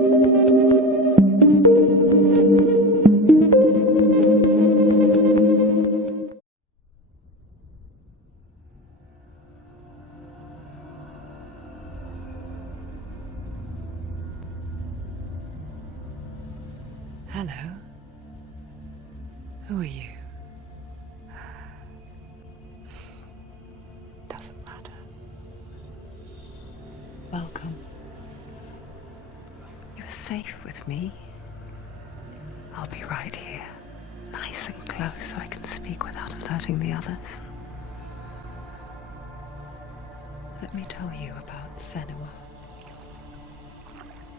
Hello. Who are you? Doesn't matter. Welcome. You're safe with me. I'll be right here, nice and close so I can speak without alerting the others. Let me tell you about Senua.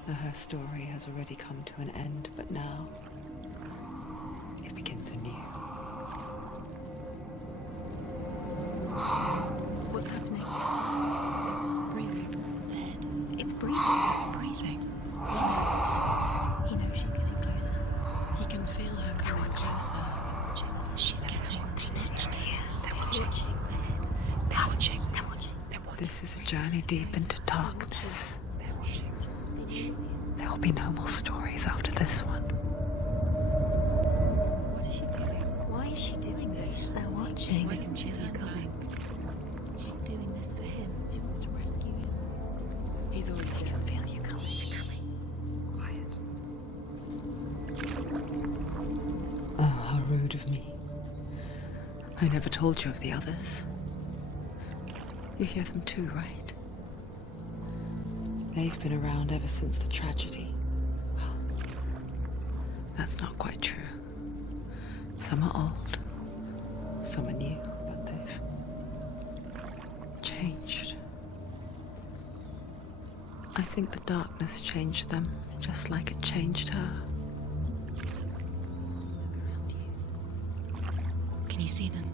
Her story has already come to an end, but now it begins anew. What's happening? It's breathing. Dead. It's breathing. It's breathing. He knows she's getting closer. He can feel her coming closer. She's getting closer. They're watching. They're watching. They're watching. This is a journey deep into darkness. There will be no more stories after this one. What is she doing? Why is she doing this? They're watching. They can feel her coming. She's doing this for him. She wants to rescue him. He's already dead. I can feel you coming. Quiet. Oh, how rude of me. I never told you of the others. You hear them too, right? They've been around ever since the tragedy. Well, that's not quite true. Some are old, some are new, but they've changed. I think the darkness changed them, just like it changed her. Can you see them?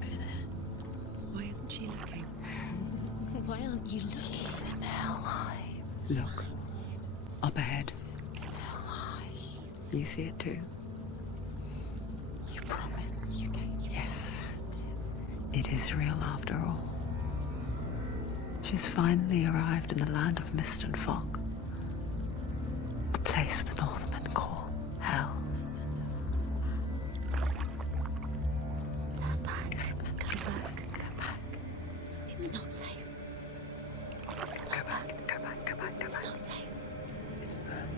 Over there. Why isn't she looking? Why aren't you looking? He's in Helheim. Look, up ahead. Helheim. You see it too? You promised you gave me. Yes. It is real after all. She's finally arrived in the land of mist and fog. The place the Norsemen call Hell. Turn back. Come back. Go back. It's not safe. Go back. It's not safe. It's them.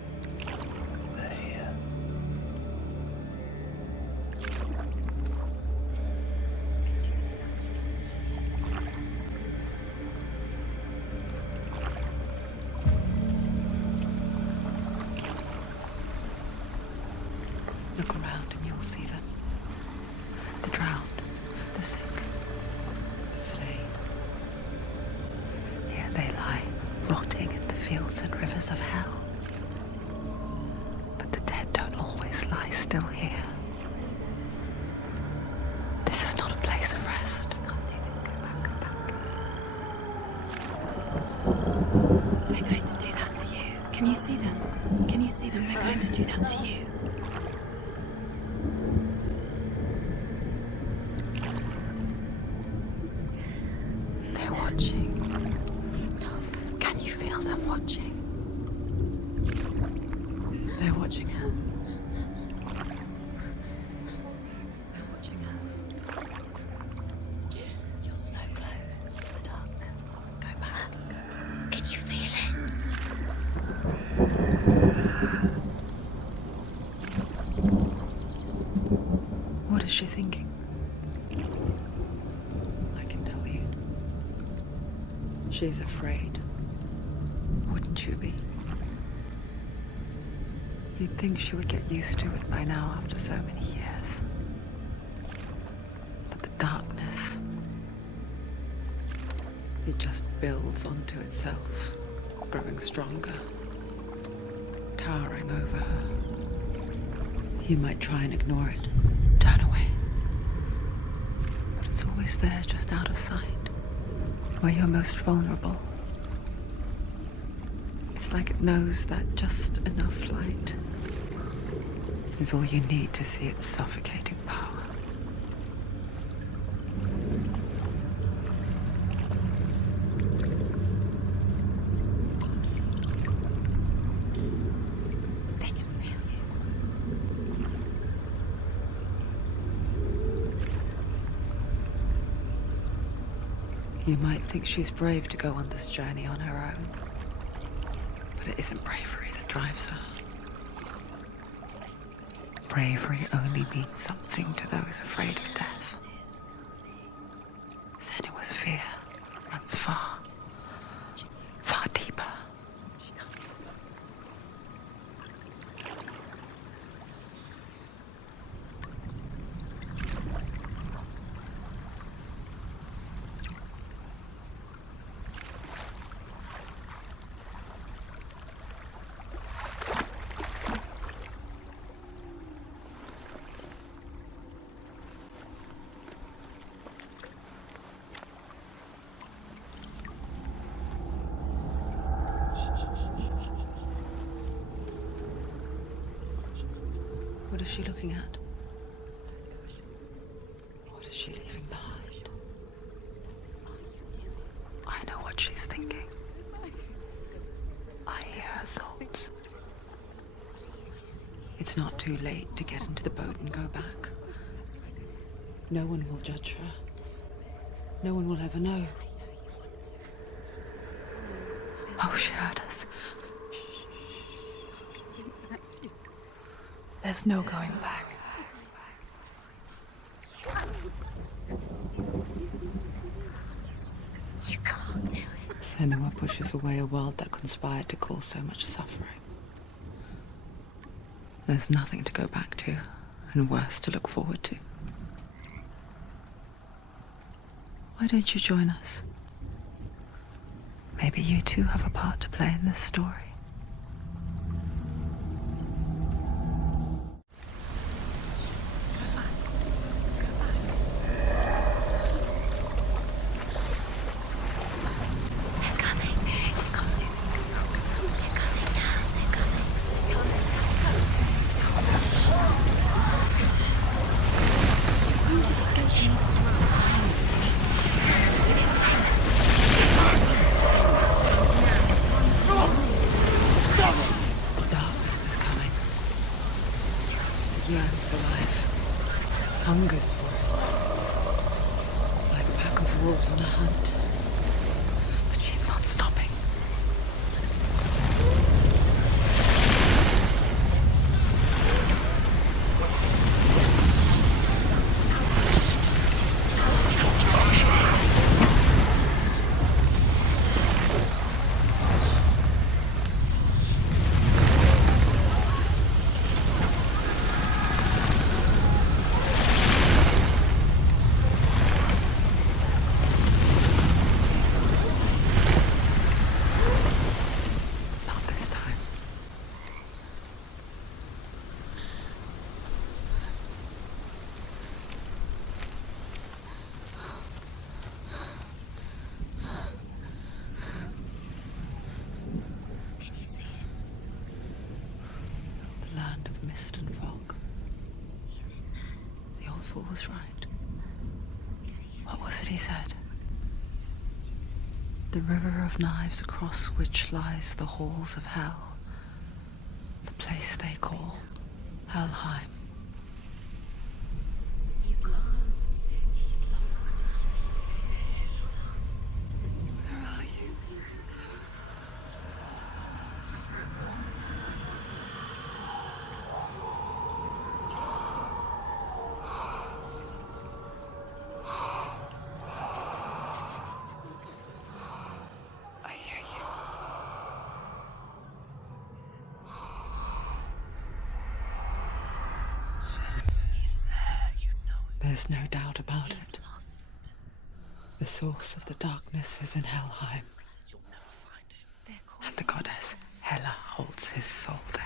They're here. Can you see them? Look around and you'll see them. The drowned, the sick, the slain. Here they lie, rotting in the fields and rivers of hell. But the dead don't always lie still here. You see them? This is not a place of rest. You can't do this. Go back. They're going to do that to you. Can you see them? Can you see them? They're going to do that to you. They're watching. Stop. Can you feel them watching? They're watching her. They're watching her. You're so close to the darkness. Go back. Can you feel it? What is she thinking? I can tell you. She's afraid. Wouldn't you be? You'd think she would get used to it by now after so many years. But the darkness, it just builds onto itself, growing stronger, towering over her. You might try and ignore it, turn away. But it's always there, just out of sight, where you're most vulnerable. It's like it knows that just enough light is all you need to see its suffocating power. You might think she's brave to go on this journey on her own, but it isn't bravery that drives her. Bravery only means something to those afraid of death. Senua's fear runs far, far deeper. What is she looking at? What is she leaving behind? I know what she's thinking. I hear her thoughts. It's not too late to get into the boat and go back. No one will judge her. No one will ever know. Oh, she heard us. There's no going back. You can't do it. Senua pushes away a world that conspired to cause so much suffering. There's nothing to go back to, and worse to look forward to. Why don't you join us? Maybe you too have a part to play in this story. Yearns for life, hungers for it, like a pack of wolves on a hunt. But she's not stopping. Was right. What was it he said? The river of knives across which lies the halls of hell. The place they call Helheim. He's lost. He's lost. Where are you? There's no doubt about it. The source of the darkness is in Helheim. And the goddess Hela holds his soul there.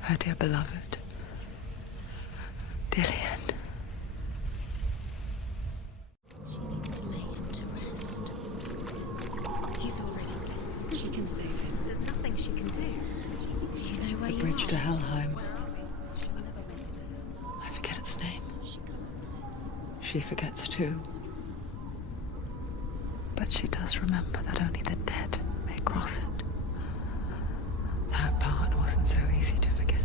Her dear beloved, Dillion. She needs to lay him to rest. He's already dead. She can save him. There's nothing she can do. Do you know where The you bridge are? to Helheim. I forget its name. She forgets too. But she does remember that only the dead may cross it. That part wasn't so easy to forget.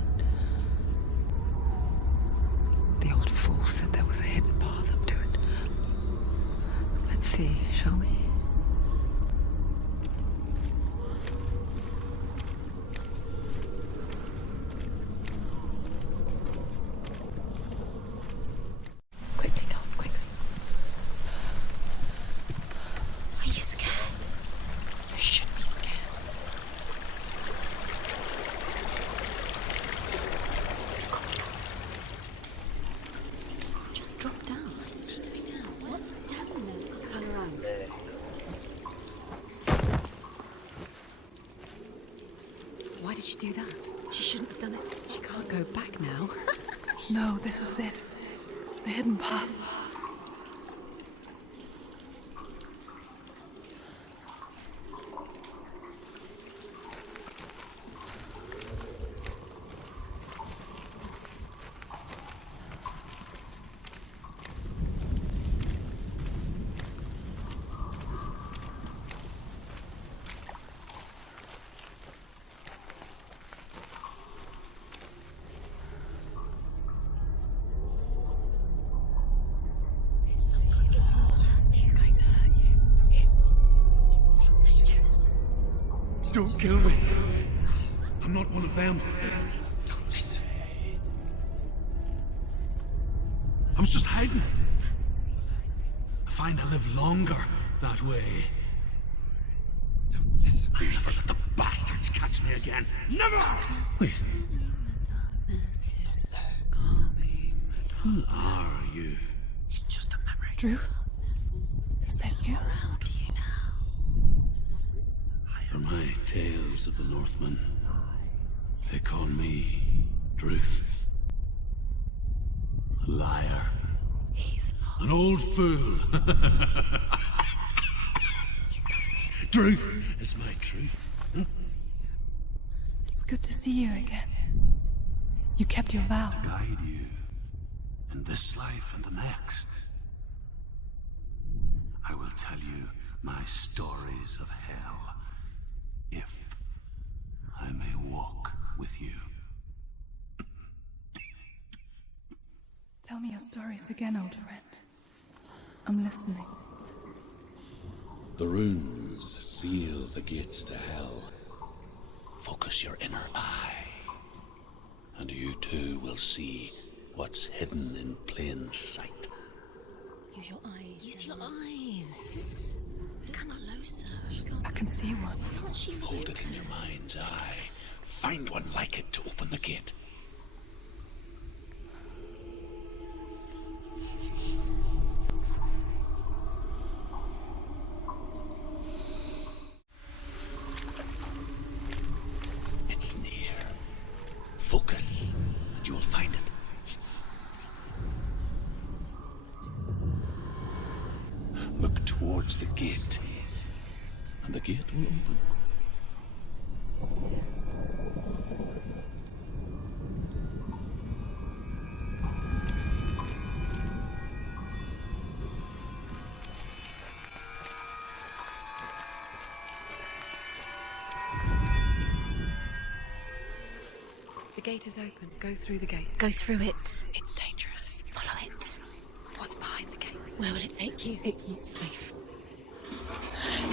The old fool said there was a hidden path up to it. Let's see, shall we? Quickly, come on, quickly. Are you scared? You should be scared. You've got to go. Just drop down. What's down there? Turn around. Why did she do that? She shouldn't have done it. She can't go back now. No, this is it. The hidden path. It's going to hurt you. It's dangerous. Don't kill me. I'm not one of them. Don't listen. I was just hiding. I find I live longer that way. Don't listen. Never let the bastards catch me again. Never! Wait. Who are you? It's just a memory. Druth? Is that you? For my tales of the Northmen, they call me Druth. A liar. He's lost. An old fool. Druth is my truth. Huh? It's good to see you again. You kept your vow. To guide you in this life and the next. I will tell you my stories of hell, if I may walk with you. Tell me your stories again, old friend. I'm listening. The runes seal the gates to hell. Focus your inner eye, and you too will see what's hidden in plain sight. Use your eyes. Use your eyes. Come closer. I can see one. Hold it in your mind's eye. Find one like it to open the gate. It's near. Focus, and you will find it. Look towards the gate, and the gate will open. The gate is open. Go through the gate. Go through it. It's dangerous. Follow it. What's behind the gate? Where will it take you? It's not safe.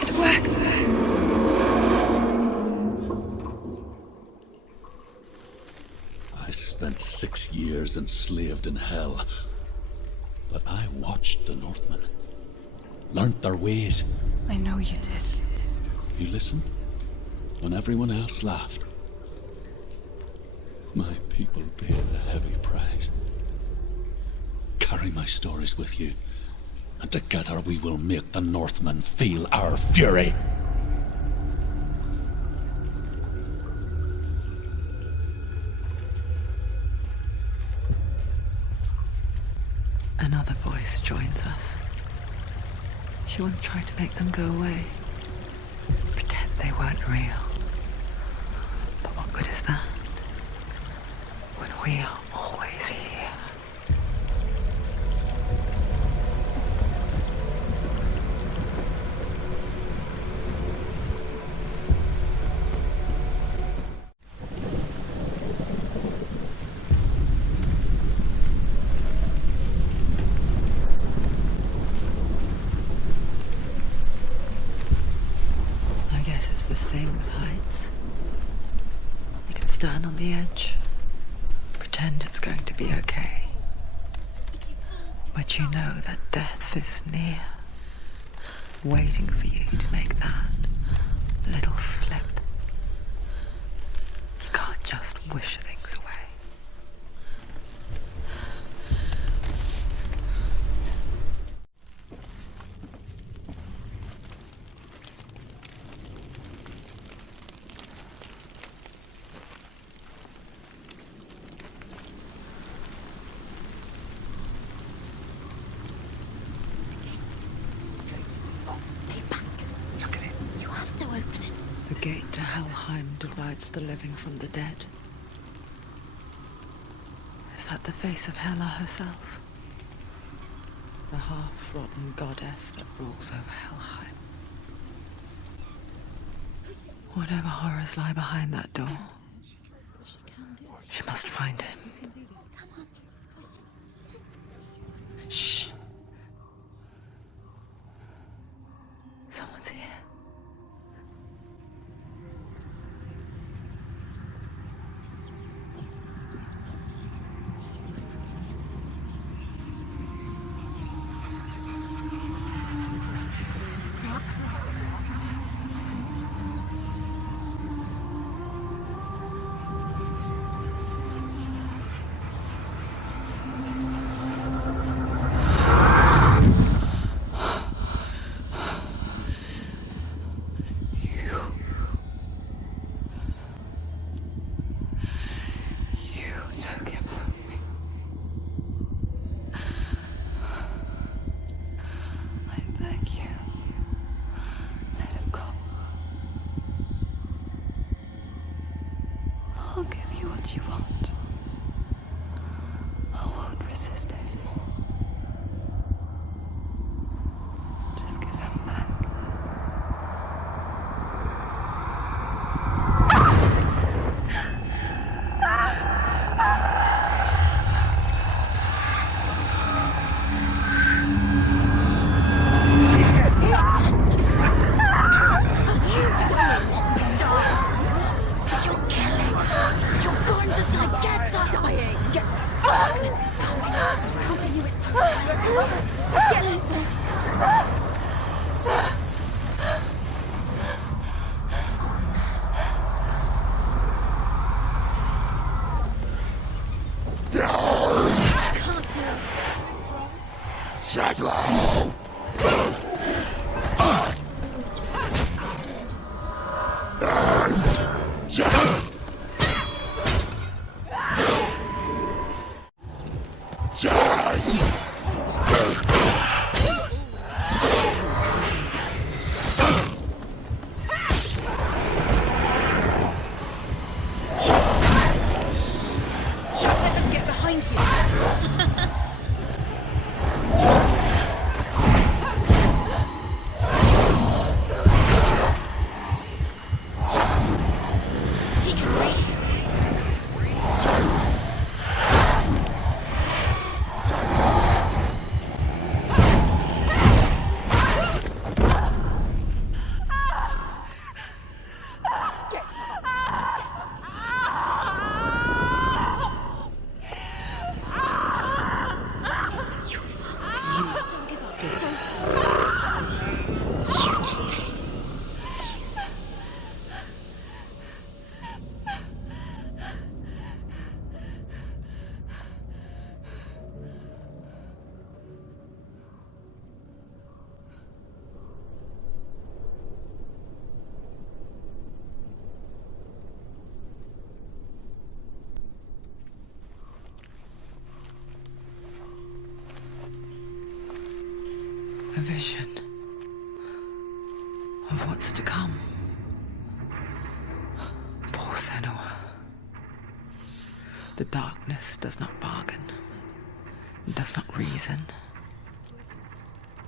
It worked! I spent 6 years enslaved in hell, but I watched the Northmen, learnt their ways. I know you did. You listened when everyone else laughed. My people paid a heavy price. Carry my stories with you, and together we will make the Northmen feel our fury. Another voice joins us. She once tried to make them go away. Pretend they weren't real. But what good is that? When we are always here. same with heights. You can stand on the edge, pretend it's going to be okay. But you know that death is near, waiting for you to make that little slip. You can't just wish things away. Stay back. Look at it. You have to open it. The gate to Helheim divides the living from the dead. Is that the face of Hela herself? The half-rotten goddess that rules over Helheim. Whatever horrors lie behind that door, she must find him. Shh. Someone's here. I'll give you what you want. I won't resist anymore. Just give him back. A vision of what's to come. Poor Senua. The darkness does not bargain. It does not reason.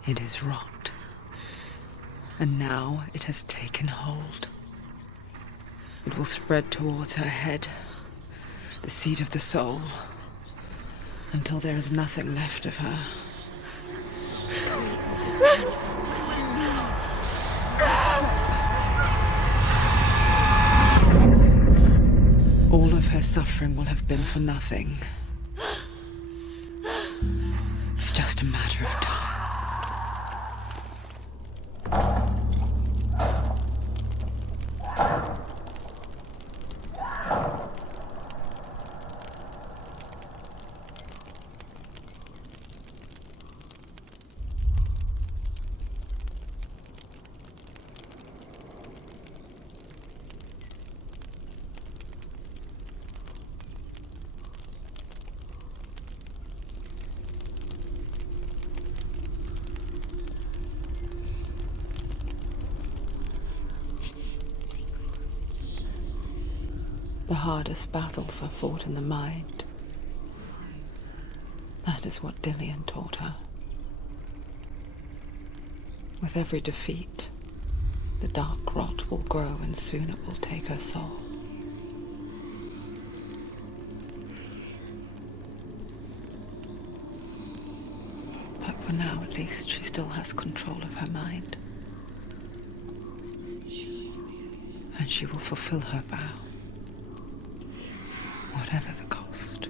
It is wrought. And now it has taken hold. It will spread towards her head, the seat of the soul, until there is nothing left of her. suffering will have been for nothing. It's just a matter of time. The hardest battles are fought in the mind. That is what Dillion taught her. With every defeat, the dark rot will grow and soon it will take her soul. But for now, at least, she still has control of her mind. And she will fulfill her vow. Whatever the cost.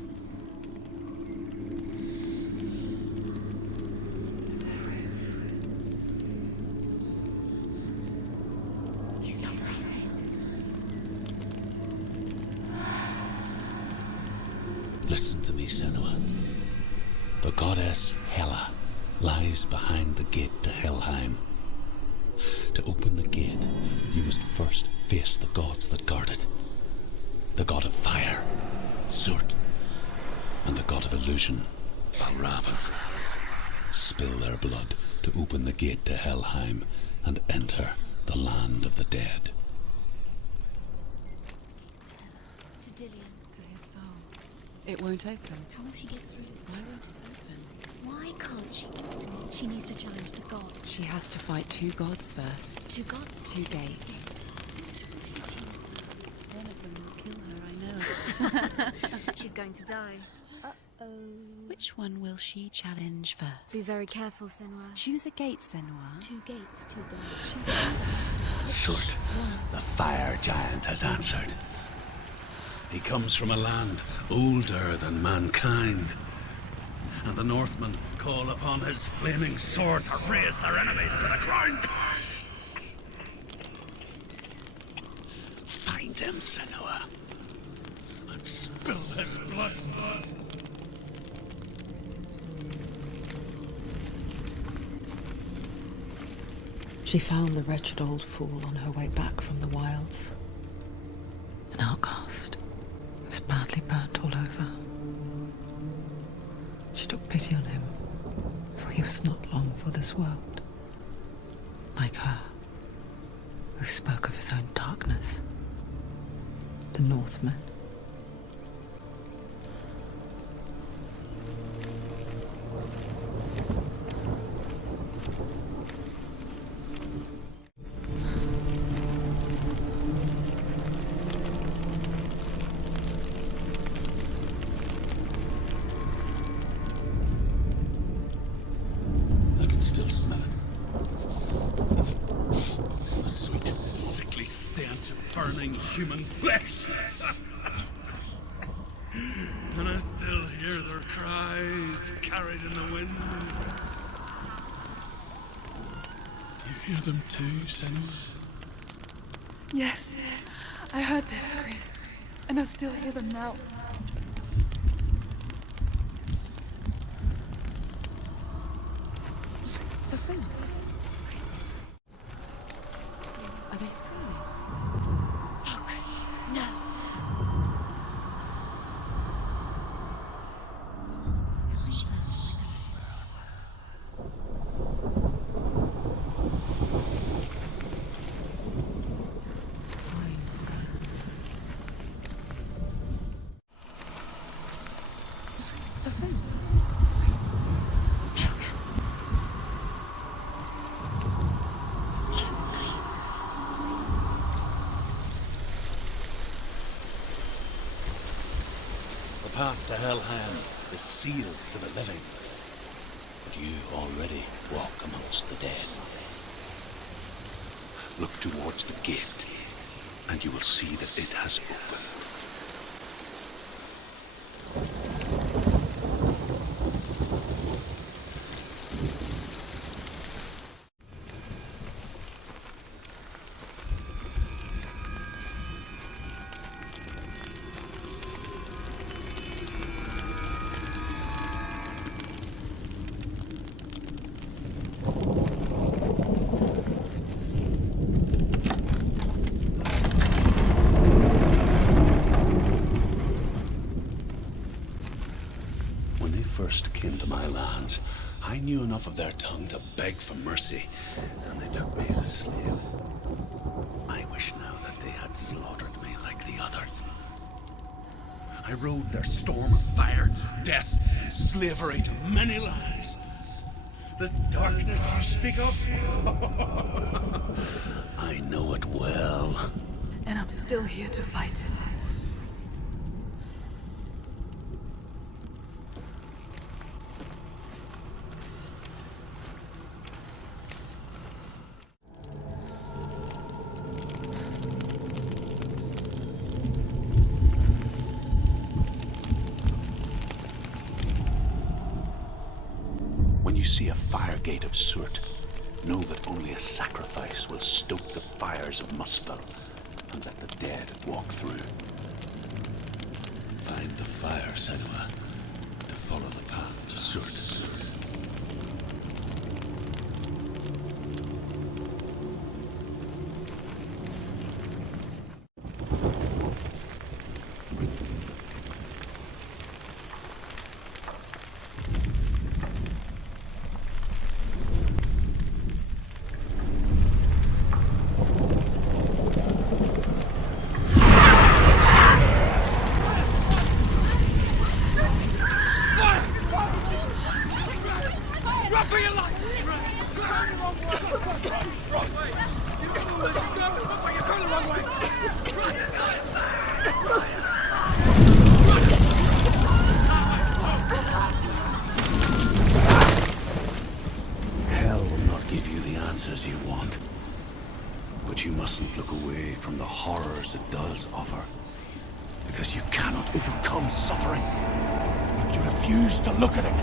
He's not there. Listen to me, Senua. The goddess Hela lies behind the gate to Helheim. To open the gate, you must first face the gods that guard it. The god of fire, Zurt, and the god of illusion, Valravan. Spill their blood to open the gate to Helheim and enter the land of the dead. To Dillion. To his soul. It won't open. How will she get through? Why won't it open? Why can't she? She needs to challenge the gods. She has to fight two gods first. Two gods? Two gates. She choose first. One of them will kill her, I know. She's going to die. Uh-oh. Which one will she challenge first? Be very careful, Senua. Choose a gate, Senua. Two gates, two gods. Zurt, the fire giant, has answered. He comes from a land older than mankind. And the Northmen call upon his flaming sword to raise their enemies to the ground. Find him, Senua, and spill his blood. She found the wretched old fool on her way back from the wilds. An outcast. He was badly burnt all over. She took pity on him, for he was not long for this world. Like her, who spoke of his own darkness. The Northmen. I can still smell it. A sweet, sickly stench of burning human flesh. And I still hear their cries carried in the wind. You hear them too, Senua? Yes, I heard their screams, and I still hear them now. The rings. Are they screaming? Focus. No. She has to find The rings. follow the screams. The path to Helheim is sealed to the living. But you already walk amongst the dead. Look towards the gate, and you will see that it has opened. I knew enough of their tongue to beg for mercy, and they took me as a slave. I wish now that they had slaughtered me like the others. I rode their storm of fire, death, and slavery to many lands. This darkness you speak of? I know it well. And I'm still here to fight it. When you see a fire gate of Surt, know that only a sacrifice will stoke the fires of Muspel, and let the dead walk through. Find the fire, Senua, to follow the path to Surt. Hell will not give you the answers you want. But you mustn't look away from the horrors it does offer. Because you cannot overcome suffering if you refuse to look at it.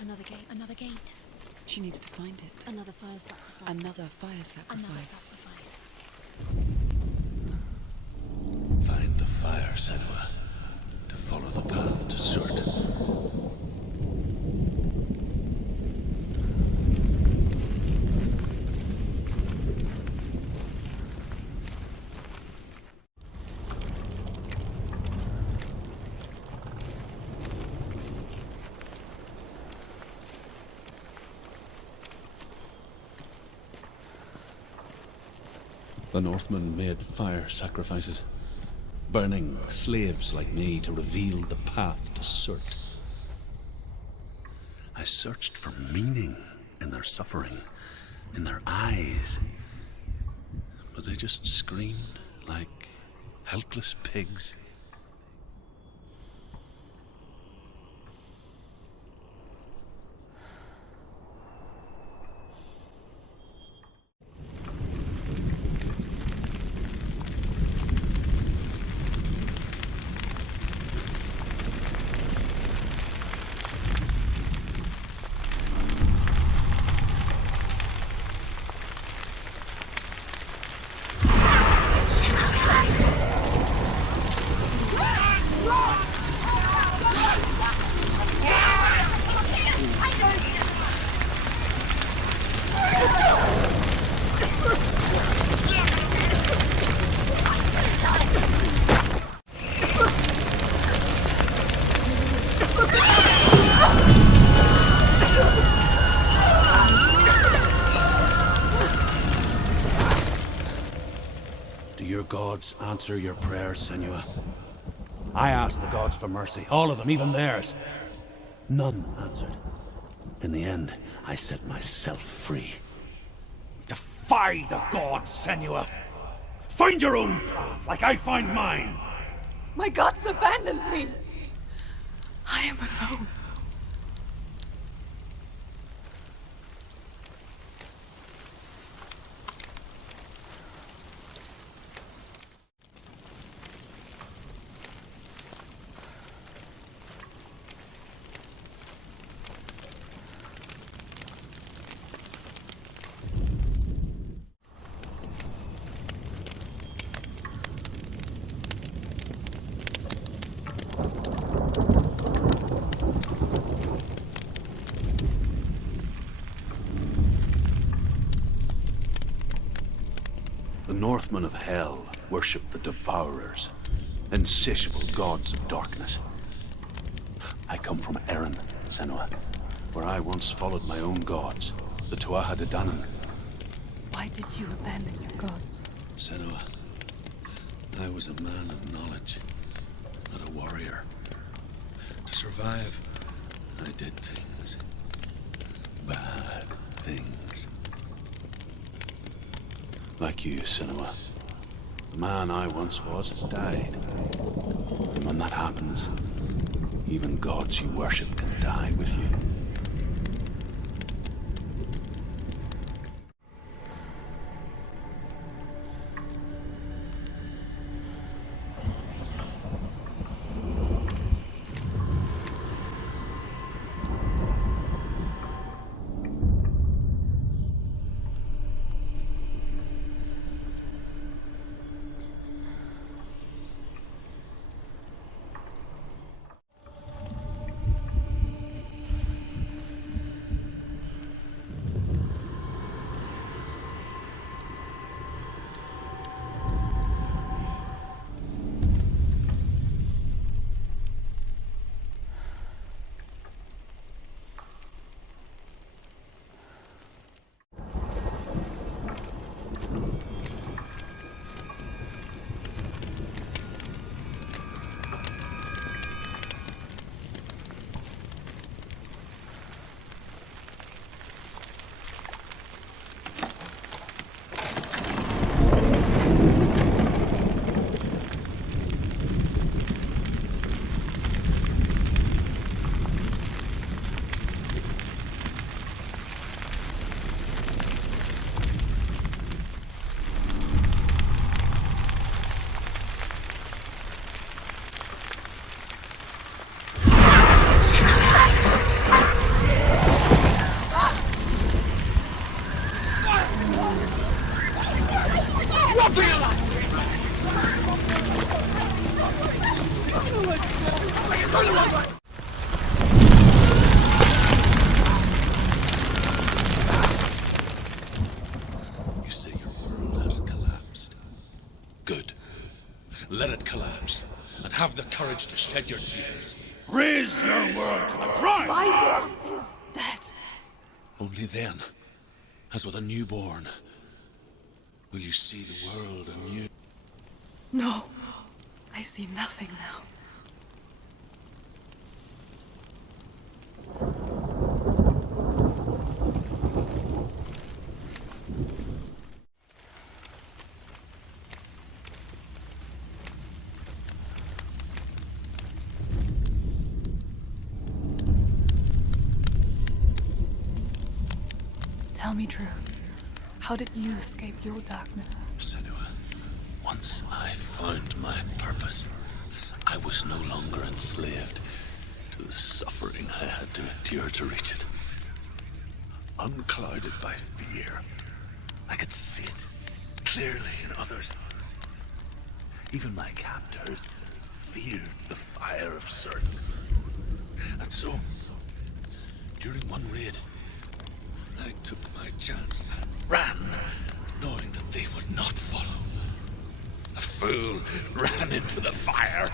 Another gate. Another gate. She needs to find it. Another fire sacrifice. Another fire sacrifice. Another sacrifice. Find the fire, Senua, to follow the path to Surt. The Northmen made fire sacrifices, burning slaves like me to reveal the path to Surt. I searched for meaning in their suffering, in their eyes. But they just screamed like helpless pigs. Do your gods answer your prayers, Senua? I asked the gods for mercy, all of them, even theirs. None answered. In the end, I set myself free. Defy the gods, Senua! Find your own path, like I find mine! My gods abandoned me! I am alone. Northmen of Hell worship the Devourers, insatiable gods of darkness. I come from Erin, Senua, where I once followed my own gods, the Tuatha De Danann. Why did you abandon your gods? Senua, I was a man of knowledge, not a warrior. To survive, I did things. Bad things. Like you, Senua. The man I once was has died. And when that happens, even gods you worship can die with you. You say your world has collapsed. Good. Let it collapse, and have the courage to shed your tears. Raise your world to the ground! My world is dead. Only then, as with a newborn, will you see the world anew. No, I see nothing now. Tell me truth. How did you escape your darkness? Senua, once I found my purpose, I was no longer enslaved to the suffering I had to endure to reach it. Unclouded by fear, I could see it clearly in others. Even my captors feared the fire of Surth. And so, during one raid, I took my chance and ran, knowing that they would not follow. A fool ran into the fire.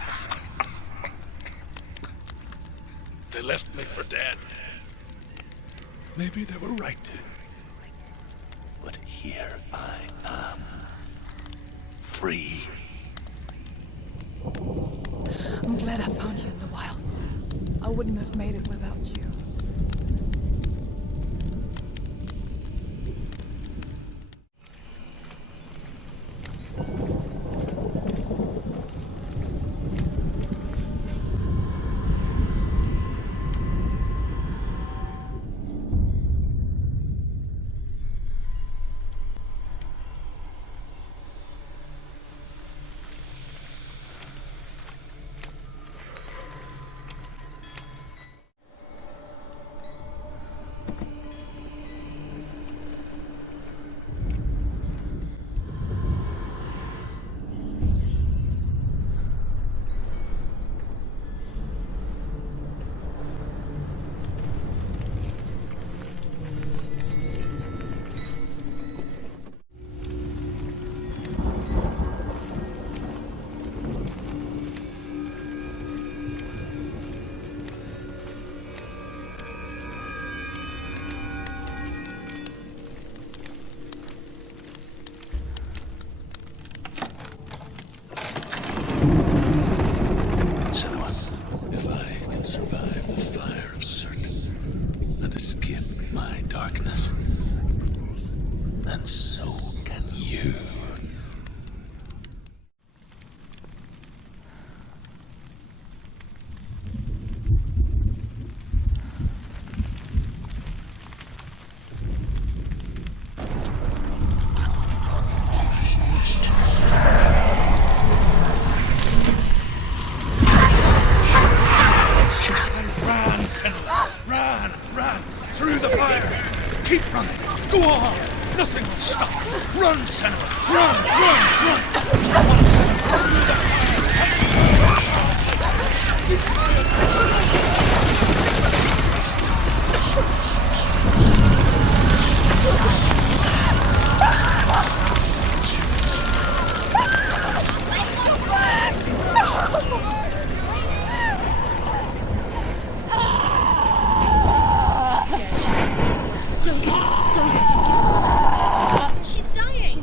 They left me for dead. Maybe they were right to. But here I am. Free. I'm glad I found you in the wilds. I wouldn't have made it without you. on! Nothing will stop you! Run, Senua! Run! Run! Run! Come on, Senua! Do that! She's dying!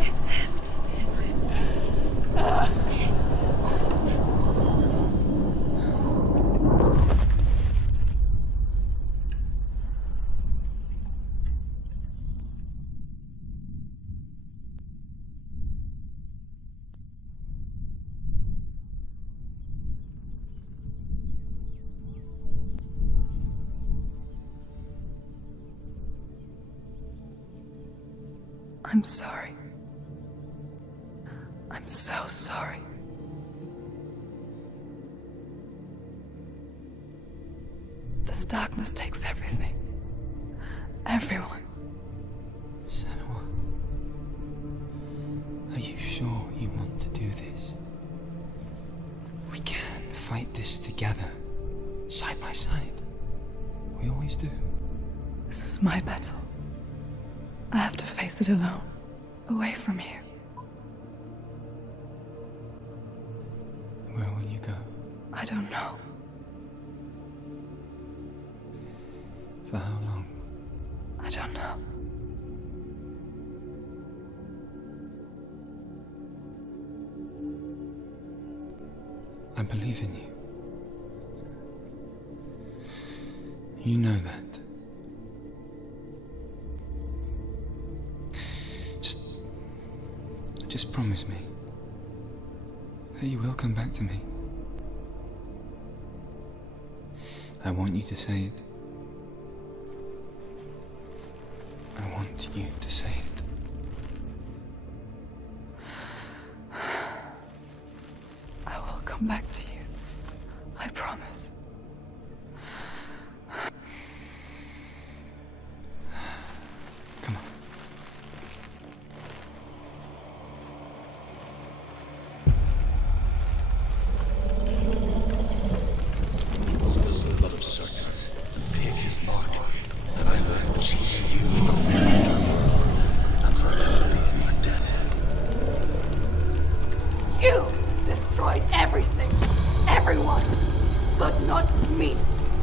It's him. It's him. I'm sorry. I'm so sorry. This darkness takes everything. Everyone. Senua, are you sure you want to do this? We can fight this together, side by side. We always do. This is my battle. I have to face it alone, away from here. Where will you go? I don't know. For how long? I don't know. I believe in you. You know that. Just promise me that you will come back to me. I want you to say it. I want you to say it. I will come back to you. I promise. Come on. Blood of serpents, take his mark, and I will achieve you from your world and forever be in your debt. You destroyed everything, everyone, but not me.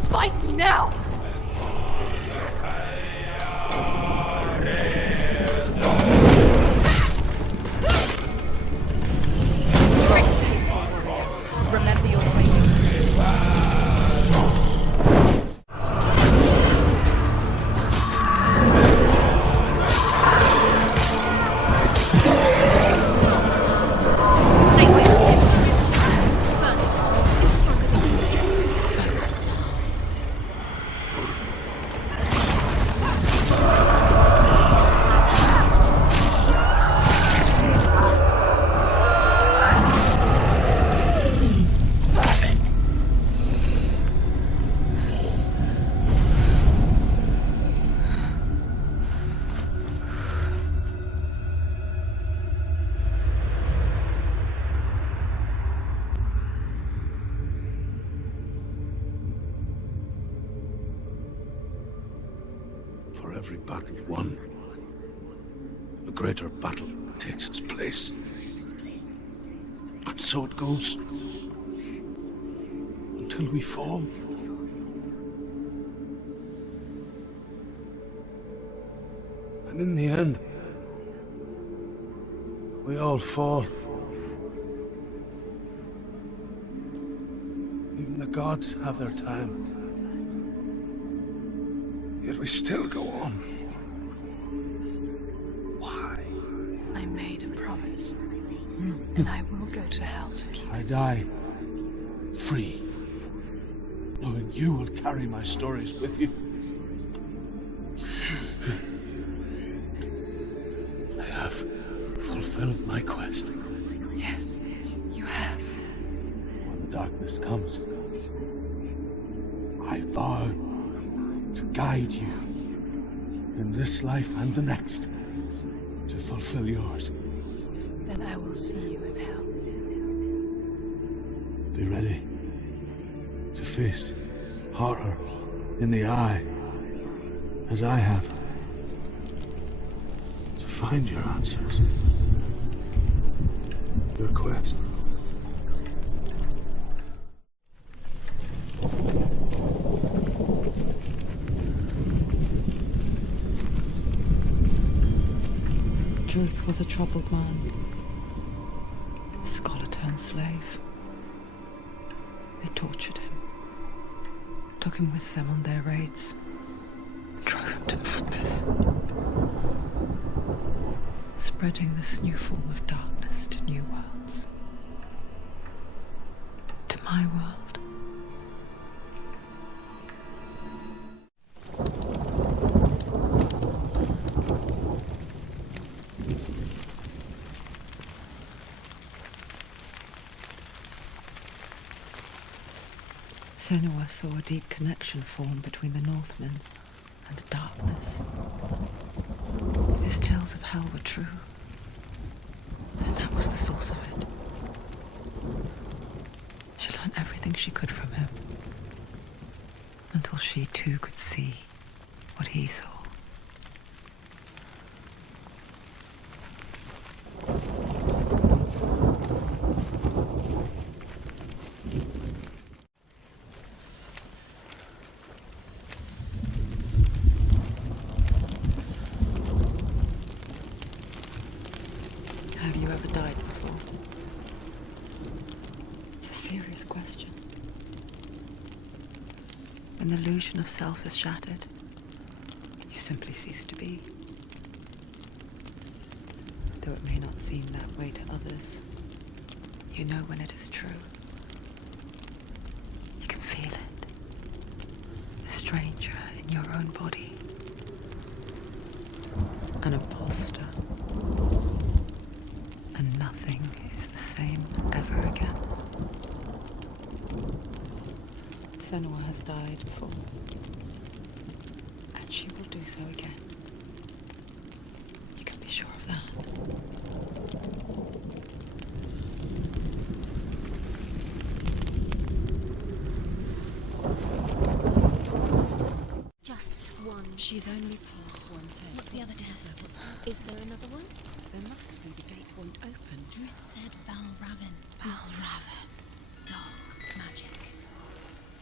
Fight now! Remember your training. Stay away from him. Burn. You're stronger than you. Focus now. For every battle won, a greater battle takes its place. And so it goes. Until we fall. And in the end, we all fall. Even the gods have their time. Yet we still go on. Why? I made a promise, and I will go to hell to keep I it. die free, knowing you will carry my stories with you. I have fulfilled my quest. Yes, you have. When darkness comes, I vow to guide you in this life and the next, to fulfill yours. Then I will see you in hell. Be ready to face horror in the eye, as I have. To find your answers. Your quest. Druth was a troubled man. A scholar turned slave. They tortured him. Took him with them on their raids. Drove him to madness. Spreading this new form of darkness to new worlds. To my world. Senua saw a deep connection form between the Northmen and the darkness. If his tales of hell were true, then that was the source of it. She learned everything she could from him, until she too could see what he saw. Have you ever died before? It's a serious question. When the illusion of self is shattered, you simply cease to be. Though it may not seem that way to others, you know when it is true. You can feel it. A stranger in your own body. An imposter. And nothing is the same ever again. Senua has died before. And she will do so again. You can be sure of that. Just one. She's only passed one test. What's the other test? Is there another one? There must be. The gate won't open. Druth said Valravn. Valravn. Dark magic.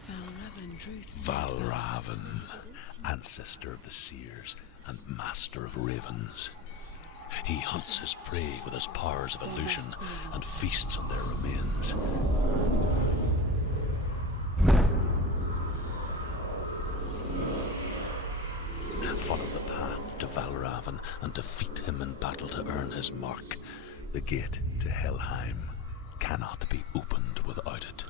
Valravn, Druth said Valravn, ancestor of the seers and master of ravens. He hunts his prey with his powers of illusion and feasts on their remains. Follow the path to Valravn and defeat him in battle to earn his mark. The gate to Helheim cannot be opened without it.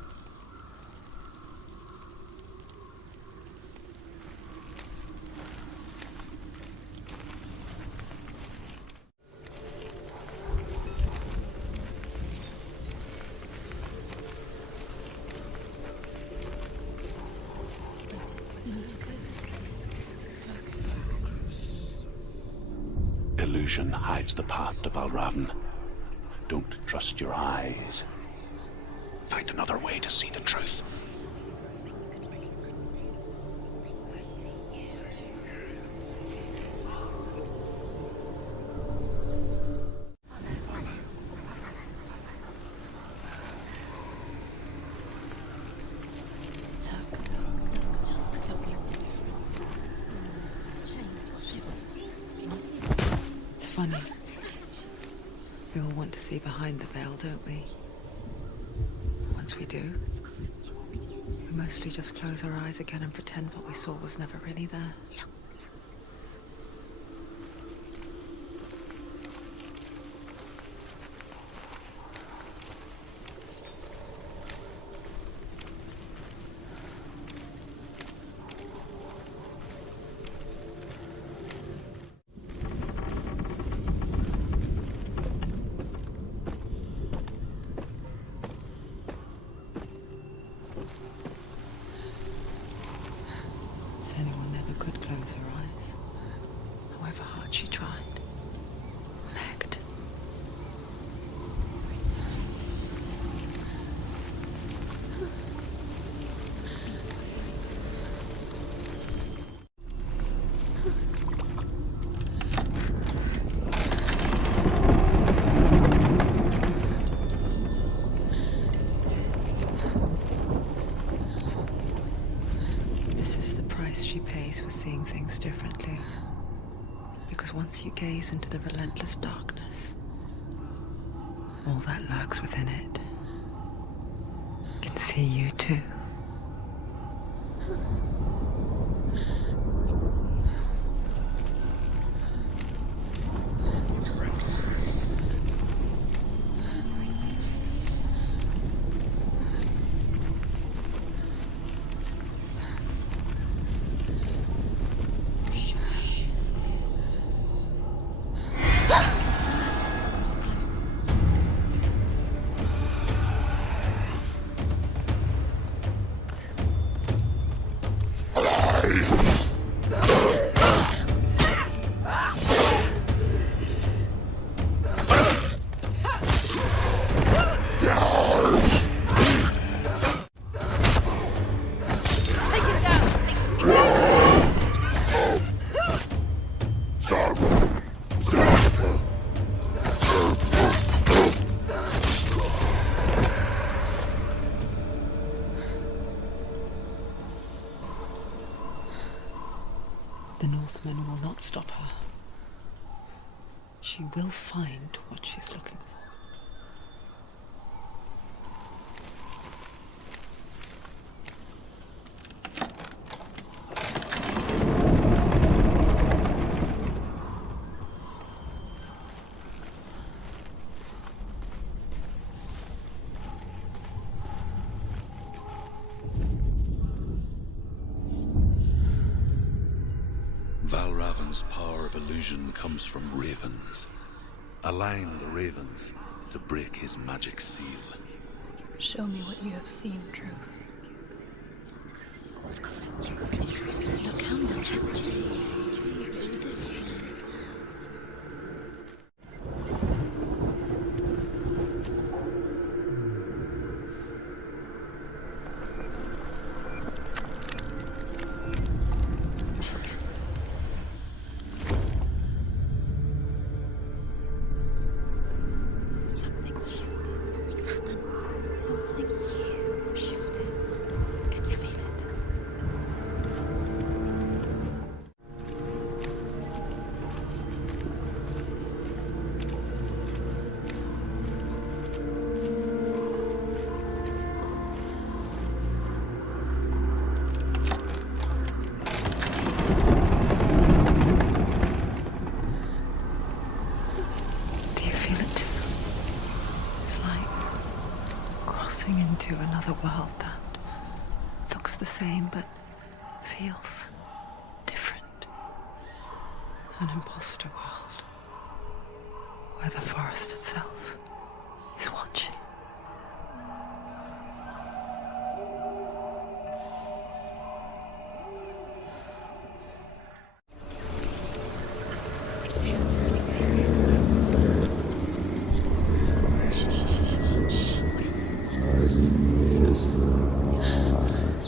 Illusion hides the path to Valravn. Don't trust your eyes. Find another way to see the truth. something's different. Can you see it? It's funny. We all want to see behind the veil, don't we? Once we do, we mostly just close our eyes again and pretend what we saw was never really there. Senua never could close her Because once you gaze into the relentless darkness, all that lurks within it can see you too. The Northmen will not stop her. She will find what she's looking for. Valravan's power of illusion comes from ravens. Align the ravens to break his magic seal. Show me what you have seen, Druth. Look how much it's changed. Something's shifted. Something's happened. Something you shifted. Can you feel it? Do you feel it too? It's like crossing into another world that looks the same but feels different. An imposter world where the forest itself is watching.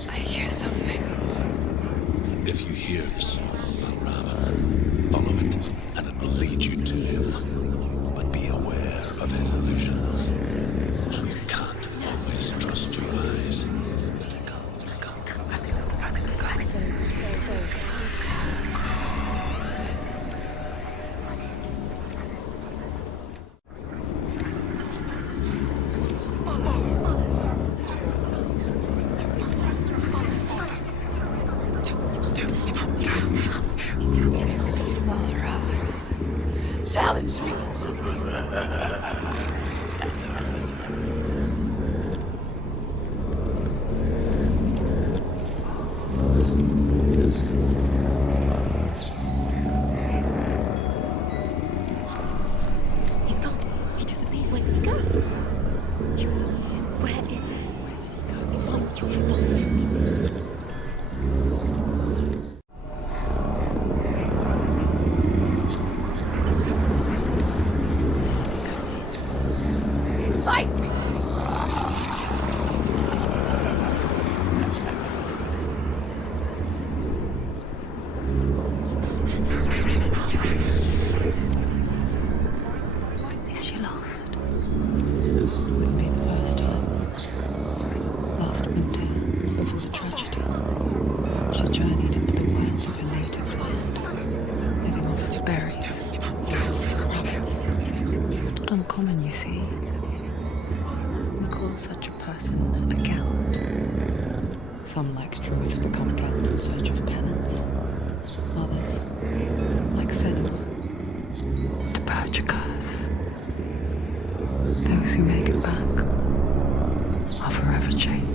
I hear something. If you hear the song of Valravan, follow it, and it will lead you to him. But be aware of his illusions. You can't always trust your eyes. Challenge me. He's gone. He disappeared. Where did he go? You lost him. Where is he? It's not your fault. Fight me! Is she lost? Would be the first time. Last winter, before the tragedy, she journeyed into the wilds of her native land, living off the berries call such a person a gallant. Some, like Druth, become gallant in search of penance. Others, like Senua, the Berserkers. Those who make it back are forever changed.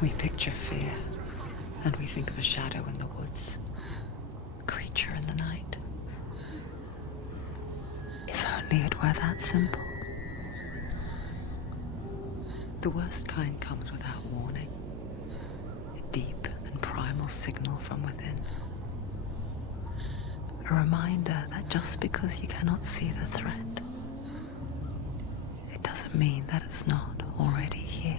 We picture fear, and we think of a shadow in the woods, a creature in the night. If only it were that simple. The worst kind comes without warning, a deep and primal signal from within. A reminder that just because you cannot see the threat, it doesn't mean that it's not already here.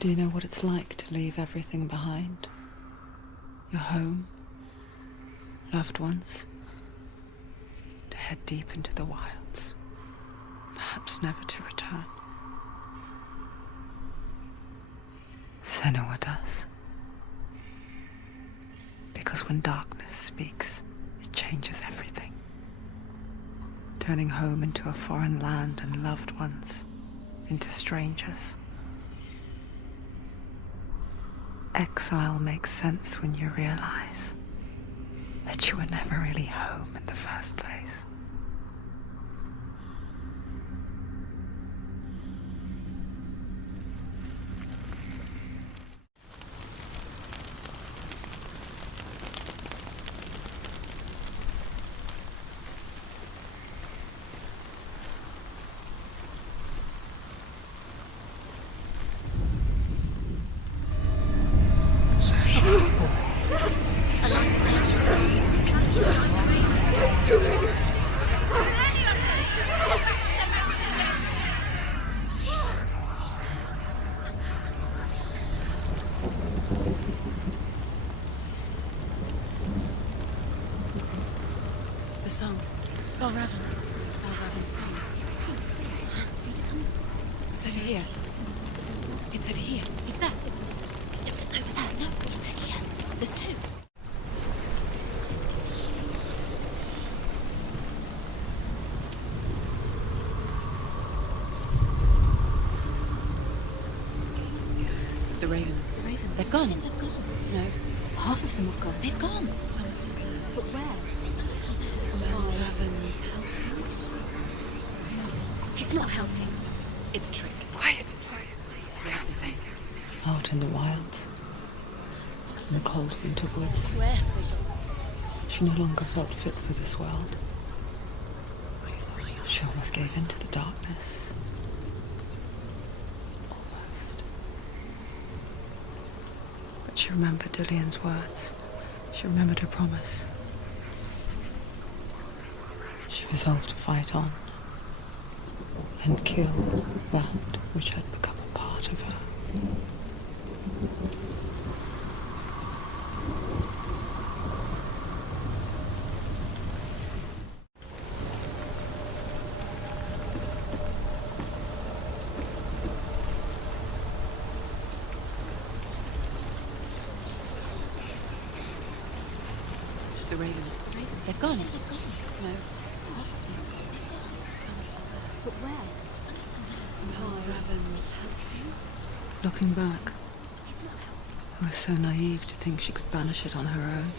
Do you know what it's like to leave everything behind? Your home, loved ones, to head deep into the wilds, perhaps never to return. Senua does. Because when darkness speaks, it changes everything. Turning home into a foreign land and loved ones into strangers. Exile makes sense when you realize that you were never really home in the first place. The song. Valravan's song. It's over here. It's over here. Is that? It's over there. No, it's here. There's two. The ravens. They've gone. They've gone. No. Half of them have gone. They've gone. Some are still there. But where? Valravan's helping. He's not helping. It's a trick. Quiet. I can't think. Out in the wilds, in the cold winter woods, Where have they gone? she no longer felt fit for this world. She almost gave in to the darkness. Almost. But she remembered Dillion's words. She remembered her promise. She resolved to fight on and kill that which had become a part of her. The ravens. They've gone. No. Some are still there. But where? Valravan's helping. Looking back, I was so naive to think she could banish it on her own.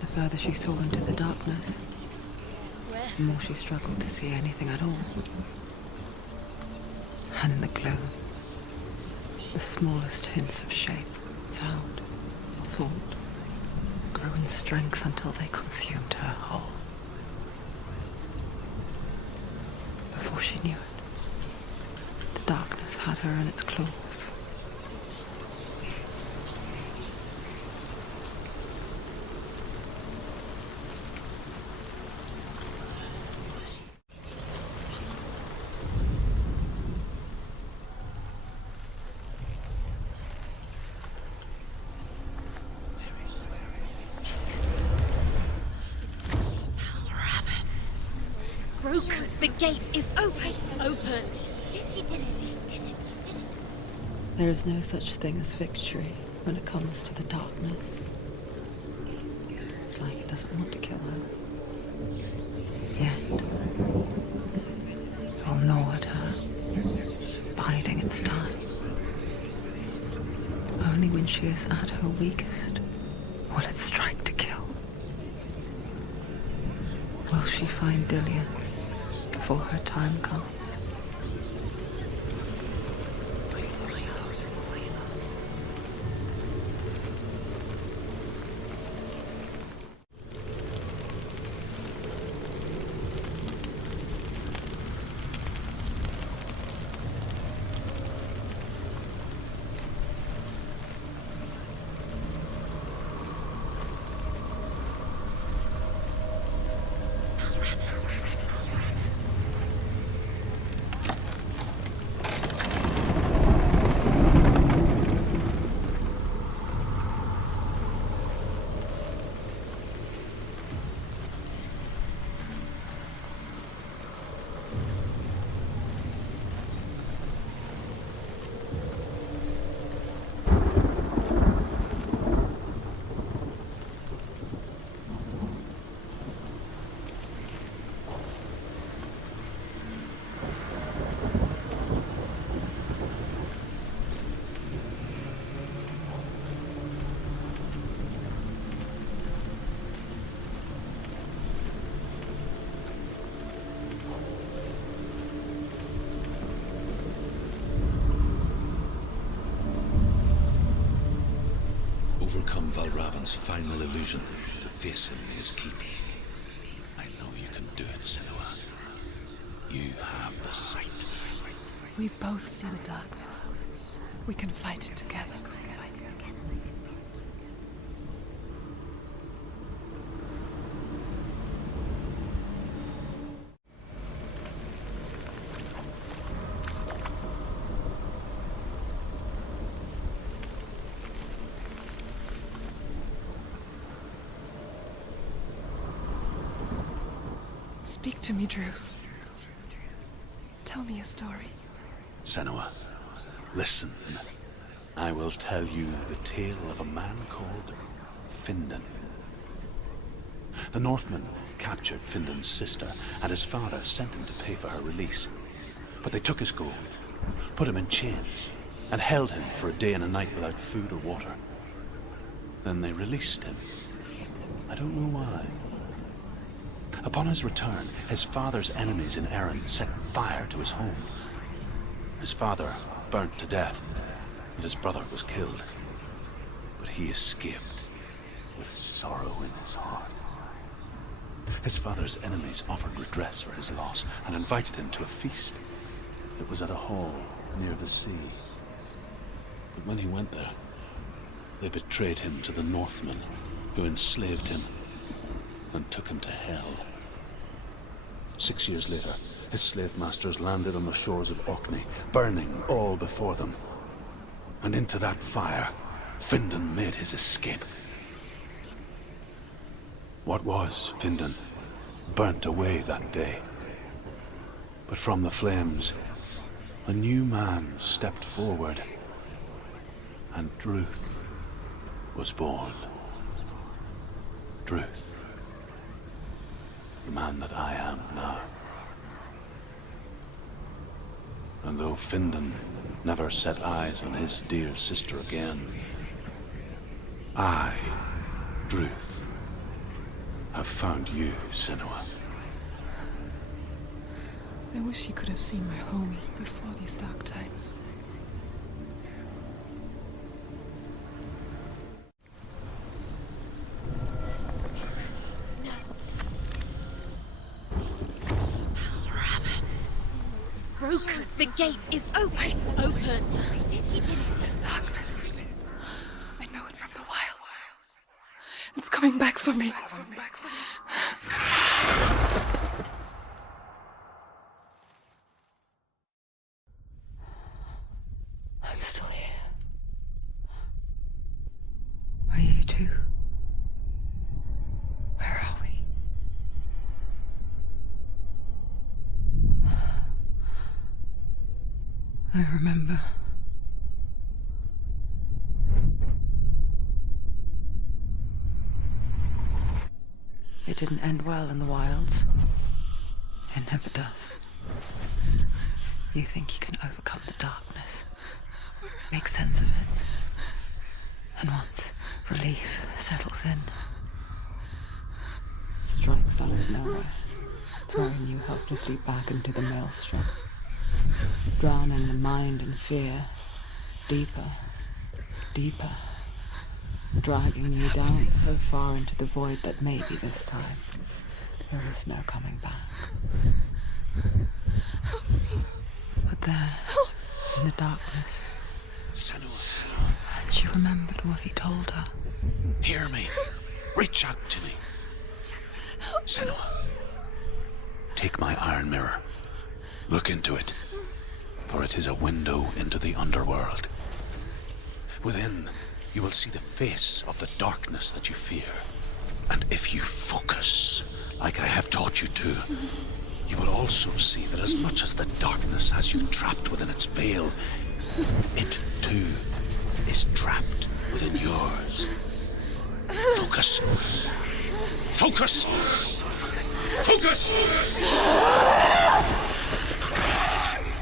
The further she saw into the darkness, Where? the more she struggled to see anything at all. And in the gloom, the smallest hints of shape, sound, thought, grew in strength until they consumed her whole. before she knew it. The darkness had her in its claws. The gate is open! Open! She did it. There is no such thing as victory when it comes to the darkness. It's like it doesn't want to kill her. Yet, it will gnaw at her, biding its time. Only when she is at her weakest will it strike to kill. Will she find Dillion before her time comes? Overcome Valravan's final illusion to face him in his keep. I know you can do it, Senua. You have the sight. We both see the darkness. We can fight it together. Speak to me, Druth. Tell me a story. Senua, listen. I will tell you the tale of a man called Findan. The Northmen captured Findan's sister, and his father sent him to pay for her release. But they took his gold, put him in chains, and held him for a day and a night without food or water. Then they released him. I don't know why. Upon his return, his father's enemies in Erin set fire to his home. His father burnt to death, and his brother was killed. But he escaped with sorrow in his heart. His father's enemies offered redress for his loss and invited him to a feast. It was at a hall near the sea. But when he went there, they betrayed him to the Northmen, who enslaved him and took him to hell. 6 years later, his slave masters landed on the shores of Orkney, burning all before them. And into that fire, Findan made his escape. What was Findan burnt away that day. But from the flames, a new man stepped forward, and Druth was born. Druth. The man that I am now. And though Findan never set eyes on his dear sister again, I, Druth, have found you, Senua. I wish you could have seen my home before these dark times. broken. The gate is open. Open. He did it. This darkness. I know it from the wilds. It's coming back for me. I'm still here. Are you too? Where are we? I remember. It didn't end well in the wilds. It never does. You think you can overcome the darkness, make sense of it, and once relief settles in, it strikes out of nowhere, throwing you helplessly back into the maelstrom, drowning the mind in fear, deeper, deeper, dragging you down so far into the void that maybe this time there is no coming back. But there, in the darkness, Senua, and she remembered what he told her. hear me. Reach out to me. Senua, take my iron mirror. Look into it, for it is a window into the underworld. Within, you will see the face of the darkness that you fear. And if you focus, like I have taught you to, you will also see that as much as the darkness has you trapped within its veil, it too is trapped within yours. Focus. Focus! Focus!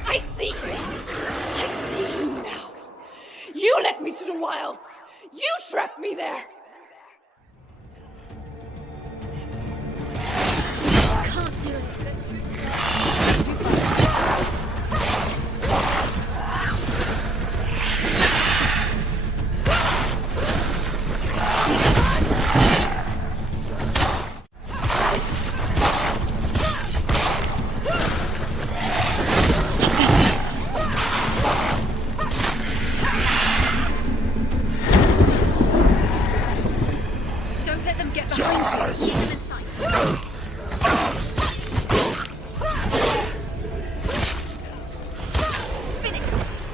I see you. I see you now. You led me to the wilds. You trapped me there. Can't do it. Don't let them get behind you. Keep them in sight.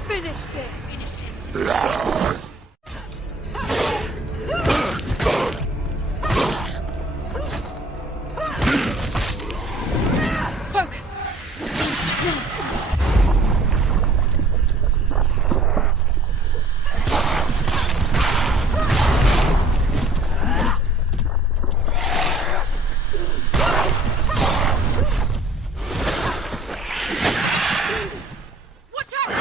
Finish this. Finish him. Focus. Watch out!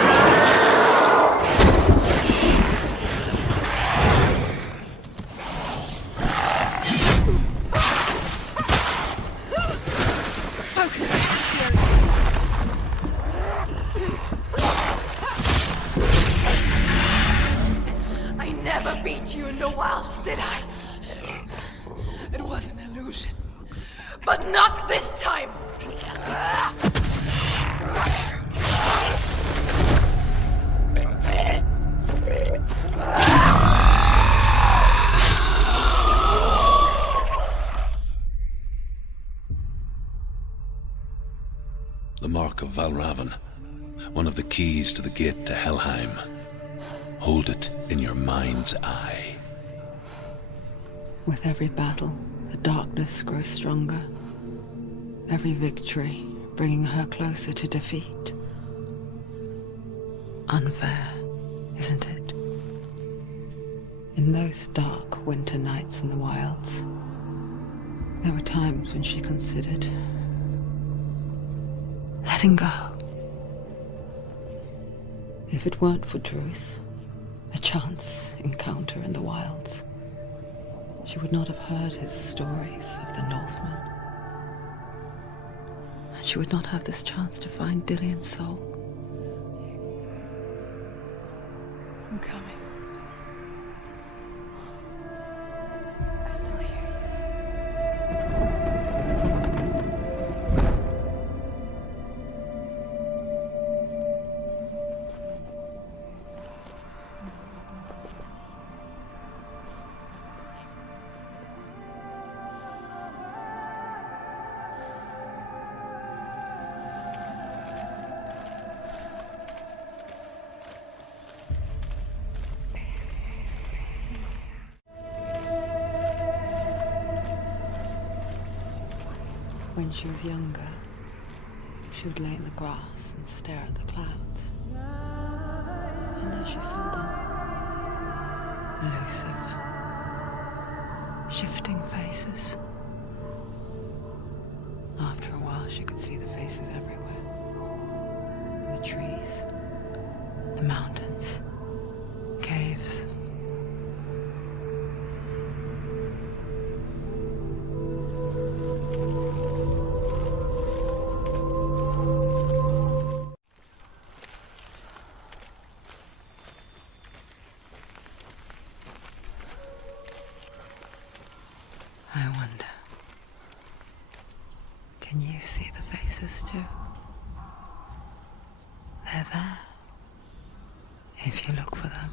I never beat you in the wilds, did I? It was an illusion. But not this time! The Mark of Valravan, one of the keys to the gate to Helheim. Hold it in your mind's eye. With every battle, the darkness grows stronger. Every victory bringing her closer to defeat. Unfair, isn't it? In those dark winter nights in the wilds, there were times when she considered letting go. If it weren't for Druth, a chance encounter in the wilds, she would not have heard his stories of the Norsemen. And she would not have this chance to find Dillion's soul. I'm coming. I still hear you. When she was younger, she would lay in the grass and stare at the clouds. And now she saw them. Elusive, shifting faces. After a while, she could see the faces everywhere. The trees, the mountains, caves. I wonder, can you see the faces too? They're there, if you look for them.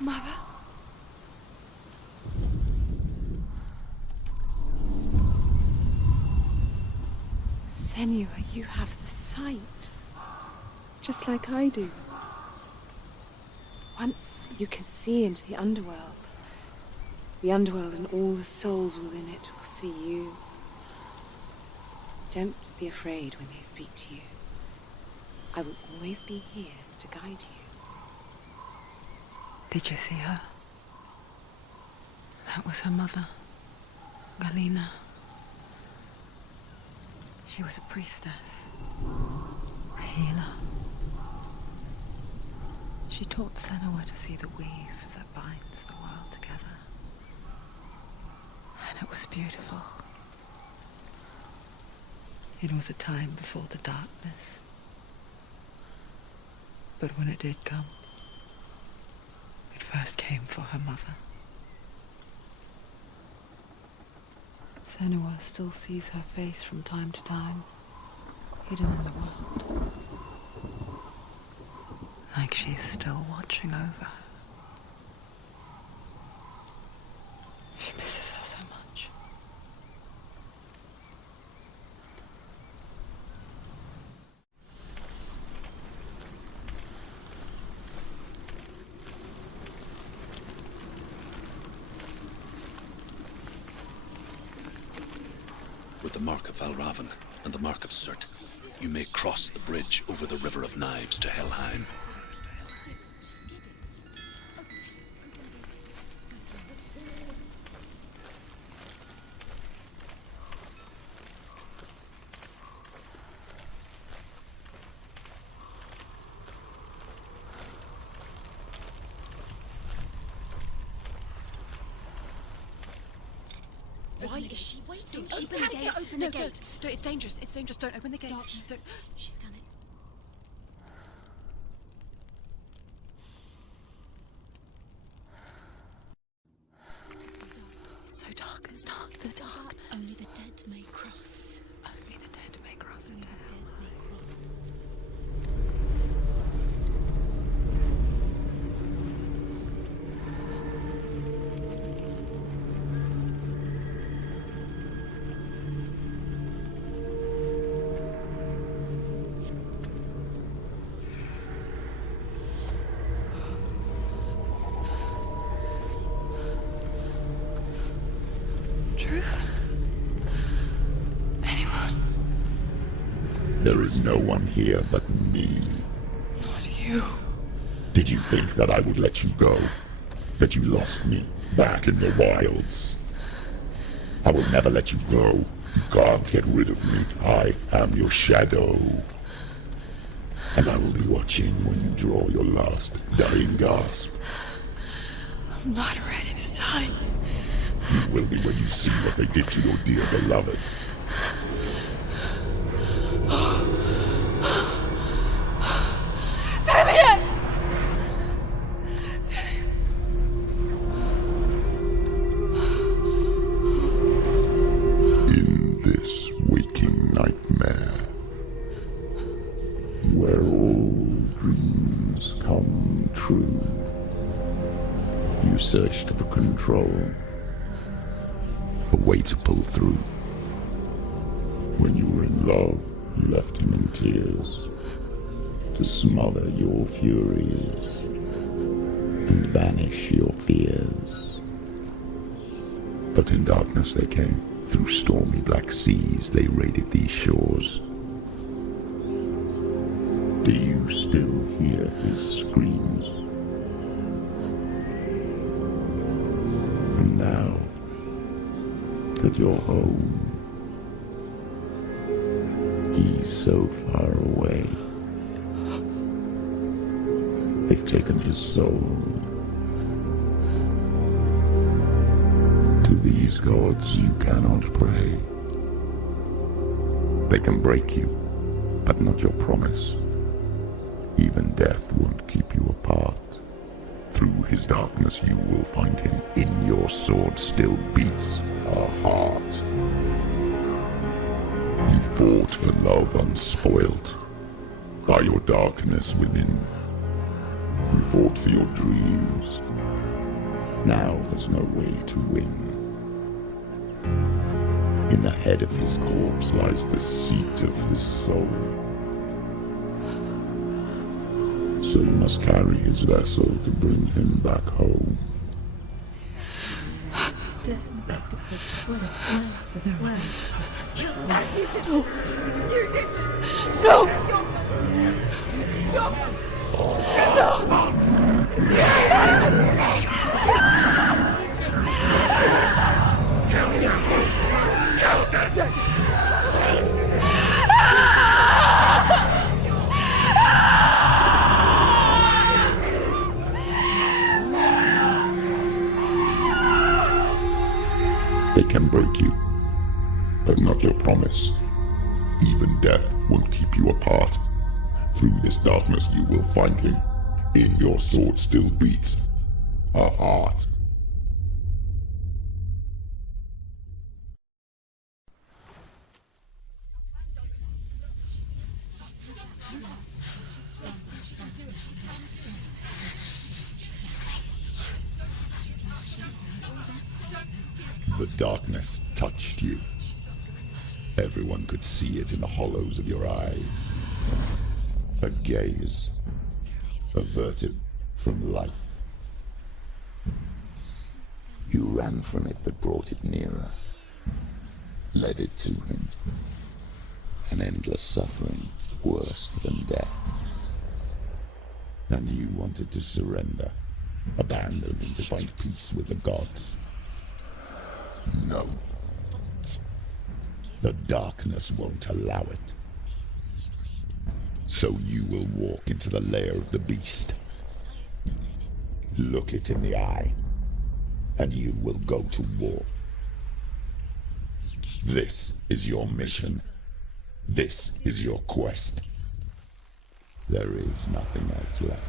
Mother? Senua, you have the sight. Just like I do. Once you can see into the underworld. The underworld and all the souls within it will see you. Don't be afraid when they speak to you. I will always be here to guide you. Did you see her? That was her mother, Galina. She was a priestess, a healer. She taught Senua to see the weave that binds the world together. And it was beautiful. It was a time before the darkness. But when it did come, it first came for her mother. Senua still sees her face from time to time, hidden in the world. Like she's still watching over her. She misses her so much. With the mark of Valravan and the mark of Surt, you may cross the bridge over the River of Knives to Helheim. Why is she waiting? She Open the has gate. to open No, the gate. don't. It's dangerous. It's dangerous. Don't open the gate. Don't. She's done it. It's so dark. It's dark. The dark. Only the dead may cross. Only the dead may cross Only into the hell. dead may cross. Druth? Anyone? There is no one here but me. Not you. Did you think that I would let you go? That you lost me back in the wilds? I will never let you go. You can't get rid of me. I am your shadow. And I will be watching when you draw your last dying gasp. I'm not ready to die. You will be when you see what they did to your dear beloved. Dillion! In this waking nightmare, where all dreams come true, you searched for control. But way to pull through. When you were in love, you left him in tears to smother your furies and banish your fears. But in darkness they came, through stormy black seas they raided these shores. Do you still hear his screams? And now that you're home, he's so far away. They've taken his soul. To these gods you cannot pray. They can break you, but not your promise. Even death won't keep you apart. Through his darkness you will find him. In your sword still beats a heart. You fought for love unspoilt by your darkness within. You fought for your dreams. Now there's no way to win. In the head of his corpse lies the seat of his soul. So you must carry his vessel to bring him back home. You did this! No! They can break you, but not your promise. Even death won't keep you apart. Through this darkness you will find him. In your sword still beats a heart. The darkness touched you. Everyone could see it in the hollows of your eyes. A gaze averted from life. You ran from it but brought it nearer. Led it to him. An endless suffering worse than death. And you wanted to surrender. Abandon and to find peace with the gods. No. The darkness won't allow it. So you will walk into the lair of the beast. Look it in the eye, and you will go to war. This is your mission. This is your quest. There is nothing else left.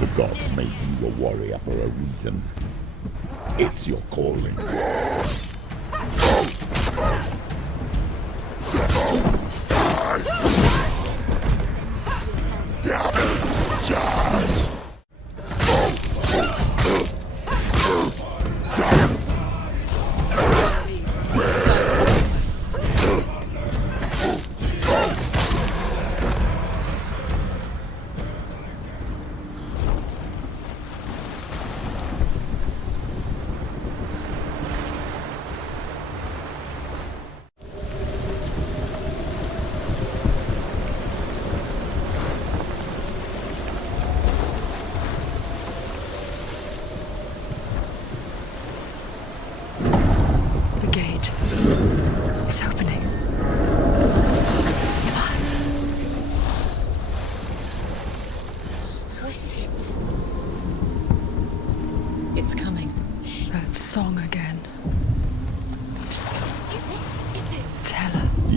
The gods made you a warrior for a reason. It's your calling.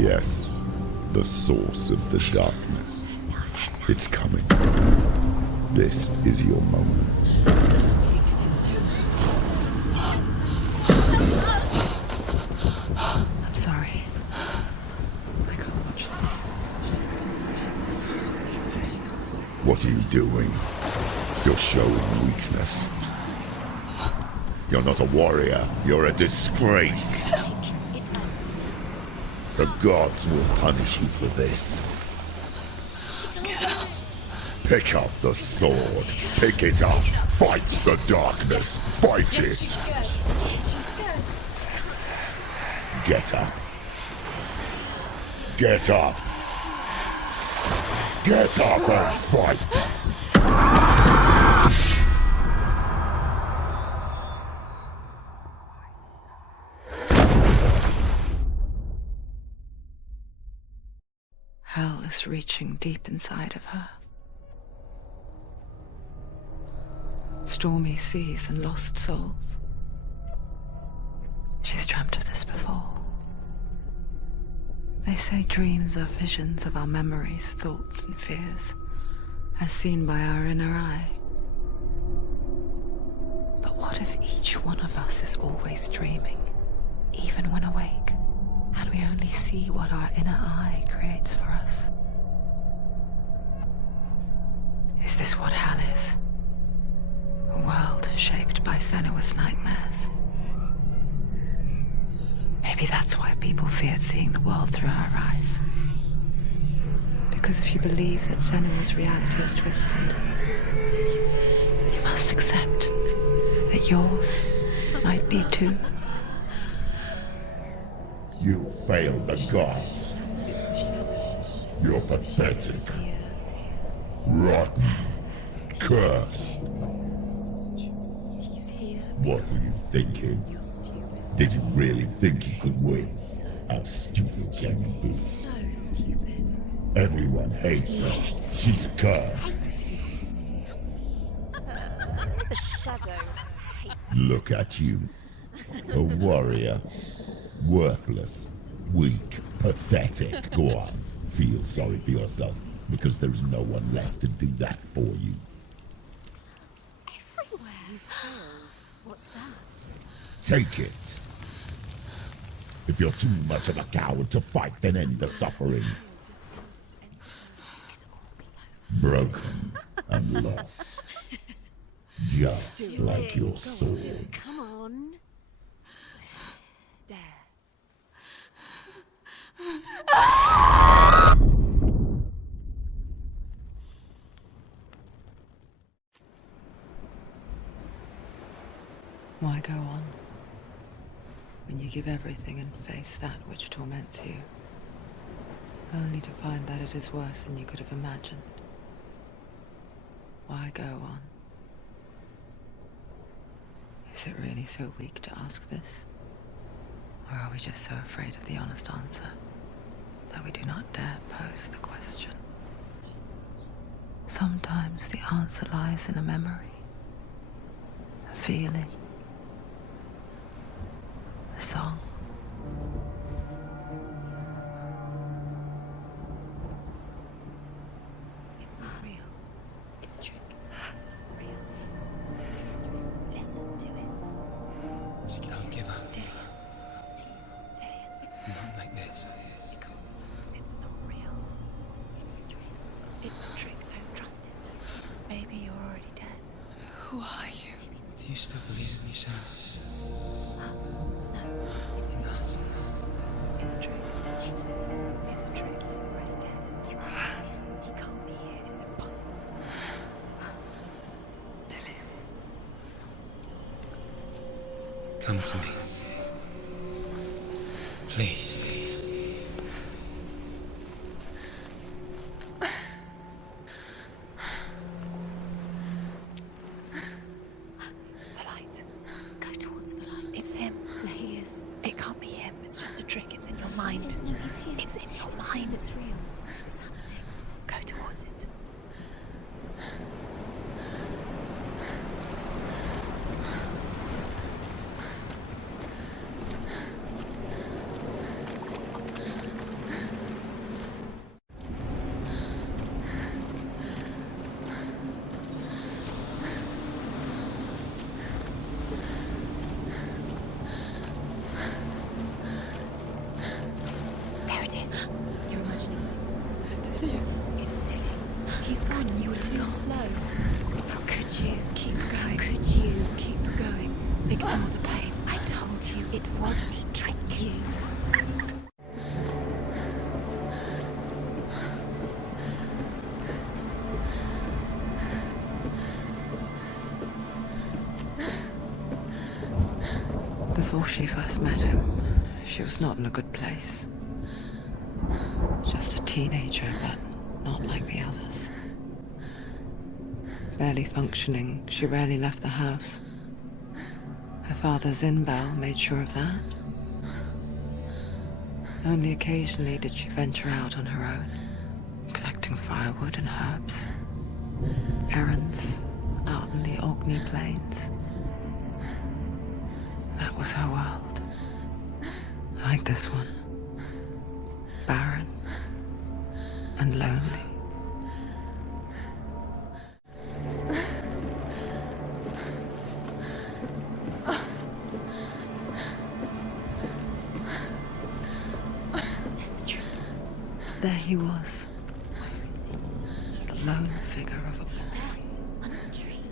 Yes, the source of the darkness. It's coming. This is your moment. I'm sorry. I can't watch this. What are you doing? You're showing weakness. You're not a warrior. You're a disgrace. The gods will punish you for this. Pick up the sword. Pick it up. Fight the darkness. Fight it. Get up. Get up. Get up and fight. Hell is reaching deep inside of her. Stormy seas and lost souls. She's dreamt of this before. They say dreams are visions of our memories, thoughts and fears, as seen by our inner eye. But what if each one of us is always dreaming, even when awake, and we only see what our inner eye creates for us? Is this what hell is? A world shaped by Senua's nightmares. Maybe that's why people feared seeing the world through her eyes. Because if you believe that Senua's reality is twisted, you must accept that yours might be too. You failed the gods. You're pathetic. Rotten. Cursed. What were you thinking? Did you really think you could win? How stupid can you be? So stupid. Everyone hates her. She's cursed. The shadow hates. Look at you. A warrior. Worthless. Weak. Pathetic. Go on. Feel sorry for yourself, because there is no one left to do that for you. Everywhere. You failed. What's that? Take it. If you're too much of a coward to fight, then end the suffering. Broken and lost. Just like your sword. Come on. Dare. Why go on when you give everything and face that which torments you, only to find that it is worse than you could have imagined? Why go on? Is it really so weak to ask this? Or are we just so afraid of the honest answer that we do not dare pose the question? Sometimes the answer lies in a memory, a feeling, a song. It's not real. It's a trick. It's not real. It is real. Listen to it. Don't give up. Dillion. It's Not like this. it can't. It's not real. It is real. It's a trick. Don't trust it. Maybe you're already dead. Who are you? Do you still believe in me, Senua? No, it's not. It's a trick. She knows it's a trick. He's already dead. He can't be here. It's impossible. Dillion. Come to me. Please. The light. Go towards the light. It's him. There he is. It can't be him. It's just a trick. It's in your mind. No, he's here. It's in your mind. It's real. It's happening. Go towards it. too slow. How could you? Keep going. How could you? Keep going. Ignore the pain. I told you it was to trick you. Before she first met him, she was not in a good place. Just a teenager, but not like the others. Barely functioning, she rarely left the house. Her father's in-bell made sure of that. Only occasionally did she venture out on her own, collecting firewood and herbs. Errands out in the Orkney plains. That was her world. Like this one. Barren and lonely. There he was. The lone figure of a boy. Under the tree.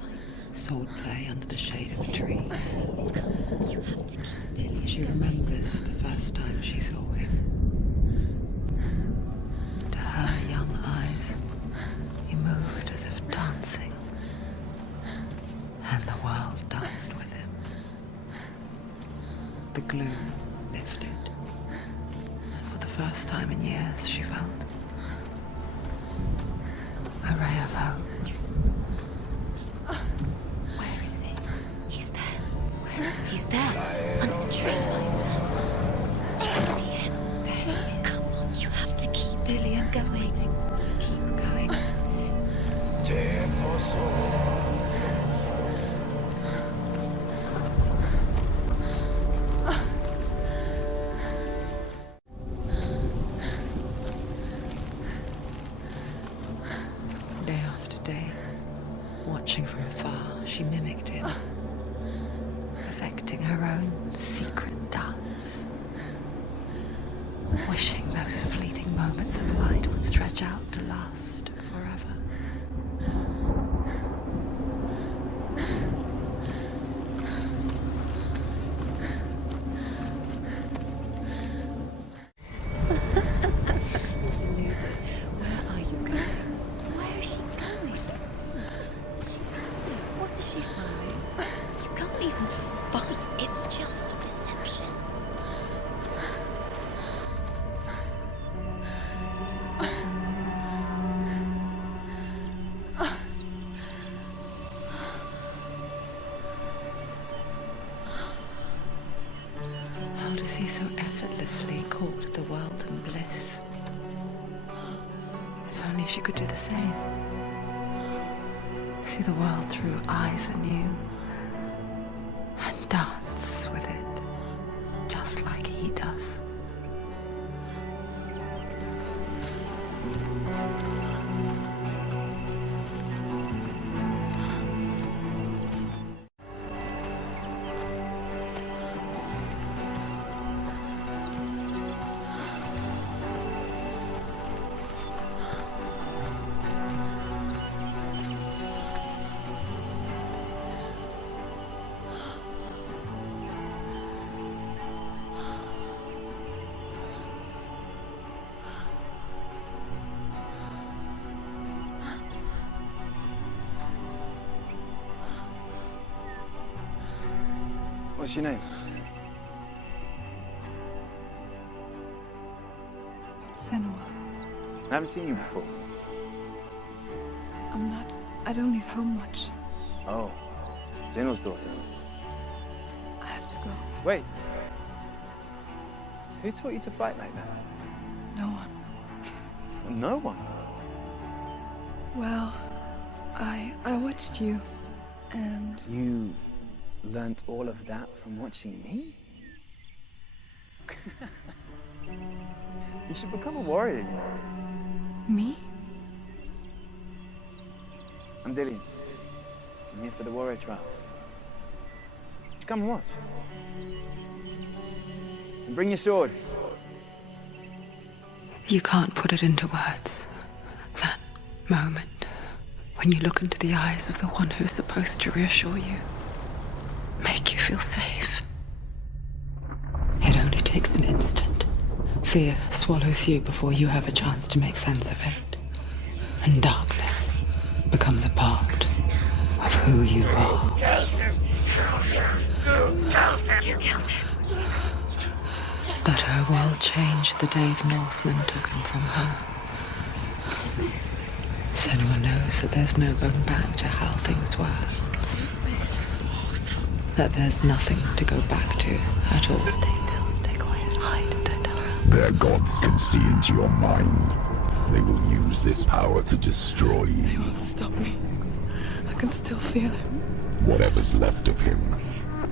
Swordplay under the shade of a tree. You have to keep Dillion. She remembers the first time she saw him. To her young eyes, he moved as if dancing. And the world danced with him. The gloom lifted. And for the first time in years, she felt a ray of hope. Where is he? He's there. Where is he? He's there. Under the tree. You can see him. There he is. Come on, you have to keep Dillion is waiting. Keep going. Day after day, watching from afar, she mimicked him, perfecting her own secret dance, wishing those fleeting moments of light would stretch out to last forever. Where are you going? Where is she going? What is she find? You can't even fight. It's just deception. How does he so effortlessly court the world and bliss? If only she could do the same. See the world through eyes anew and dance with it, just like he does. What's your name? Senua. I haven't seen you before. I don't leave home much. Oh, Zenua's daughter. I have to go. Wait. Who taught you to fight like that? No one. No one? Well, I watched you, and... You learnt all of that from watching me? You should become a warrior, you know. Me? I'm Dillion. I'm here for the warrior trials. Just come and watch. And bring your sword. You can't put it into words. That moment When you look into the eyes of the one who is supposed to reassure you, make you feel safe. It only takes an instant. Fear swallows you before you have a chance to make sense of it. And darkness becomes a part of who you are. You killed him. But her world changed the day the Norsemen took him from her. Senua knows that there's no going back to how things were. That there's nothing to go back to at all. Stay still, stay quiet, hide, don't tell her. Their gods can see into your mind. They will use this power to destroy you. They won't stop me. I can still feel him. Whatever's left of him,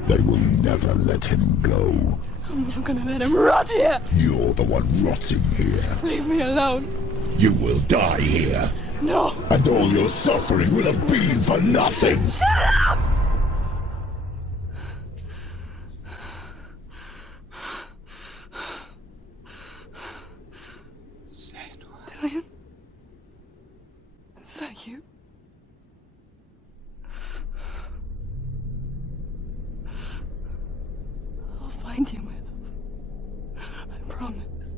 they will never let him go. I'm not gonna let him rot here. You're the one rotting here. Leave me alone. You will die here. No. And all your suffering will have been for nothing. Shut up! Dillion? Is that you? I'll find you, my love. I promise.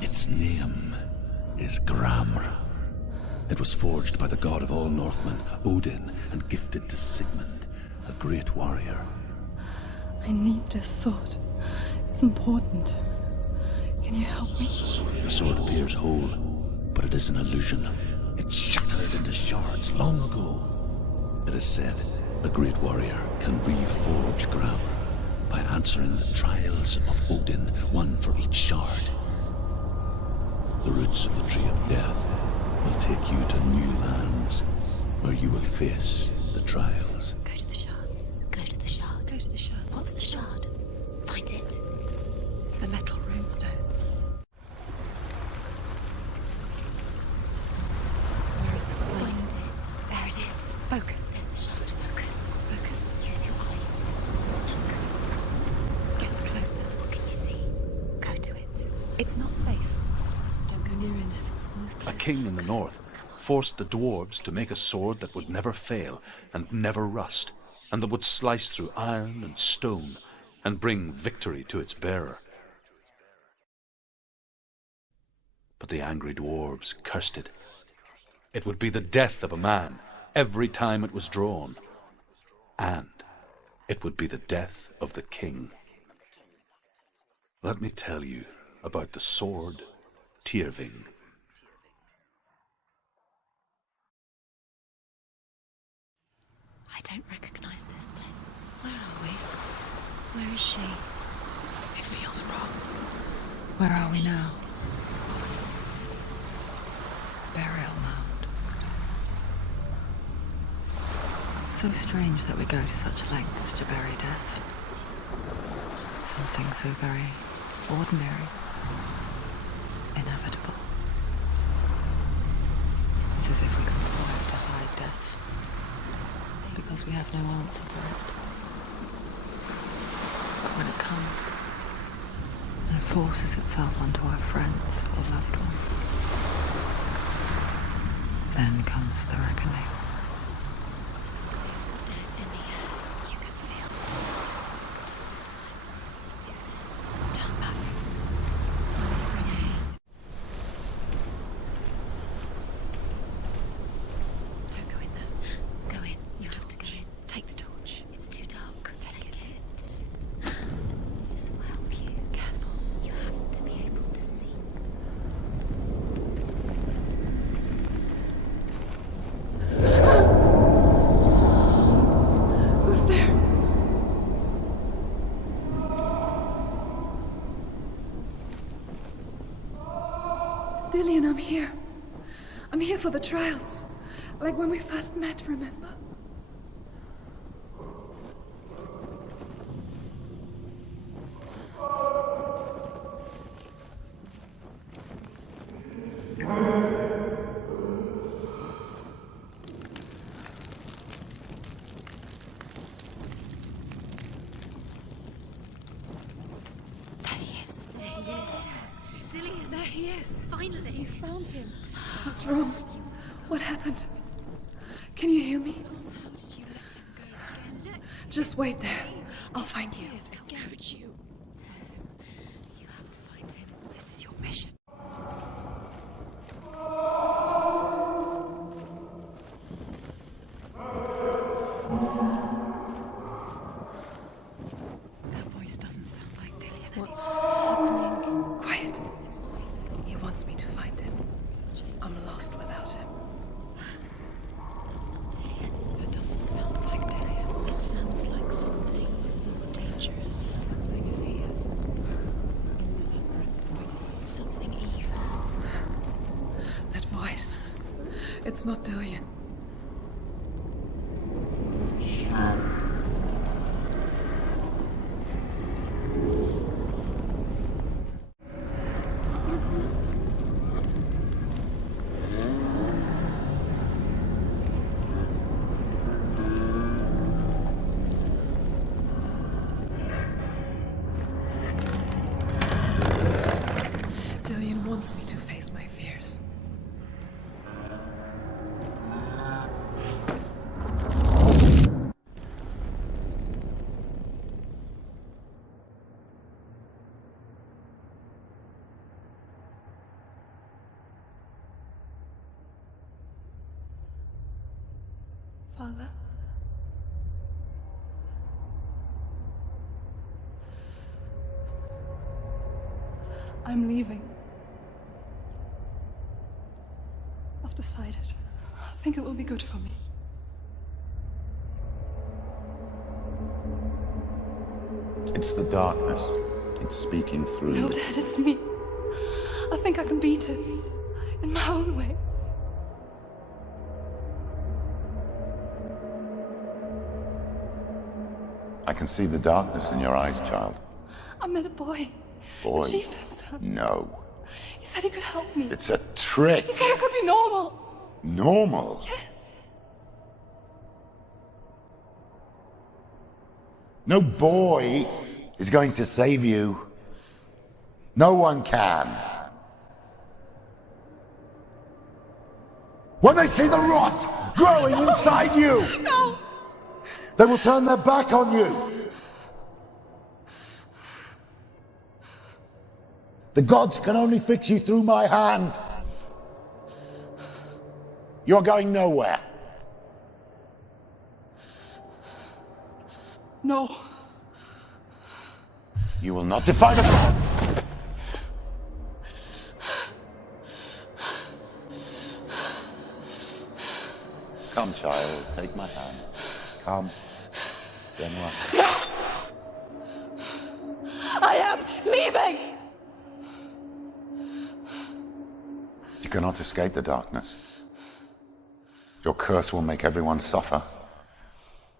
Its name is Gramr. It was forged by the god of all Northmen, Odin, and gifted to Sigmund, a great warrior. I need this sword. It's important. Can you help me? The sword appears whole, but it is an illusion. It shattered into shards long ago. It is said a great warrior can reforge Gramr by answering the trials of Odin, one for each shard. The roots of the Tree of Death will take you to new lands, where you will face the trials. Go to the shards. Go to the shard. Go to the shards. What's the shard? Find it. It's the metal runestones. Where is it? Find it. There it is. Focus. There's the shard. Focus. Focus. Use your eyes. Look. Get closer. What can you see? Go to it. It's not safe. Don't go near it. Move closer. A king in the north forced the dwarves to make a sword that would never fail and never rust, and that would slice through iron and stone and bring victory to its bearer. But the angry dwarves cursed it. It would be the death of a man every time it was drawn, and it would be the death of the king. Let me tell you about the sword Tyrving. I don't recognize this place. Where are we? Where is she? It feels wrong. Where are we now? Burial mound. So strange that we go to such lengths to bury death. Something so very ordinary, inevitable. It's as if we conspire to hide death, because we have no answer for it. But when it comes and forces itself onto our friends or loved ones, then comes the reckoning. Dead in the air, you can feel it. the trials. Like when we first met, remember? Dillion, there he is, finally. You found him. What's wrong? What happened? Can you hear me? How did you let him go again? Just wait there. I'll find you. How could you? Find him. You have to find him. This is your mission. That voice doesn't sound like Dillion. What's happening? Quiet. He wants me to find him. I'm lost without him. That's not Dillion. That doesn't sound like Dillion. It sounds like something more dangerous. Something is here. Something evil. That voice. It's not Dillion. Dillion wants me to face my fears. Father? I'm leaving. I've decided. I think it will be good for me. It's the darkness. It's speaking through No, you. Dad, it's me. I think I can beat it. In my own way. I can see the darkness in your eyes, child. I met a boy. Boy. The chieftain's son. No. He said he could help me. It's a trick. He said I could be normal. Normal? Yes. No boy is going to save you. No one can. When they see the rot growing inside you, No! they will turn their back on you. The gods can only fix you through my hand. You're going nowhere. No. You will not defy the gods. Come, child, take my hand. Come. Senua. I am leaving! You cannot escape the darkness. Your curse will make everyone suffer.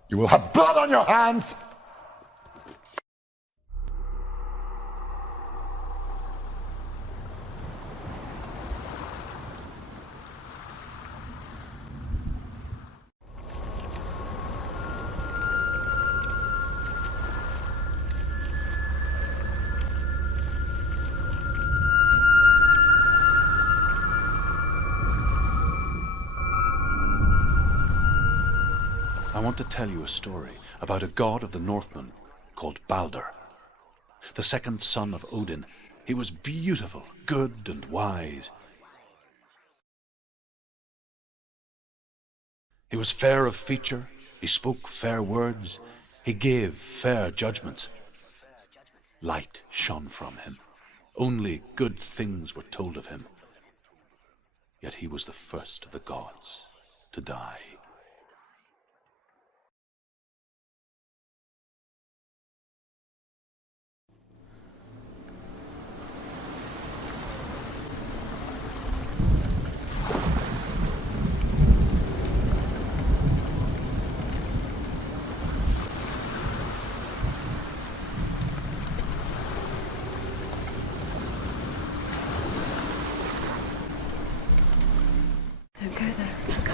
You will have blood on your hands! I want to tell you a story about a god of the Northmen called Balder. The second son of Odin. He was beautiful, good and wise. He was fair of feature, he spoke fair words, he gave fair judgments. Light shone from him. Only good things were told of him. Yet he was the first of the gods to die.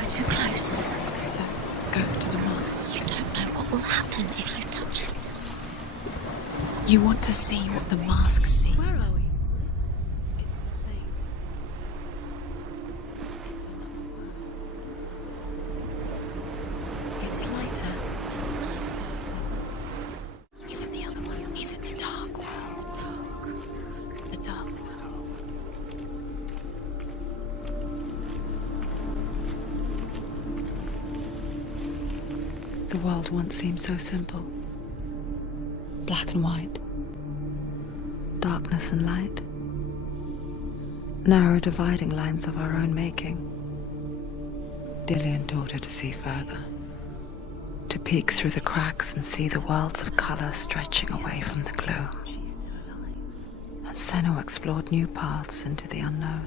too close. Don't go to the mask. You don't know what will happen if you touch it. You want to see what the mask sees. Where are we? It's the same. It's another world. It's lighter. It's nicer. He's in the other one. He's in the dark world. The dark world. The world once seemed so simple. Black and white. Darkness and light. Narrow dividing lines of our own making. Dillion taught her to see further. To peek through the cracks and see the worlds of color stretching away from the gloom. And Senua explored new paths into the unknown.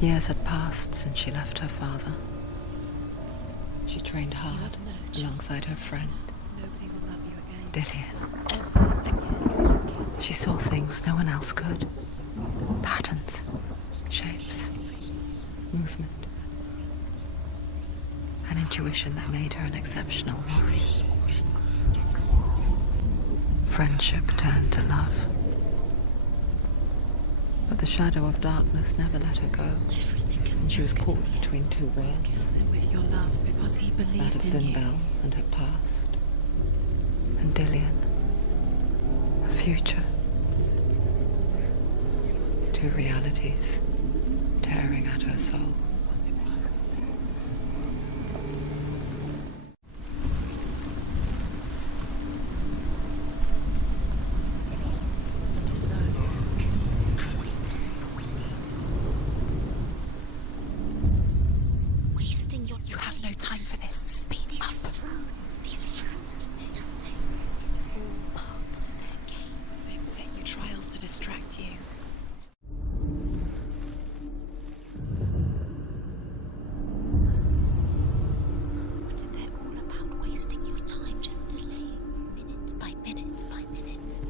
Years had passed since she left her father. She trained hard alongside her friend, Nobody will love you again. Dillion. Ever again. She saw things no one else could. Patterns, shapes, movement. An intuition that made her an exceptional warrior. Friendship turned to love. But the shadow of darkness never let her go. And she was caught between two worlds. Killed him with your love because he That believed of in you. Zinbel and her past. And Dillion. Her future. Two realities tearing at her soul. You have no time for this. Speed up. These rules mean nothing. It's all part of their game. They've set you trials to distract you. What if they're all about wasting your time, just delaying minute by minute by minute?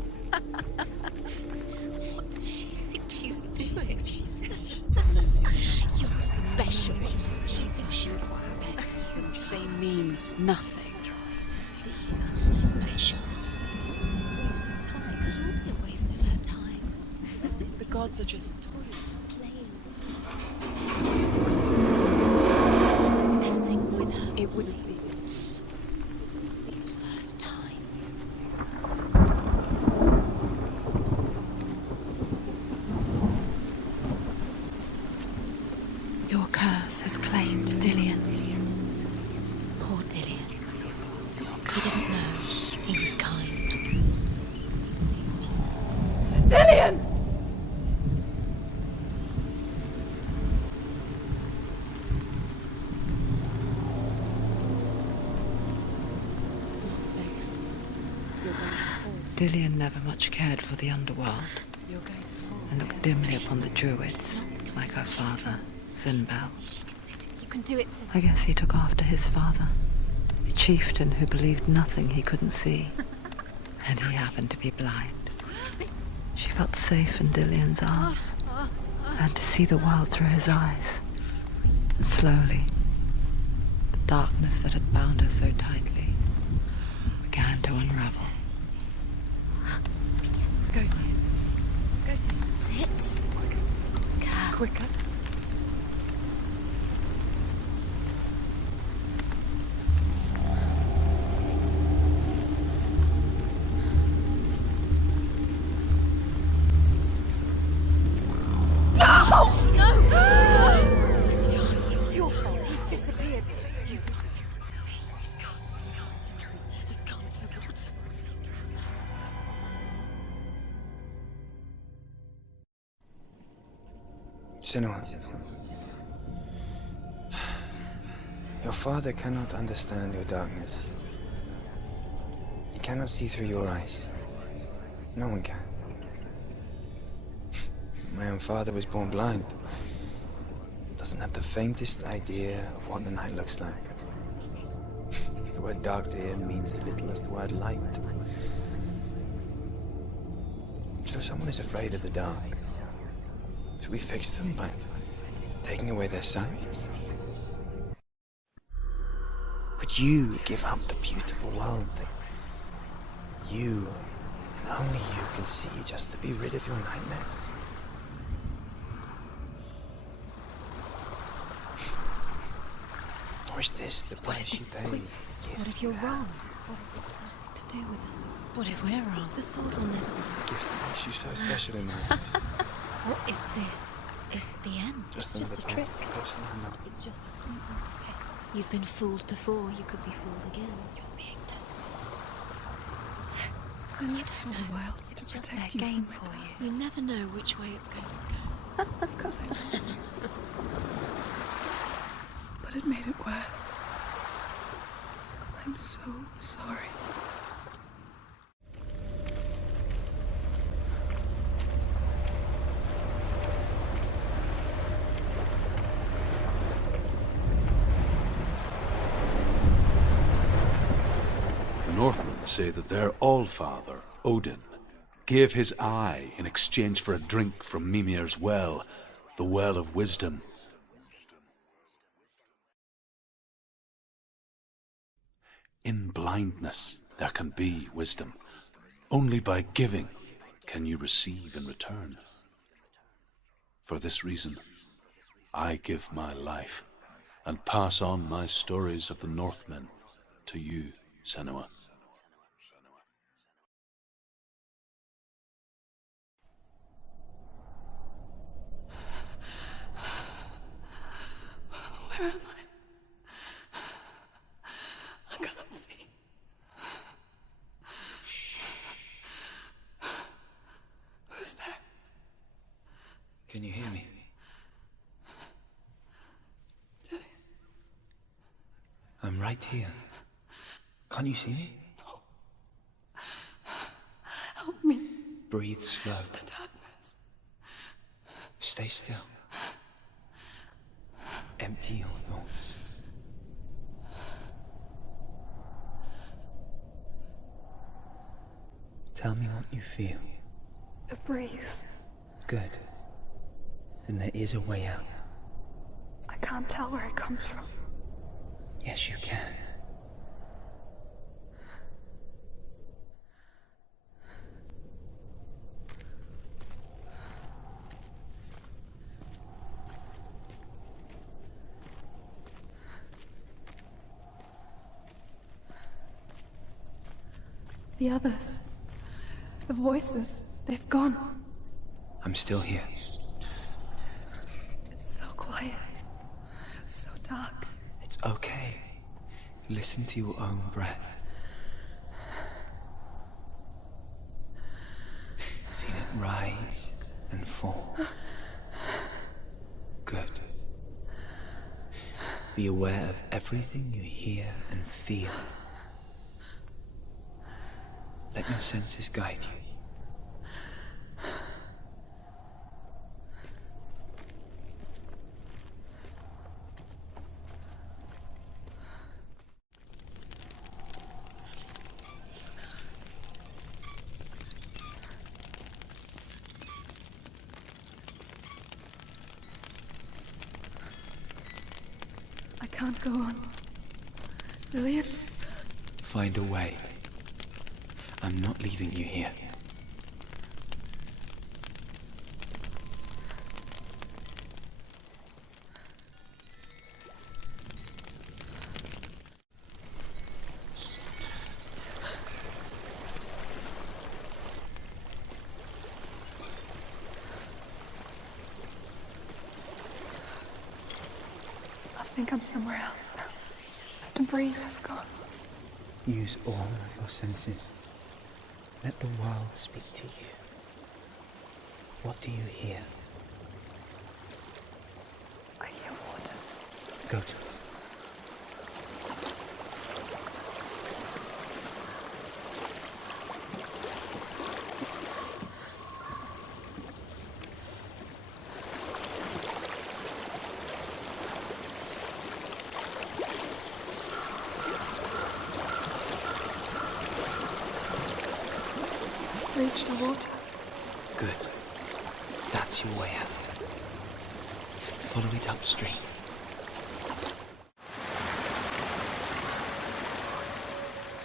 What does she think she's doing? You're special. She thinks she'll They mean nothing. be special. It could all be a waste of her time. The gods are just Playing with messing with her. It wouldn't be. First time. Your curse has claimed Dillion. Poor Dillion. He didn't know. He was kind. Dillion! It's not safe. You're going to fall. Dillion never much cared for the underworld, You're going to fall. and looked dimly upon the druids, like her father, Zinbel. You can do it, Senua. I guess he took after his father, a chieftain who believed nothing he couldn't see, and he happened to be blind. She felt safe in Dillion's arms, learned to see the world through his eyes, and slowly, the darkness that had bound her so tightly began to unravel. Go to him. Go to him. That's it. Quicker. No! Where's he gone? It's your fault. He's disappeared. Senua. Your father cannot understand your darkness. He cannot see through your eyes. No one can. My own father was born blind. Doesn't have the faintest idea of what the night looks like. The word dark to him means as little as the word light. So someone is afraid of the dark. Should we fix them by taking away their sight? Would you give up the beautiful world that you, and only you, can see just to be rid of your nightmares? Or is this the price you pay? What if you're wrong? What if this has nothing to do with the sword? What if we're wrong? The sword will never be The gift that makes you so special in my life. What if this is the end? Just It's just a trick. Person I know. It's just a pointless test. You've been fooled before, you could be fooled again. You're being tested. You don't know. It's just their game for you. You never know which way it's going to go. Because I know. But it made it worse. I'm so sorry. The Northmen say that their Allfather, Odin, gave his eye in exchange for a drink from Mimir's well, the Well of Wisdom. In blindness there can be wisdom. Only by giving can you receive in return. For this reason, I give my life and pass on my stories of the Northmen to you, Senua. Where am I? I can't see. Who's there? Can you hear me? Dillion. I'm right here. Can't you see me? No. Help me. Breathe slow. It's the darkness. Stay still. Empty your thoughts. Tell me what you feel. A breeze. Good. Then there is a way out. I can't tell where it comes from. Yes, you can. The others. The voices. They've gone. I'm still here. It's so quiet. So dark. It's okay. Listen to your own breath. Feel it rise and fall. Good. Be aware of everything you hear and feel. Let your senses guide you. I can't go on. Dillion? Find a way. I'm not leaving you here. I think I'm somewhere else now. The breeze has gone. Use all of your senses. Let the world speak to you. What do you hear? I hear water. Good. I've reached the water. Good. That's your way out. Follow it upstream.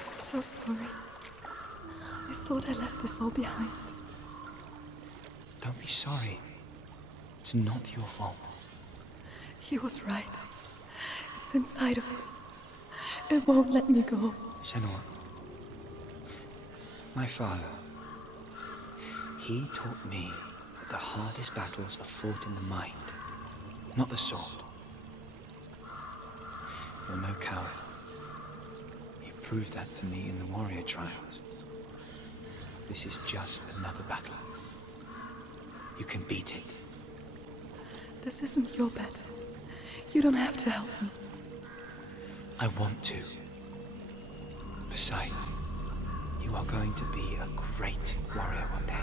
I'm so sorry. I thought I left this all behind. Don't be sorry. It's not your fault. He was right. It's inside of me. It won't let me go. Senua. My father. He taught me that the hardest battles are fought in the mind, not the sword. You're no coward. You proved that to me in the warrior trials. This is just another battle. You can beat it. This isn't your battle. You don't have to help me. I want to. Besides, you are going to be a great warrior one day.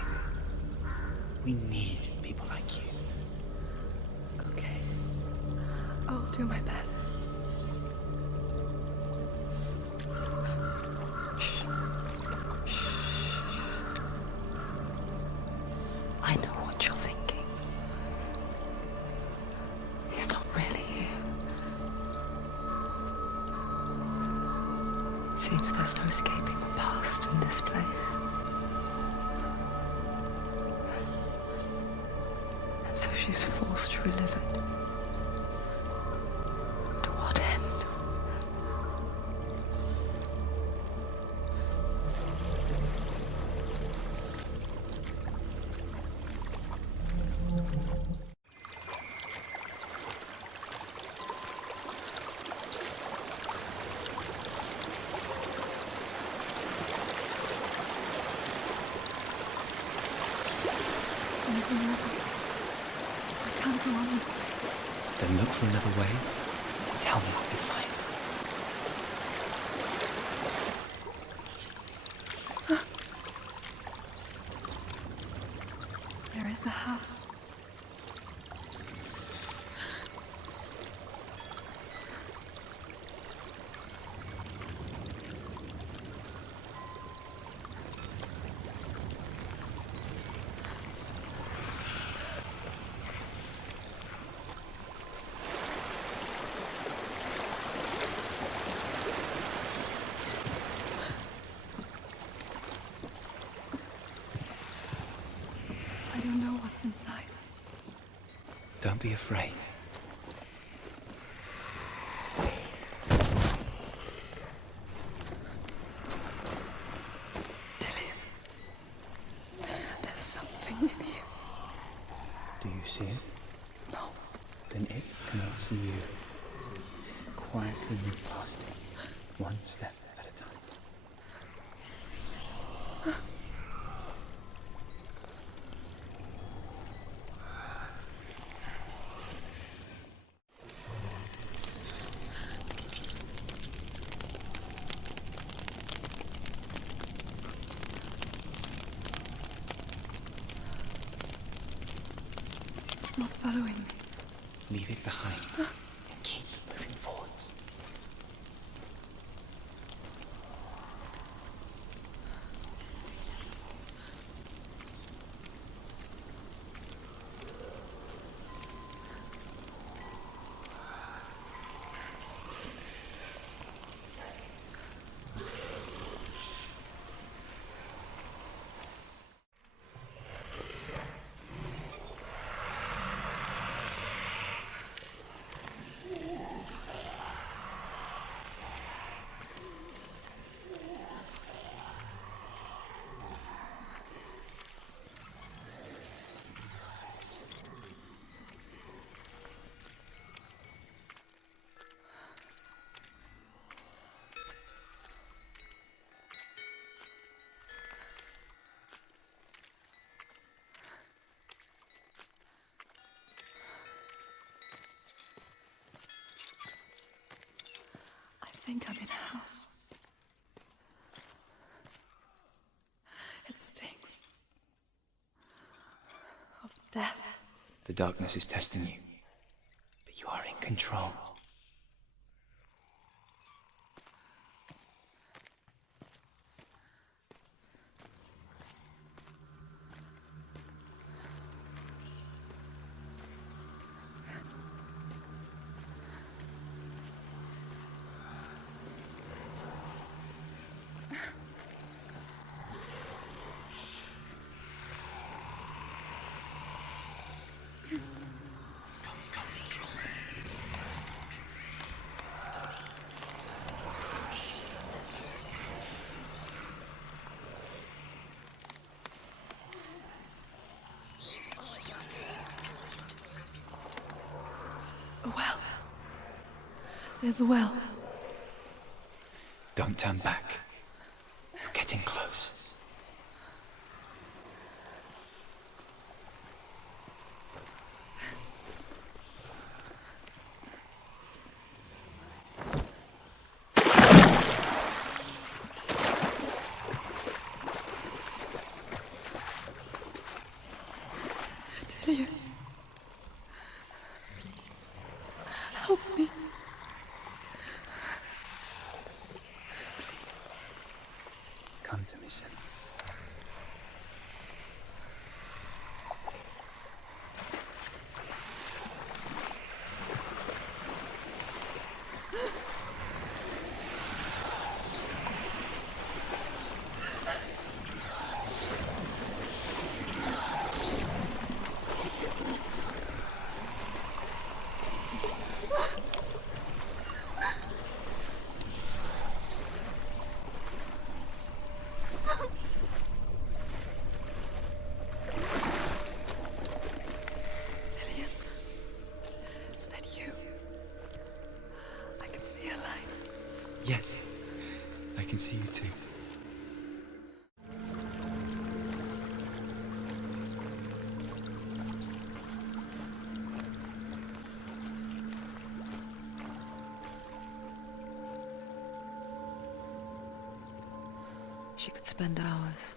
We need people like you. Okay. I'll do my best. I know what you're thinking. He's not really here. It seems there's no escaping the past in this place. And so she's forced to relive it. To what end? There's a waterfall. I can't go on this way. Then look for another way. Tell me what you find. There is a house. I don't know what's inside. Don't be afraid. Dillion, there's something in here. Do you see it? No. Then it cannot see you. Quietly move past it, one step at a time. It's not following me. Leave it behind and keep moving forwards. think I'm in a house. It stinks of death. The darkness is testing you, but you are in control. A well. There's a well. Don't turn back. You're getting close. Dillion. Help me. Come to me, Senua. Is that you? I can see a light. Yes, I can see you too. She could spend hours,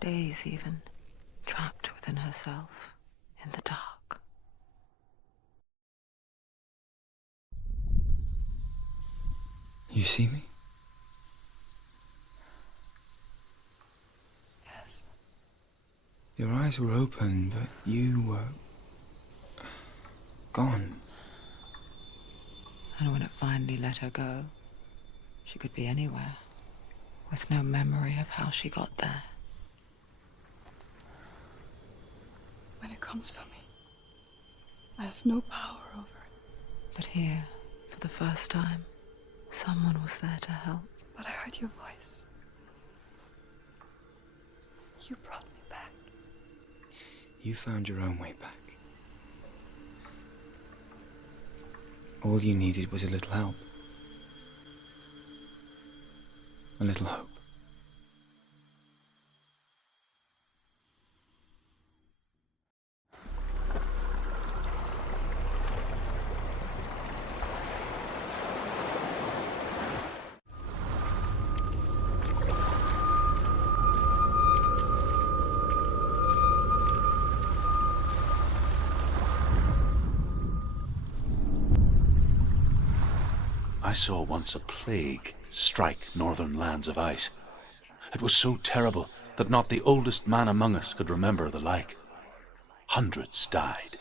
days even, trapped within herself, in the dark. You see me? Yes. Your eyes were open, but you were gone. And when it finally let her go, she could be anywhere, with no memory of how she got there. When it comes for me, I have no power over it. But here, for the first time, someone was there to help. But I heard your voice. You brought me back. You found your own way back. All you needed was a little help. A little hope. I saw once a plague strike northern lands of ice. It was so terrible that not the oldest man among us could remember the like. Hundreds died.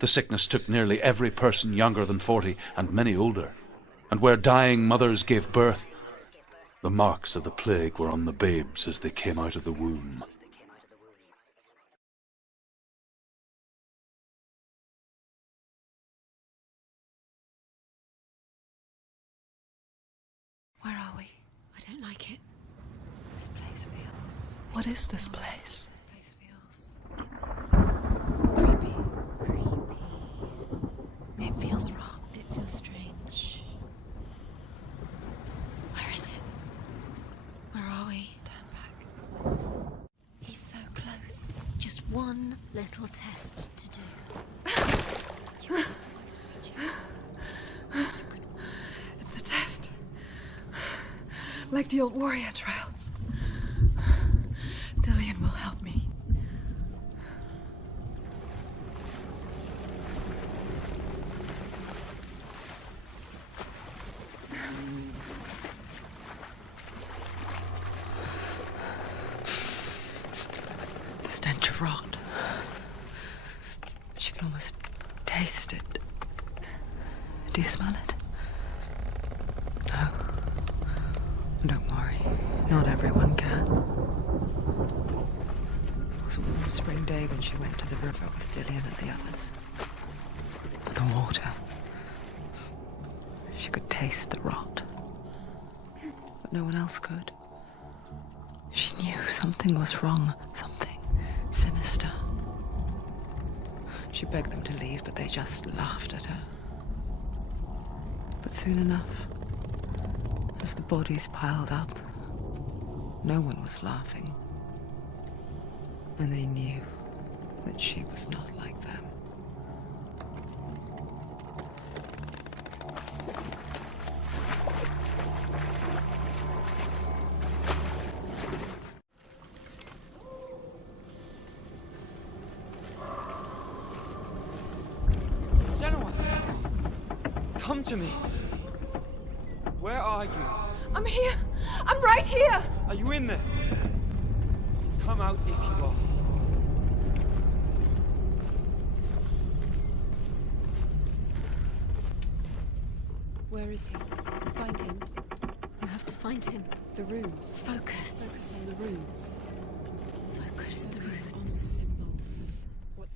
The sickness took nearly every person younger than 40 and many older, and where dying mothers gave birth, the marks of the plague were on the babes as they came out of the womb. Where are we? I don't like it. This place feels... What is this place? This place feels... It's... creepy. Creepy. It feels wrong. It feels strange. Where is it? Where are we? Turn back. He's so close. Just one little test to do. You want to reach him. Like the old warrior trials. Dillion will help me. The stench of rot. She can almost taste it. Do you smell it? No. Don't worry. Not everyone can. It was a warm spring day when she went to the river with Dillion and the others. To the water. She could taste the rot. But no one else could. She knew something was wrong. Something sinister. She begged them to leave, but they just laughed at her. But soon enough, as the bodies piled up, no one was laughing. And they knew that she was not like them. Senua! Come to me! Where are you? I'm here! I'm right here! Are you in there? Come out if you are. Where is he? Find him. You have to find him. The runes. Focus. Focus on the runes. Focus the runes.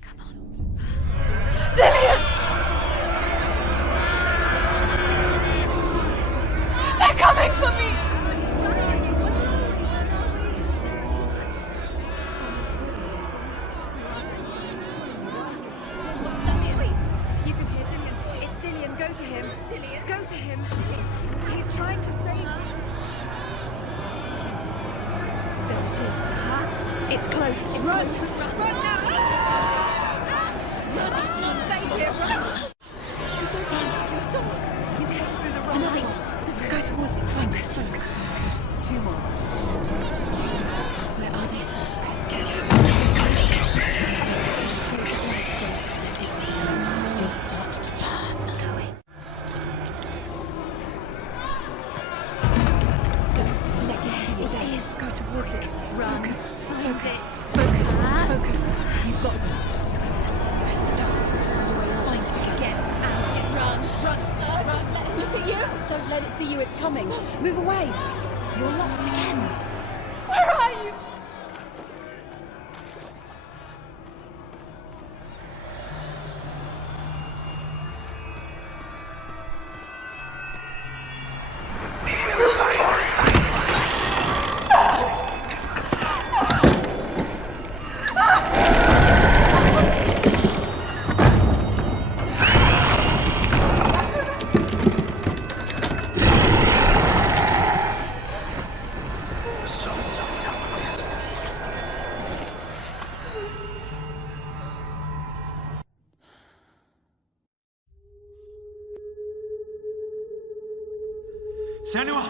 Come on. Dillion! They're coming for me! There's too much. Someone's calling you. Who are they? Someone's calling you. What's that voice? You can hear Dillion. It's Dillion. Go to him. Dillion? Go to him. He's trying to save me. There it is. It's close. It's Run! close. Run now! Run! Save here. Run! Run! You saw it. You came through the wrong light. Go towards it. Focus. Focus. Two more. Where are they, sir? You'll start to burn. Going. Don't let it see It is. Go towards it. Run. Focus. Find Focus. it. Focus. Ah. Focus. You've got them. Where's the door? Find it. Get out. Run. Run. Run. Look at you. Don't let it see you. It's coming. Move away. You're lost again. Where are you? Senua!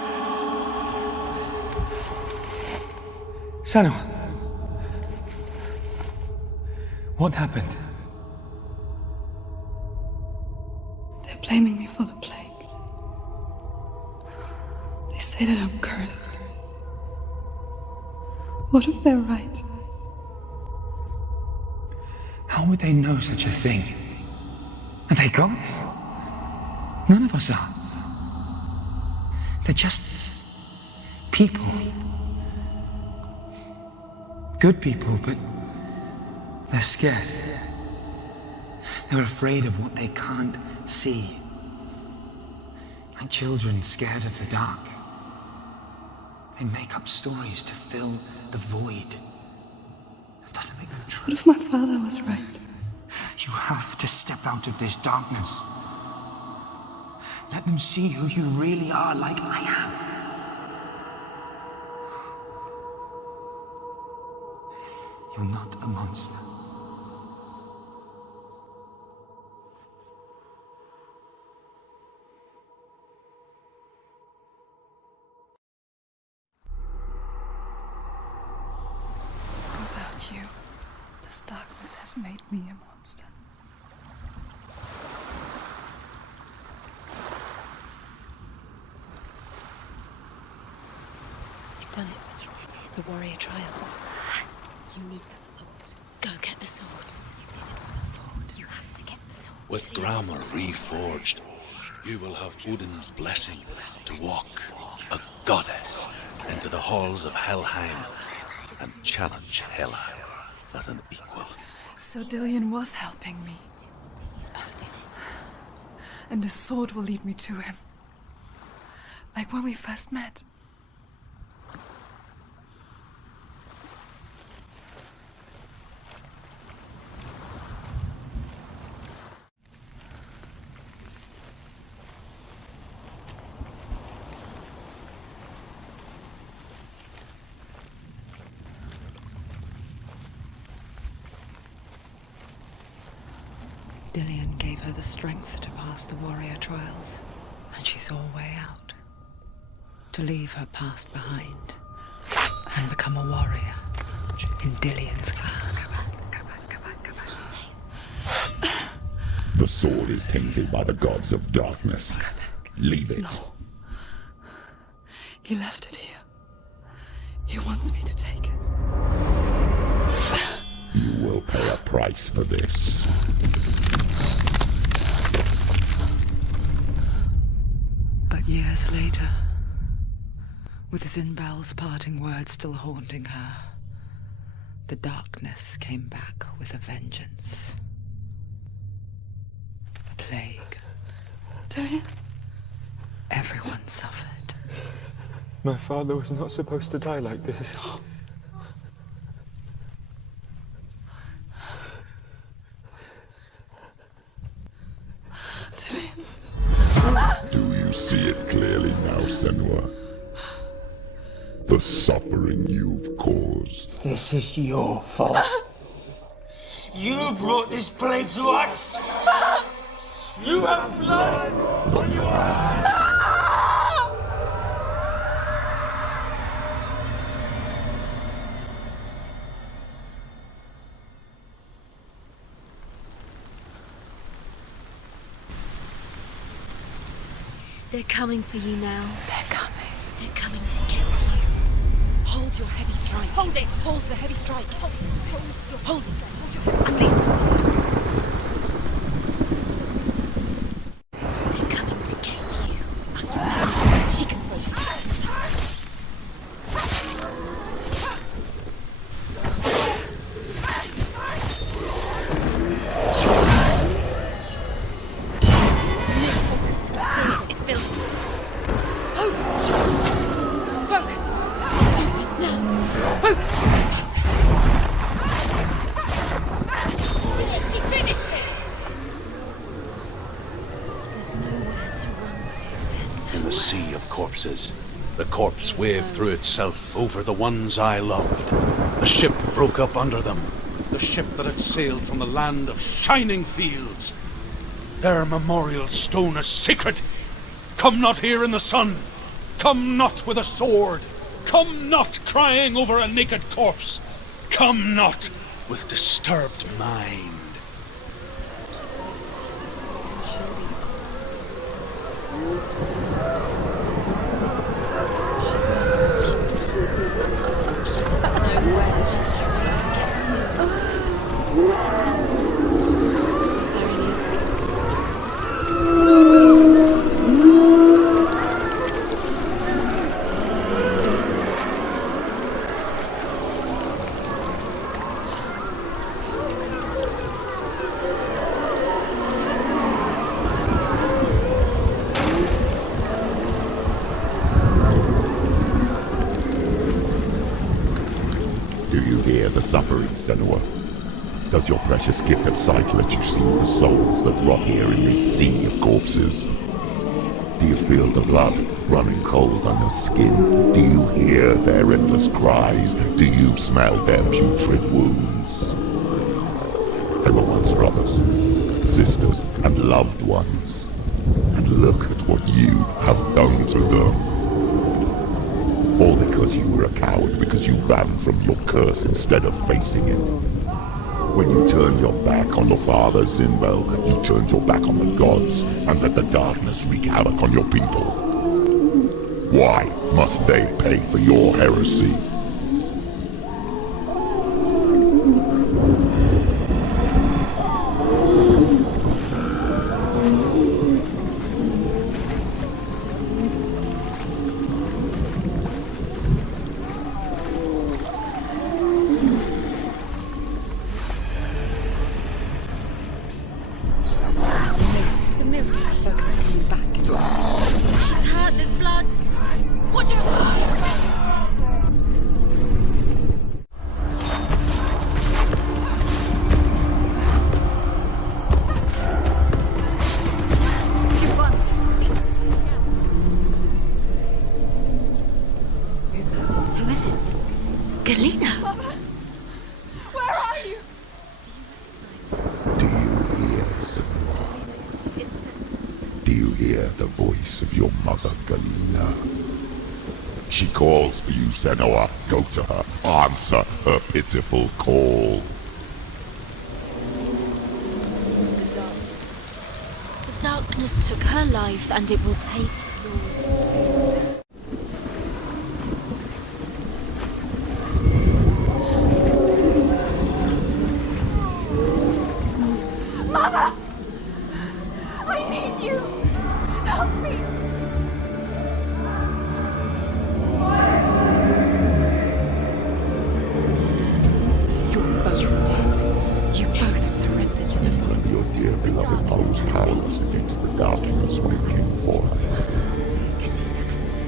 Senua! What happened? They're blaming me for the plague. They say that I'm cursed. What if they're right? How would they know such a thing? Are they gods? None of us are. They're just people. Good people, but they're scared. They're afraid of what they can't see. Like children scared of the dark. They make up stories to fill the void. That doesn't make them true. What if my father was right? You have to step out of this darkness. Let them see who you really are, like I have. You're not a monster. This darkness has made me a monster. You've done it. You did it. The warrior trials. You need that sword. Go get the sword. You did it with the sword. You have to get the sword. With grammar reforged, you will have Odin's blessing to walk, a goddess, into the halls of Helheim and challenge Hela as an equal. So Dillion was helping me. And the sword will lead me to him. Like when we first met. Dillion gave her the strength to pass the warrior trials, and she saw a way out. To leave her past behind, and become a warrior in Dillion's clan. Go back. The sword is tainted by the gods of darkness. Leave it. No. He left it here. He wants me to take it. You will pay a price for this. But years later, with Zinbel's parting words still haunting her, the darkness came back with a vengeance. A plague. Dillion? Everyone suffered. My father was not supposed to die like this. Do you see it clearly now, Senua? The suffering you've caused. This is your fault. You brought this plague to us! You have blood on your hands! They're coming for you now. They're coming. They're coming to get you. Hold your heavy strike. Hold it! Hold the heavy strike. Hold it. Hold it! Unleash the sword. They're coming to get you. Must remember, she can fall. It's built. Focus now. She finished it. There's nowhere to run to. In the sea of corpses, the corpse waved through itself over the ones I loved. The ship broke up under them. The ship that had sailed from the land of shining fields. Their memorial stone is sacred. Come not here in the sun. Come not with a sword. Come not crying over a naked corpse. Come not with disturbed mind. She's lost. She doesn't know where she's trying to get to. Is there any escape? Do you hear the suffering, Senua? Does your precious gift of sight let you see the souls that rot here in this sea of corpses? Do you feel the blood running cold on your skin? Do you hear their endless cries? Do you smell their putrid wounds? They were once brothers, sisters, and loved ones. And look at what you have done to them. All because you were a coward, because you ran from your curse instead of facing it. When you turned your back on your father Zinbel, you turned your back on the gods and let the darkness wreak havoc on your people. Why must they pay for your heresy? Calls for you, Senua. Go to her. Answer her pitiful call. The darkness took her life, and it will take yours too. Mother! I need you! Help me! Your dear beloved posed powerless against the darkness waiting for her.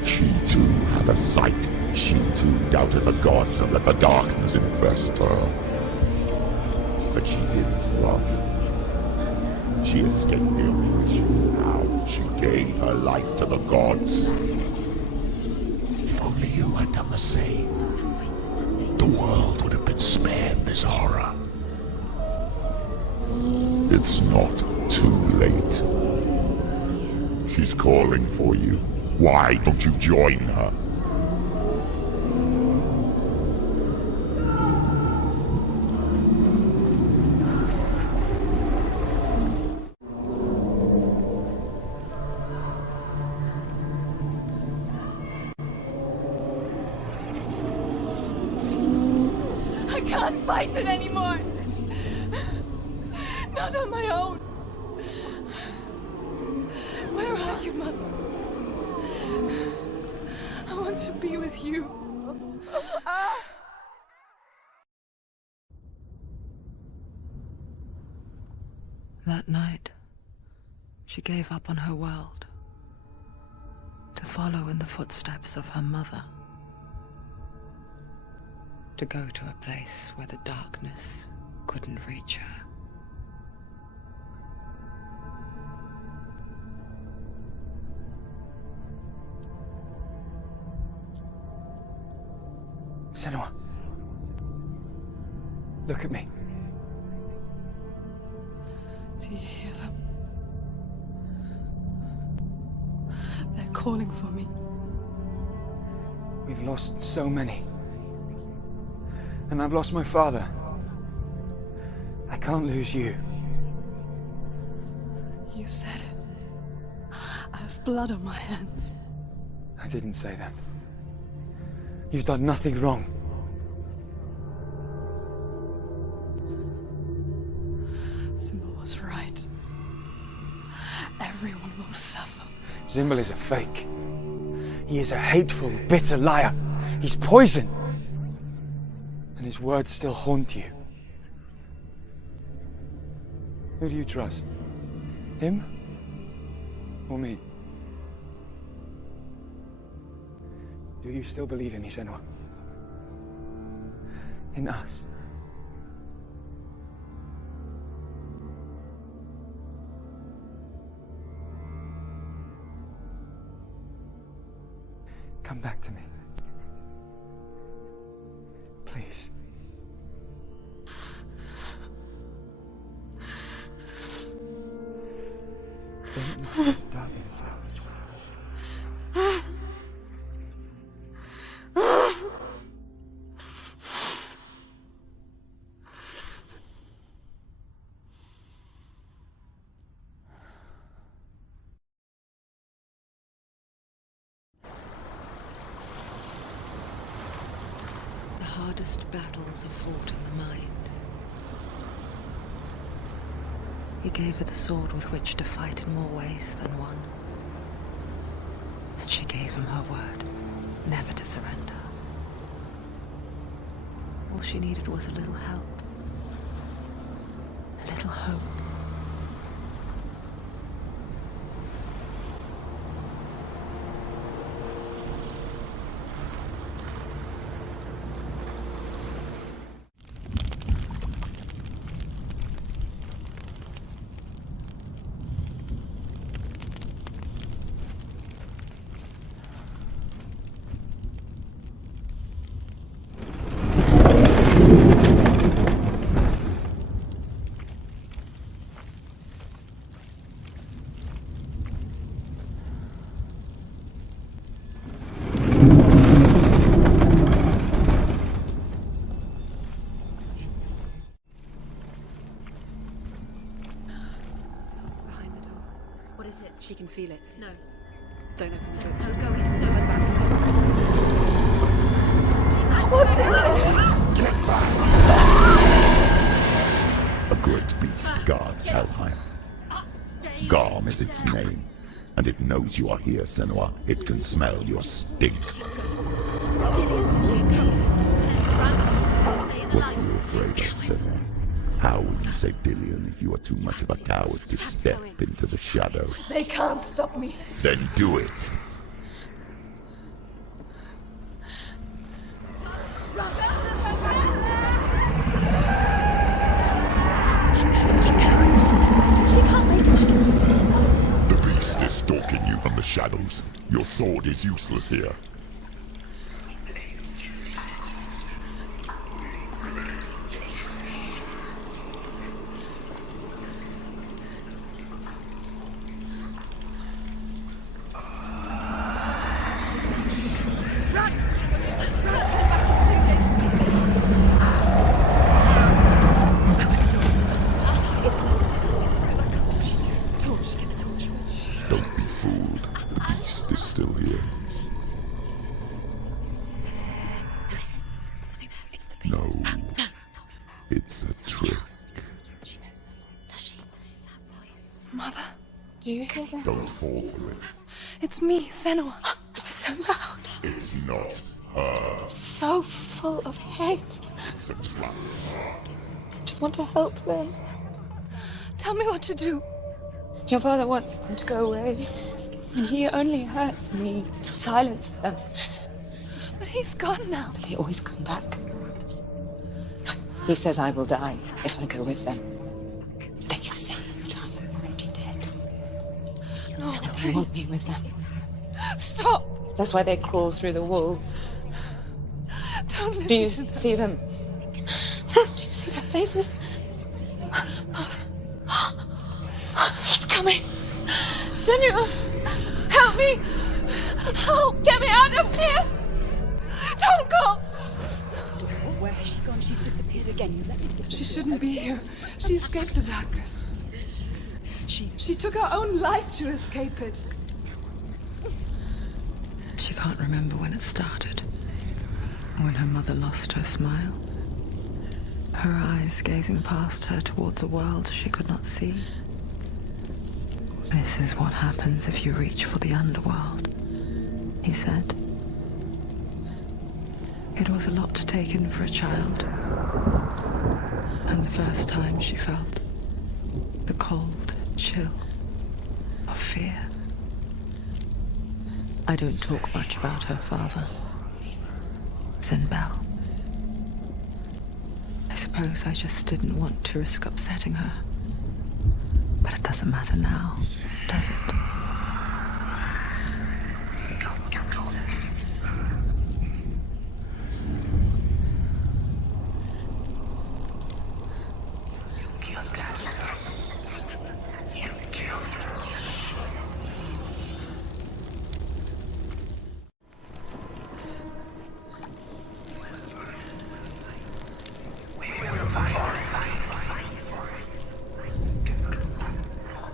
She too had a sight. She too doubted the gods and let the darkness infest her. But she didn't run. She escaped the oppression. Now she gave her life to the gods. If only you had done the same, the world would have been spared this horror. It's not too late. She's calling for you. Why don't you join her? I can't fight it anymore. Not on my own. Where are you, Mother? I want to be with you. That night, she gave up on her world to follow in the footsteps of her mother, to go to a place where the darkness couldn't reach her. Senua, look at me. Do you hear them? They're calling for me. We've lost so many. And I've lost my father. I can't lose you. You said it. I have blood on my hands. I didn't say that. You've done nothing wrong. Zinbel was right. Everyone will suffer. Zinbel is a fake. He is a hateful, bitter liar. He's poison. And his words still haunt you. Who do you trust? Him? Or me? Do you still believe in me, Senua? In us? Come back to me. Please. Don't let this darkness out. hardest battles are fought in the mind. He gave her the sword with which to fight in more ways than one. And she gave him her word, never to surrender. All she needed was a little help. A little hope. She can feel it. No. Don't open the door. Don't go in. Turn back. Turn back. What's in there? Get back! A great beast guards Helheim. Garm is its name, and it knows you are here, Senua. It can smell your stink. What are you afraid of, Senua? How will you save Dillion if you are too much of a coward to step into the shadows? They can't stop me. Then do it! The beast is stalking you from the shadows. Your sword is useless here. Don't be fooled. The beast is still here. No. It's a trick. Mother, do you hear that? Don't fall for it. It's me, Senua. It's so loud. It's not her. So full of hate. It's a trap. I just want to help them. Tell me what to do. Your father wants them to go away. And he only hurts me to silence them. But he's gone now. But they always come back. He says I will die if I go with them. They say that I'm already dead. No, and they want me with them. Stop! That's why they crawl through the walls. Don't listen Do you to them. see them? Do you see their faces? He's coming! Senua! Help me! Help! Get me out of here! Don't go! Where has she gone? She's disappeared again. You let me get She shouldn't be here. She escaped the darkness. She took her own life to escape it. She can't remember when it started. When her mother lost her smile. Her eyes gazing past her towards a world she could not see. This is what happens if you reach for the underworld, he said. It was a lot to take in for a child. And the first time she felt the cold chill of fear. I don't talk much about her father, Zinbel. I suppose I just didn't want to risk upsetting her. But it doesn't matter now, does it?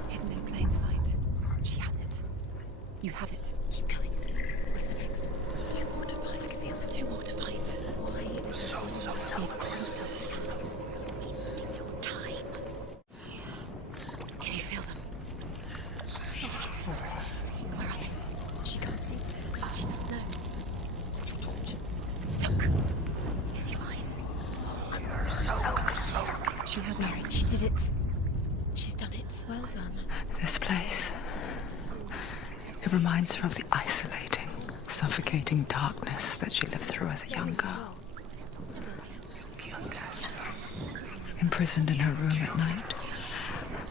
Hidden in plain sight. She has it. You have it. Keep going. Where's the next? Two more to find. I can feel the two more to find. Why? She did it. She's done it. Well done. This place. It reminds her of the isolating, suffocating darkness that she lived through as a young girl. Imprisoned in her room at night,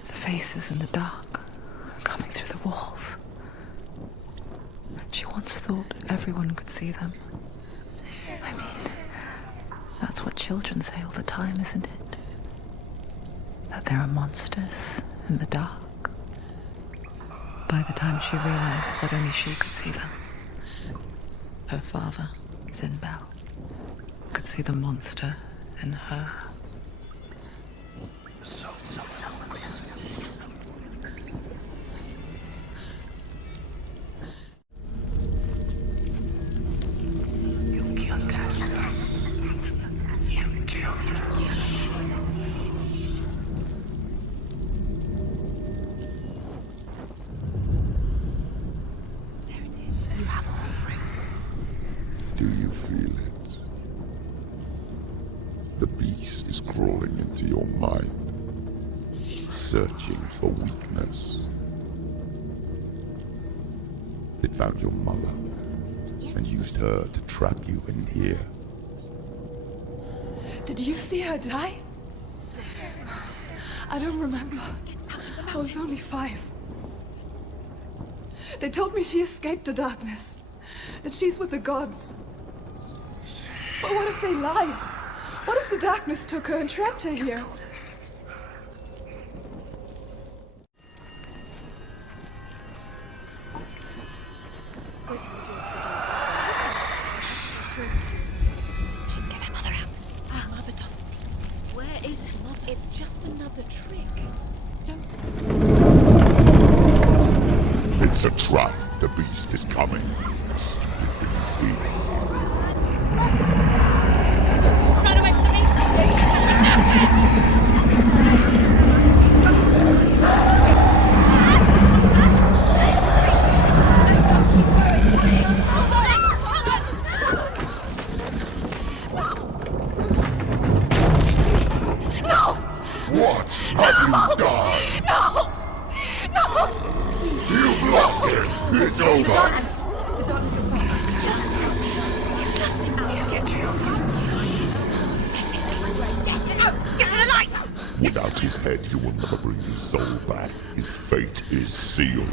the faces in the dark, coming through the walls. She once thought everyone could see them. I mean, that's what children say all the time, isn't it? That there are monsters in the dark. By the time she realized that only she could see them, her father, Zinbel, could see the monster in her. Do you feel it? The beast is crawling into your mind, searching for weakness. It found your mother and used her to trap you in here. Did you see her die? I don't remember. I was only 5. They told me she escaped the darkness, that she's with the gods. But what if they lied? What if the darkness took her and trapped her here? Should get her mother out. Her mother doesn't exist. Where is her mother? It's just another trick. Don't. It's a trap. The beast is coming. Stupid thing. Run away from the beast! No! What have you done? No! No! You've lost it! It's over! The darkness is back. You've lost him. You've lost him. Get to the light! Without his head, you will never bring his soul back. His fate is sealed.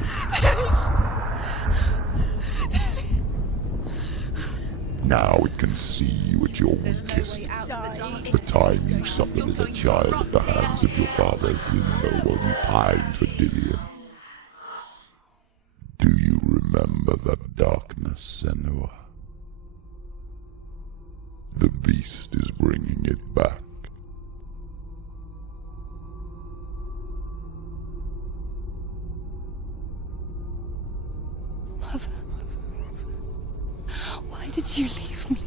Now it can see you at your weakest. The time you suffered as a child at the hands of your father Zinbel while you pined for Dillion. Do you remember that darkness, Senua? The beast is bringing it back. Mother, why did you leave me?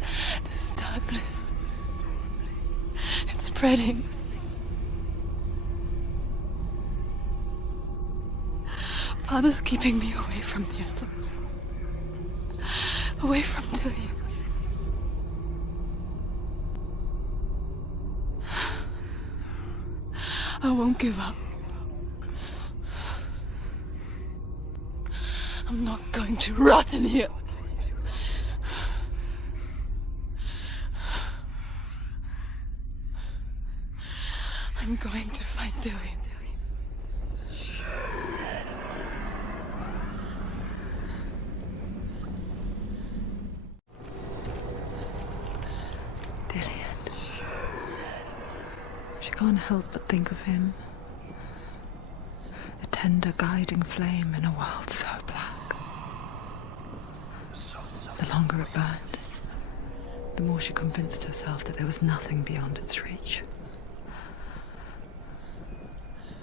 This darkness, it's spreading. Father's keeping me away from the others. Away from Dillion. I won't give up. I'm not going to rot in here. I'm going to find Dillion. She can't help but think of him. A tender guiding flame in a world so black. The longer it burned, the more she convinced herself that there was nothing beyond its reach.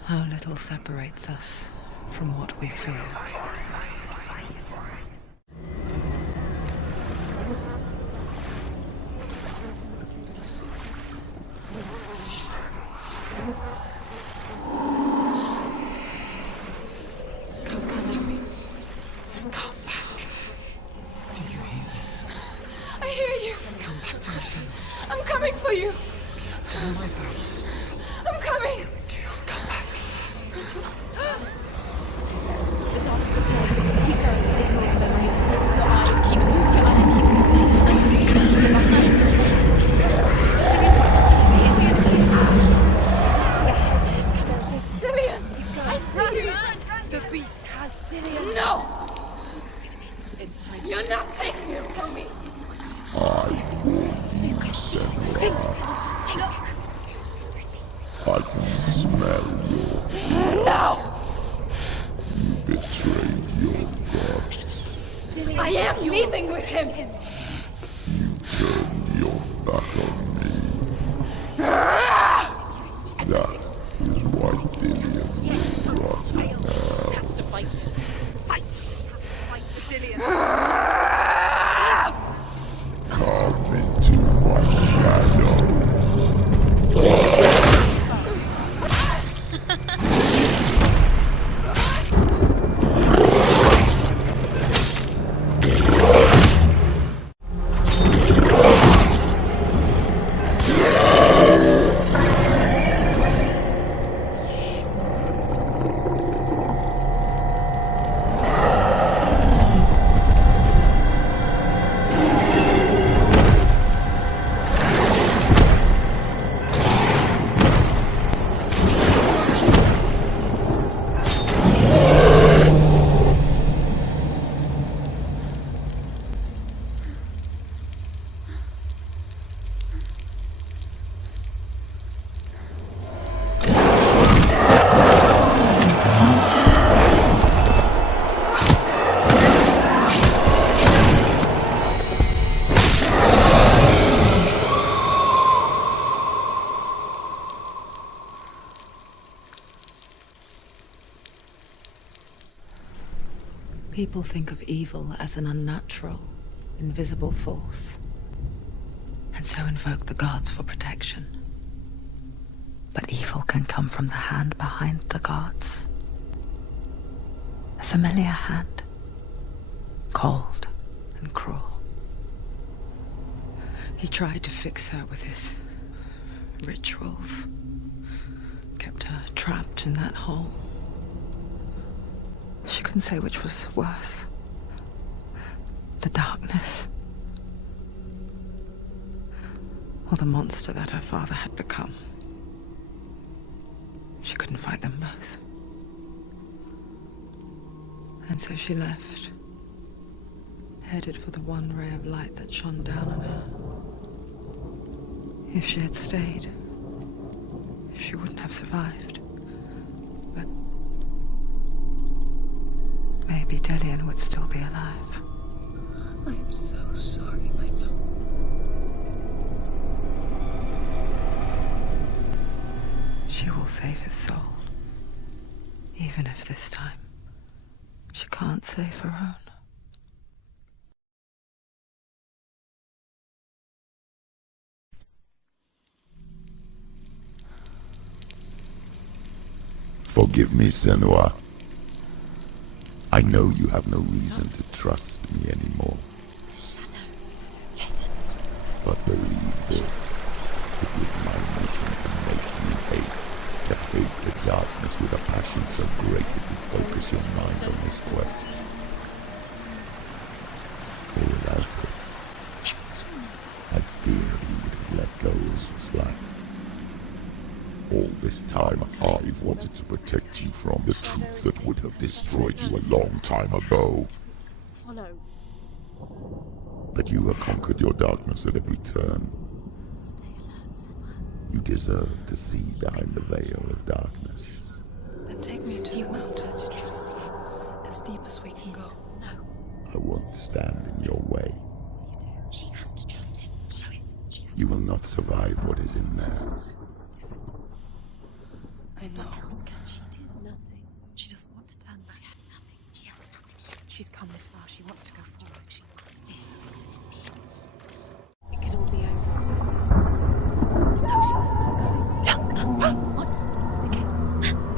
How little separates us from what we feel. Come to me. Come back. Do you hear me? I hear you. Come back to me, Senua. Dillion! No! It's time. You're not taking it from me! I warned you, Senua. I can smell your fear. No! You betrayed your god. I am leaving with him! You turned your back on me. That is why Dillion will rot in hell. Has to fight. Fight! Fight for Dillion! Come into my shadow. People think of evil as an unnatural, invisible force, and so invoke the gods for protection. But evil can come from the hand behind the gods. A familiar hand, cold and cruel. He tried to fix her with his rituals, kept her trapped in that hole. She couldn't say which was worse. The darkness, or the monster that her father had become. She couldn't fight them both. And so she left, headed for the one ray of light that shone down on her. If she had stayed, she wouldn't have survived. But maybe Dillion would still be alive. I'm so sorry, my love. She will save his soul. Even if this time she can't save her own. Forgive me, Senua. I know you have no reason to trust me anymore. Shadow, listen. But believe this. It was my mission to make you hate. To hate the darkness with a passion so great it would focus your mind on this quest. For without it, I fear you would have let go as you slack. All this time, I've wanted to protect you from the truth that would have destroyed you a long time ago. Follow. But you have conquered your darkness at every turn. Stay alert, Senua. You deserve to see behind the veil of darkness. Then take me to the mountain to trust you, as deep as we can go. No. I won't stand in your way. She has to trust him. Follow it. You will not survive what is in there. I know. What else can she do? Nothing. She doesn't want to turn back. She has nothing. She has nothing. She's come this far. She wants to go forward. She wants this to be it. It could all be over so soon. No, she must keep going. Look! What? The gate.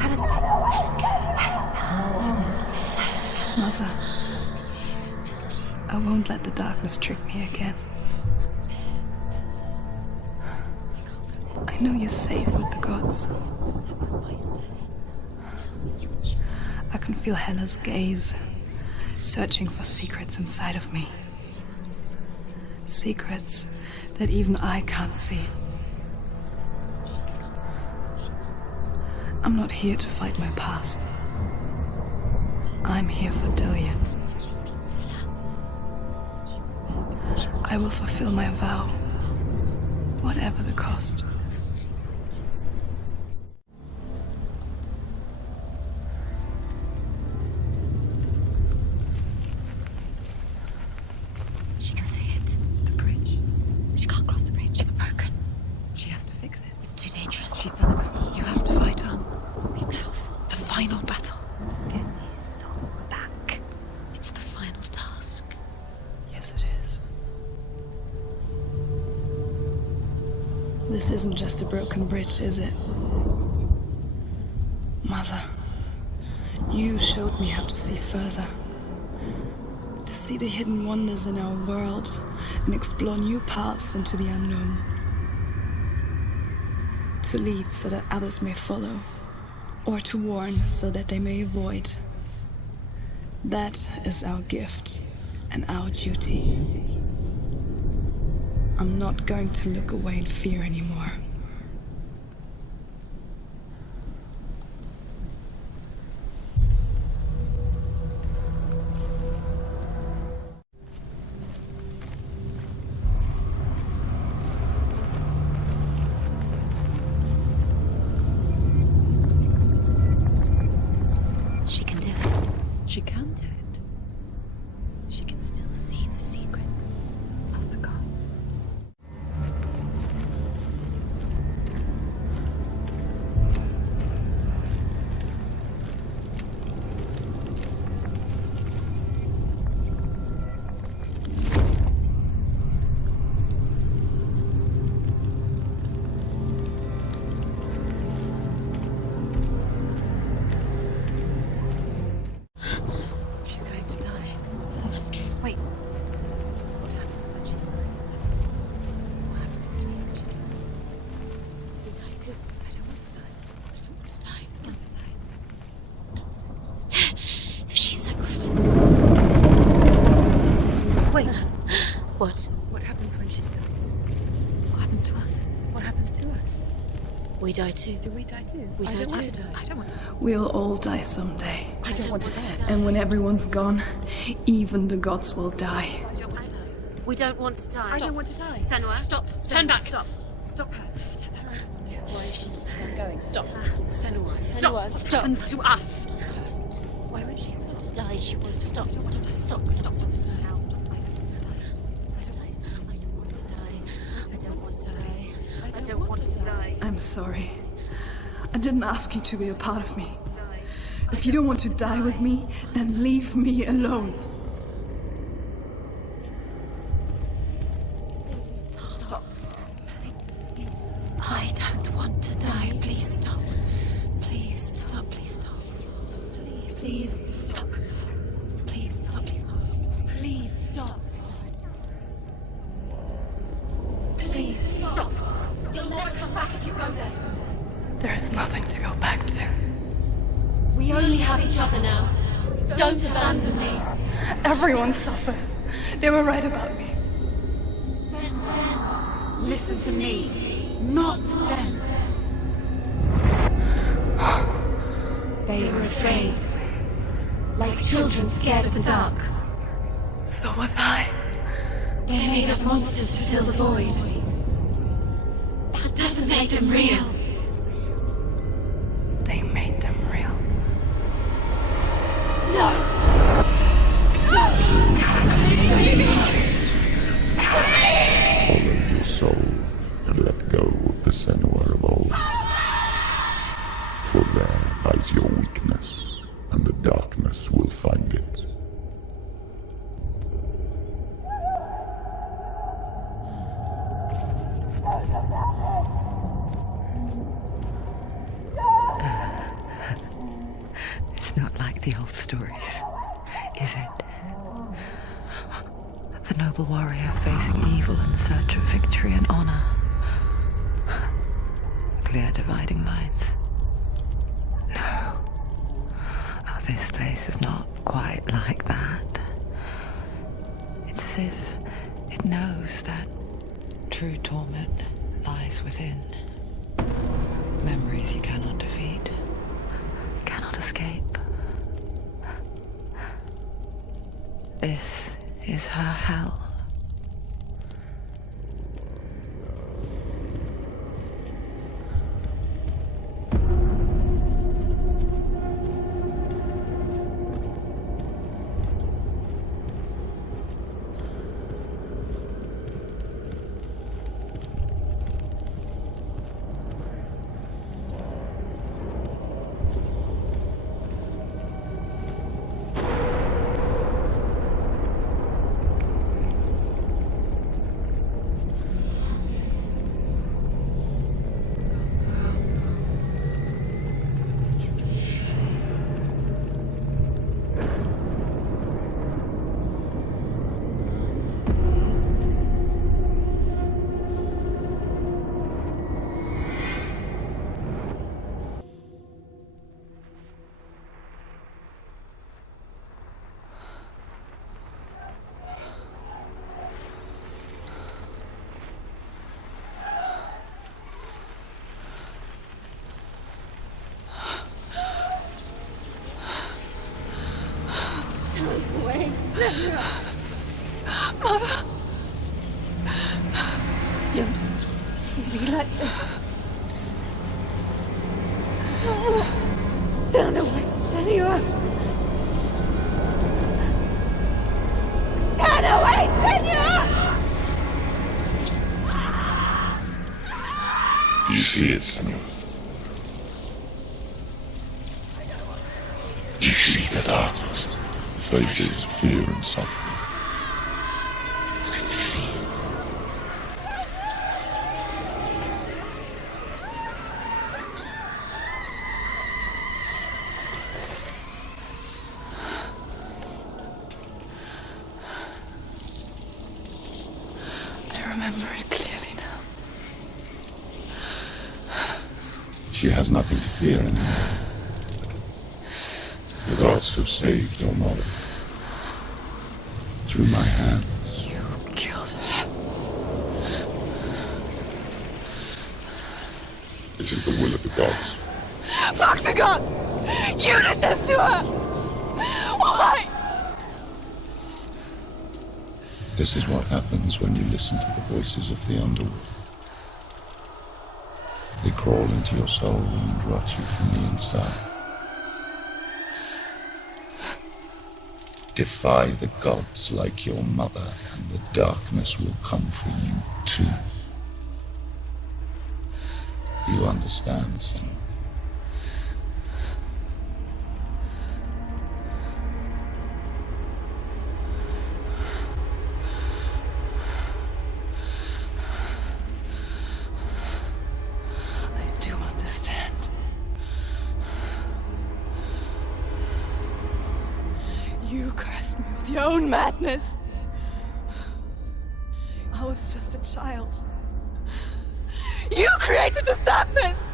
Hela's gate. Hela's gate. Mother, I won't let the darkness trick me again. I know you're safe with the gods. I can feel Hela's gaze, searching for secrets inside of me. Secrets that even I can't see. I'm not here to fight my past. I'm here for Dillion. I will fulfill my vow, whatever the cost. She can see it. The bridge. She can't cross the bridge. It's broken. She has to fix it. It's too dangerous. She's done it before. You have to fight on. Be powerful. The final battle. Get his soul back. It's the final task. Yes, it is. This isn't just a broken bridge, is it? Mother, you showed me how to see further. To see the hidden wonders in our world and explore new paths into the unknown. To lead so that others may follow, or to warn so that they may avoid. That is our gift and our duty. I'm not going to look away in fear anymore. She can do it. She can do it. She can still see the secrets of the gods. She's going to die. I'm scared. Wait. What happens when she dies? What happens to me when she dies? You die too. I don't want to die. I don't want to die. It's not to die. Stop saying. If she sacrifices. Wait. What? What happens when she dies? What happens to us? What happens to us? We die too. Do we die too? We I die don't want too. to die. I don't want to die. We'll all die someday. I don't want to die. And when everyone's gone, even the gods will die. I don't want to die. We don't want to die. I don't want to die. Senua, stop. Turn Senua, back. Stop. Stop her. Why is she going? Stop. Senua, Stop. What happens to us? Why won't she stop? To die, she won't stop. Stop. I don't want to die. I'm sorry. I didn't ask you to be a part of me. If you don't want to die with me, then leave me alone. Stop. I don't want to die. Please stop. Please stop. Please stop. Please stop. Please stop. Please stop. Please stop. Please stop. You'll never come back if you go there. There is nothing to go back to. We only have each other now. Don't abandon me. Everyone suffers. They were right about me. Listen to me, not them. They were afraid. Like children scared of the dark. So was I. They made up monsters to fill the void. That doesn't make them real. They made them real. No! Follow your soul and let go of the Senua of old. For there lies your weakness, and the darkness will find it. It's not like the old stories, is it? The noble warrior facing evil in search of victory and honor. Clear dividing lines. No. Oh, this place is not quite like that. It's as if it knows that true torment lies within. Memories you cannot defeat, cannot escape. This is her hell. Wait, Senua. Mother. Don't see me like this. Turn away, Senua. Turn away, Senua! Do you see it, Senua? Do you see the darkness? Faces of fear and suffering. You can see it. I remember it clearly now. She has nothing to fear anymore. The gods have saved your mother. Through my hand. You killed her. It is the will of the gods. Fuck the gods! You did this to her! Why? This is what happens when you listen to the voices of the underworld. They crawl into your soul and rot you from the inside. Defy the gods like your mother, and the darkness will come for you too. You understand, Senua? I do understand. You cursed me with your own madness. I was just a child. You created this darkness!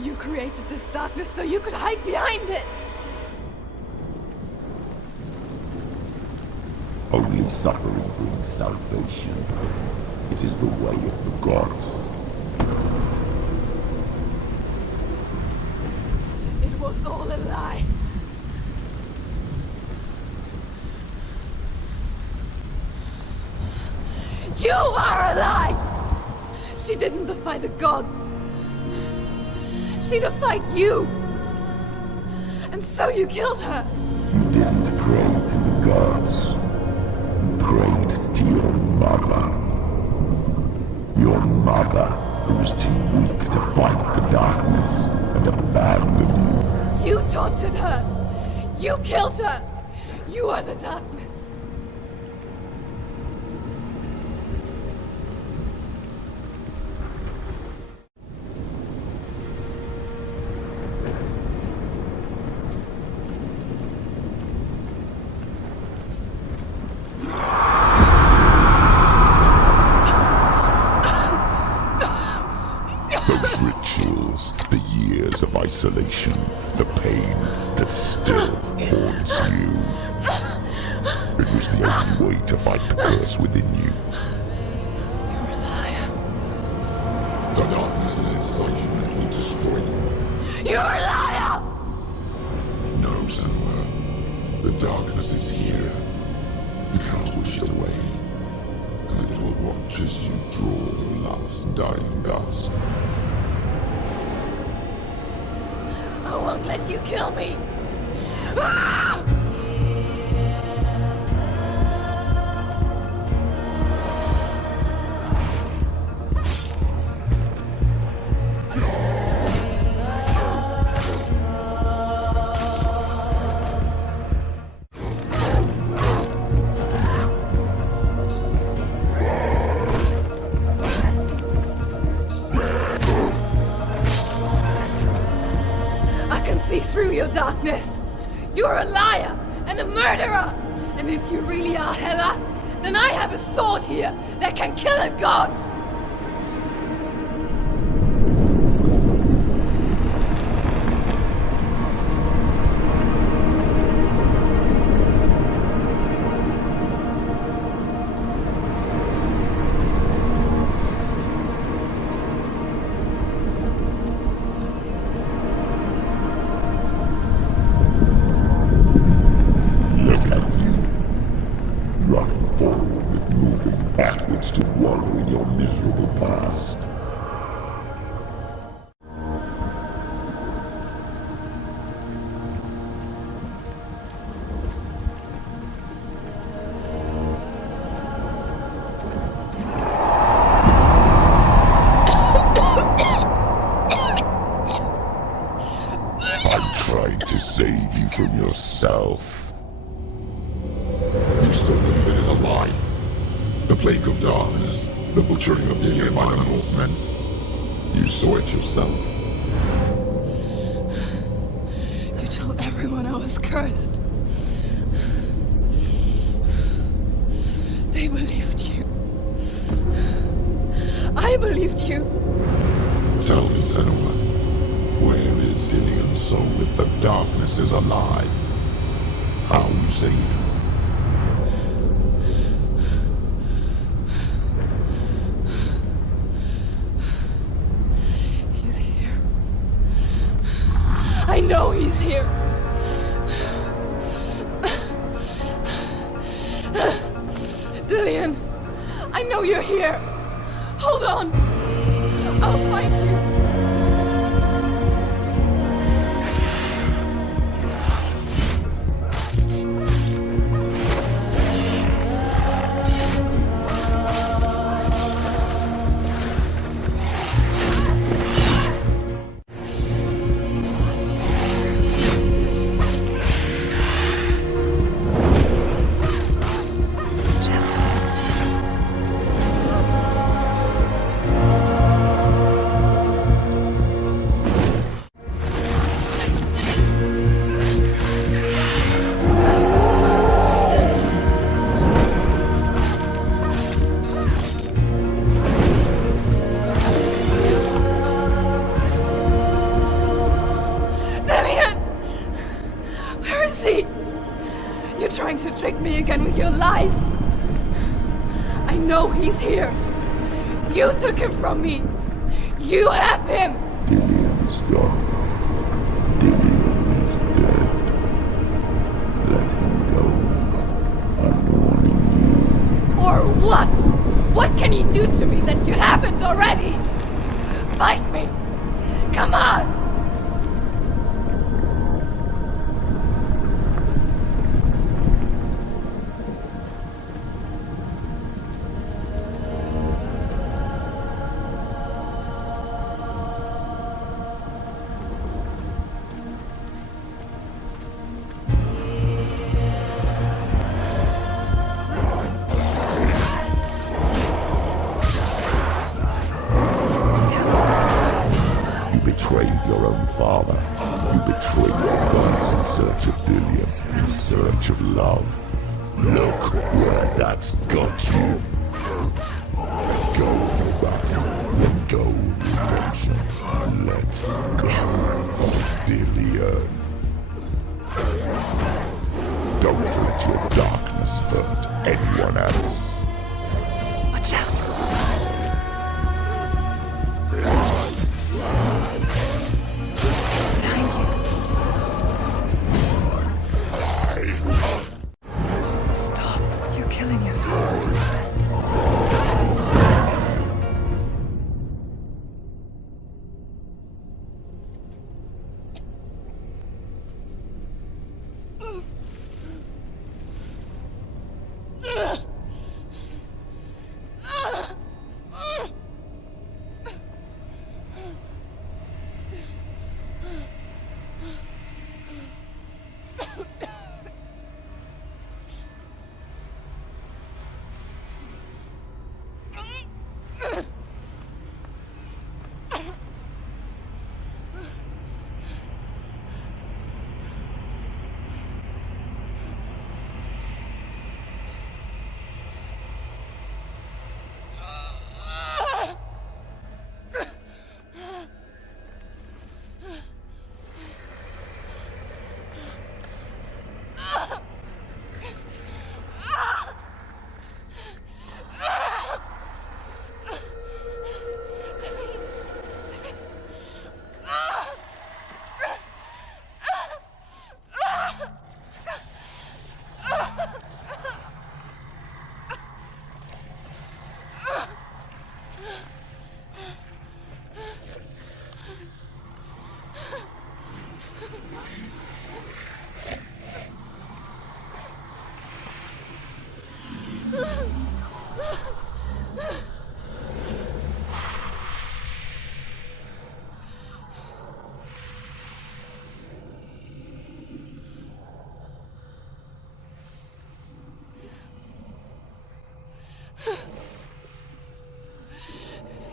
You created this darkness so you could hide behind it! Only suffering brings salvation. It is the way of the gods. It was all a lie. You are a lie! She didn't defy the gods. She defied you. And so you killed her. You didn't pray to the gods. You prayed to your mother. Your mother, who was too weak to fight the darkness and abandoned you. You tortured her. You killed her. You are the darkness. Those rituals, the years of isolation, the pain that still haunts you. It was the only way to fight the curse within you. You're a liar. The darkness is inside you and it will destroy you. You're a liar! No, Senua. The darkness is here. You cannot wish it away. And it will watch as you draw your last dying gasp. I won't let you kill me! Ah! Through your darkness. You're a liar and a murderer. And if you really are Hela, then I have a sword here that can kill a god. Save you from yourself. You still believe it is a lie. The plague of darkness, the butchering of Dillion by the Norsemen. You saw it yourself. You told everyone I was cursed. They believed you. I believed you. Tell me, Senua. Where is Dillion's soul if the darkness is alive? How you saved him? He's here. I know he's here. Dillion, I know you're here. Hold on. I'll find you. Trick me again with your lies. I know he's here. You took him from me. You have him. Dillion is gone. Dillion is dead. Let him go. I'm warning you. Or what? What can he do to me that you haven't already? Fight me. Come on. Your own father. You betrayed the gods in search of Dillion, in search of love. Look where that's got you. Let go of your battle. Let go of your redemption. Let go of Dillion. Don't let your darkness hurt anyone else. Watch out.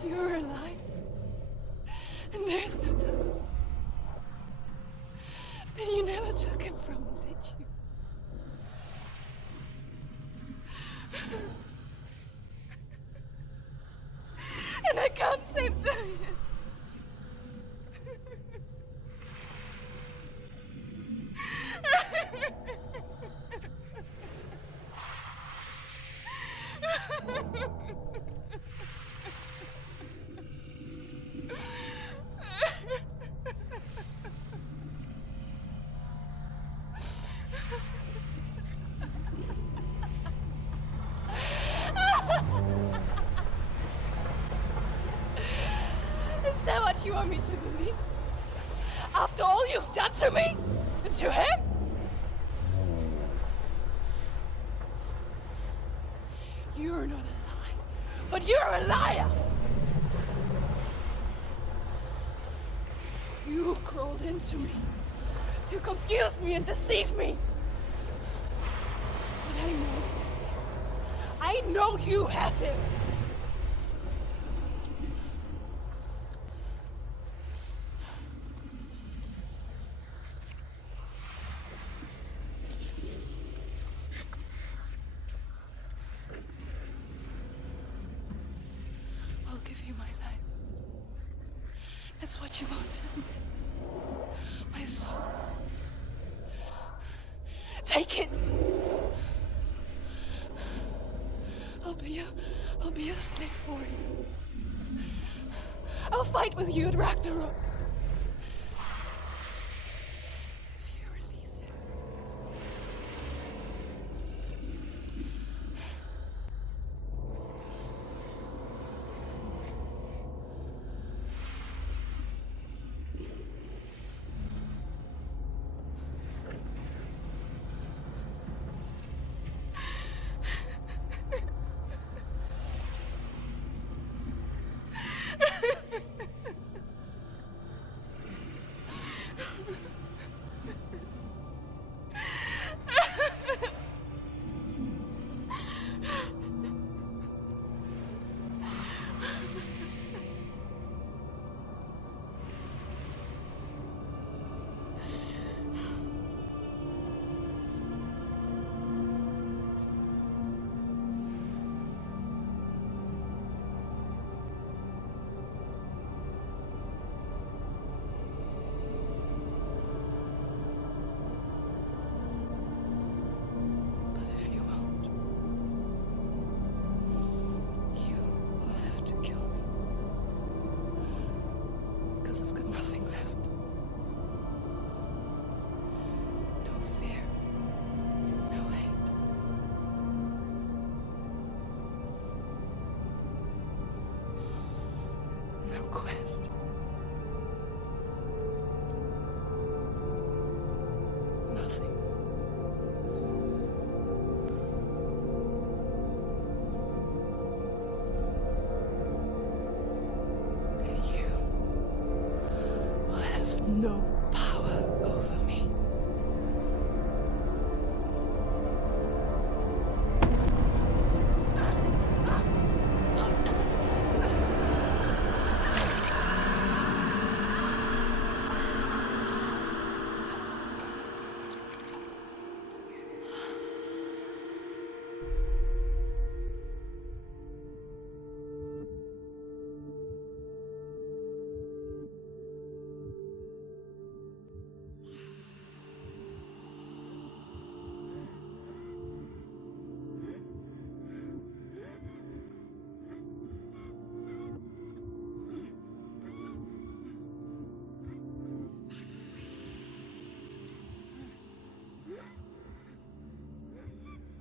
If you're alive, and there's no darkness, then you never took him from me, did you? And I can't save Dillion. Is that what you want me to believe? After all you've done to me? And to him? You're not a liar, but you're a liar! You crawled into me to confuse me and deceive me. But I know he's here. I know you have him. I'll give you my life. That's what you want, isn't it? My soul. Take it. I'll be a slave for you. I'll fight with you at Ragnarok. If you release him. no power over me.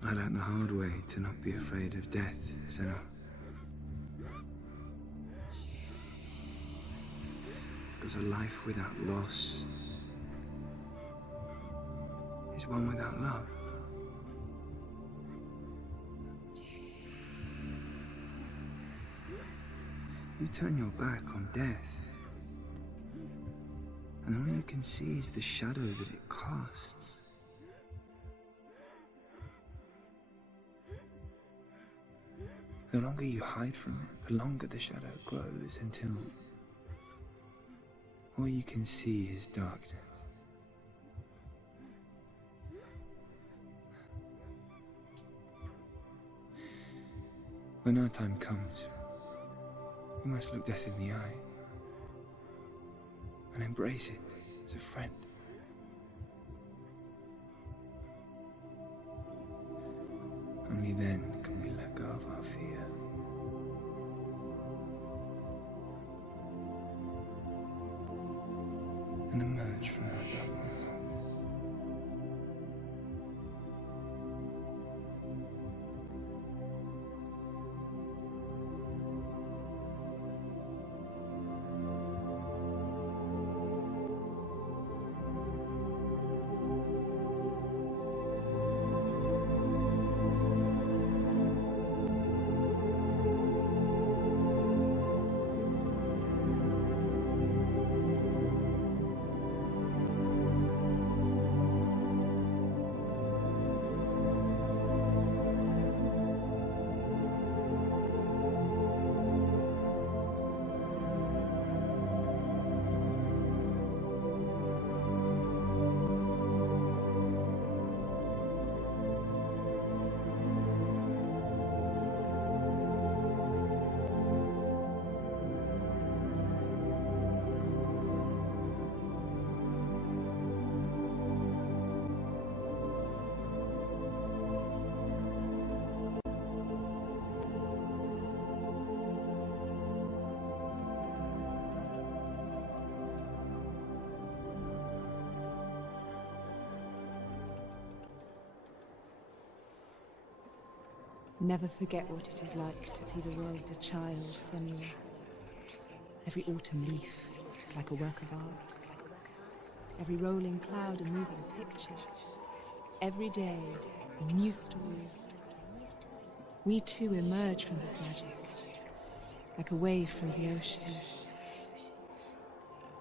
I learned the hard way to not be afraid of death, Senua. Because a life without loss is one without love. You turn your back on death, and all you can see is the shadow that it casts. The longer you hide from it, the longer the shadow grows until all you can see is darkness. When our time comes, we must look death in the eye and embrace it as a friend. Only then can we let go of our fear. And emerge from that darkness. Never forget what it is like to see the world as a child, Senua. Every autumn leaf is like a work of art. Every rolling cloud a moving picture. Every day a new story. We too emerge from this magic, like a wave from the ocean,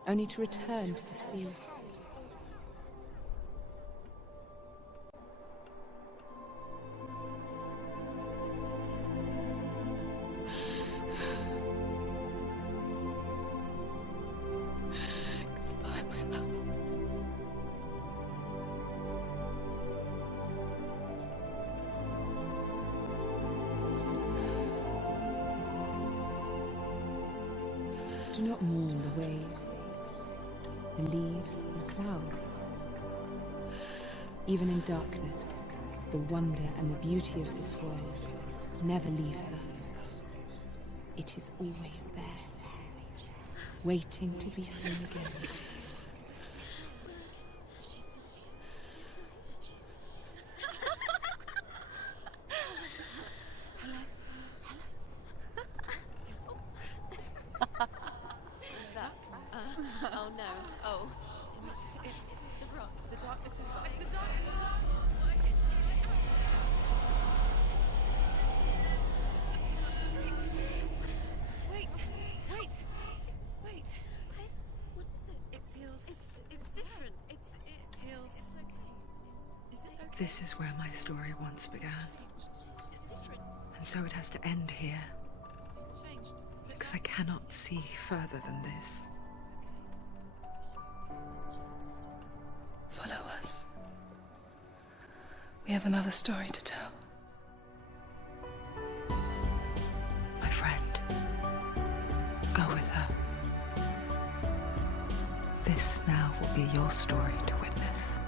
only to return to the sea. Do not mourn the waves, the leaves, and the clouds. Even in darkness, the wonder and the beauty of this world never leaves us. It is always there, waiting to be seen again. Oh no. Oh. It's the rocks. The darkness is back. The darkness is back. Wait. What is it? It feels This is where my story once began. And so it has to end here. Because I cannot see further than this. Follow us. We have another story to tell. My friend, go with her. This now will be your story to witness.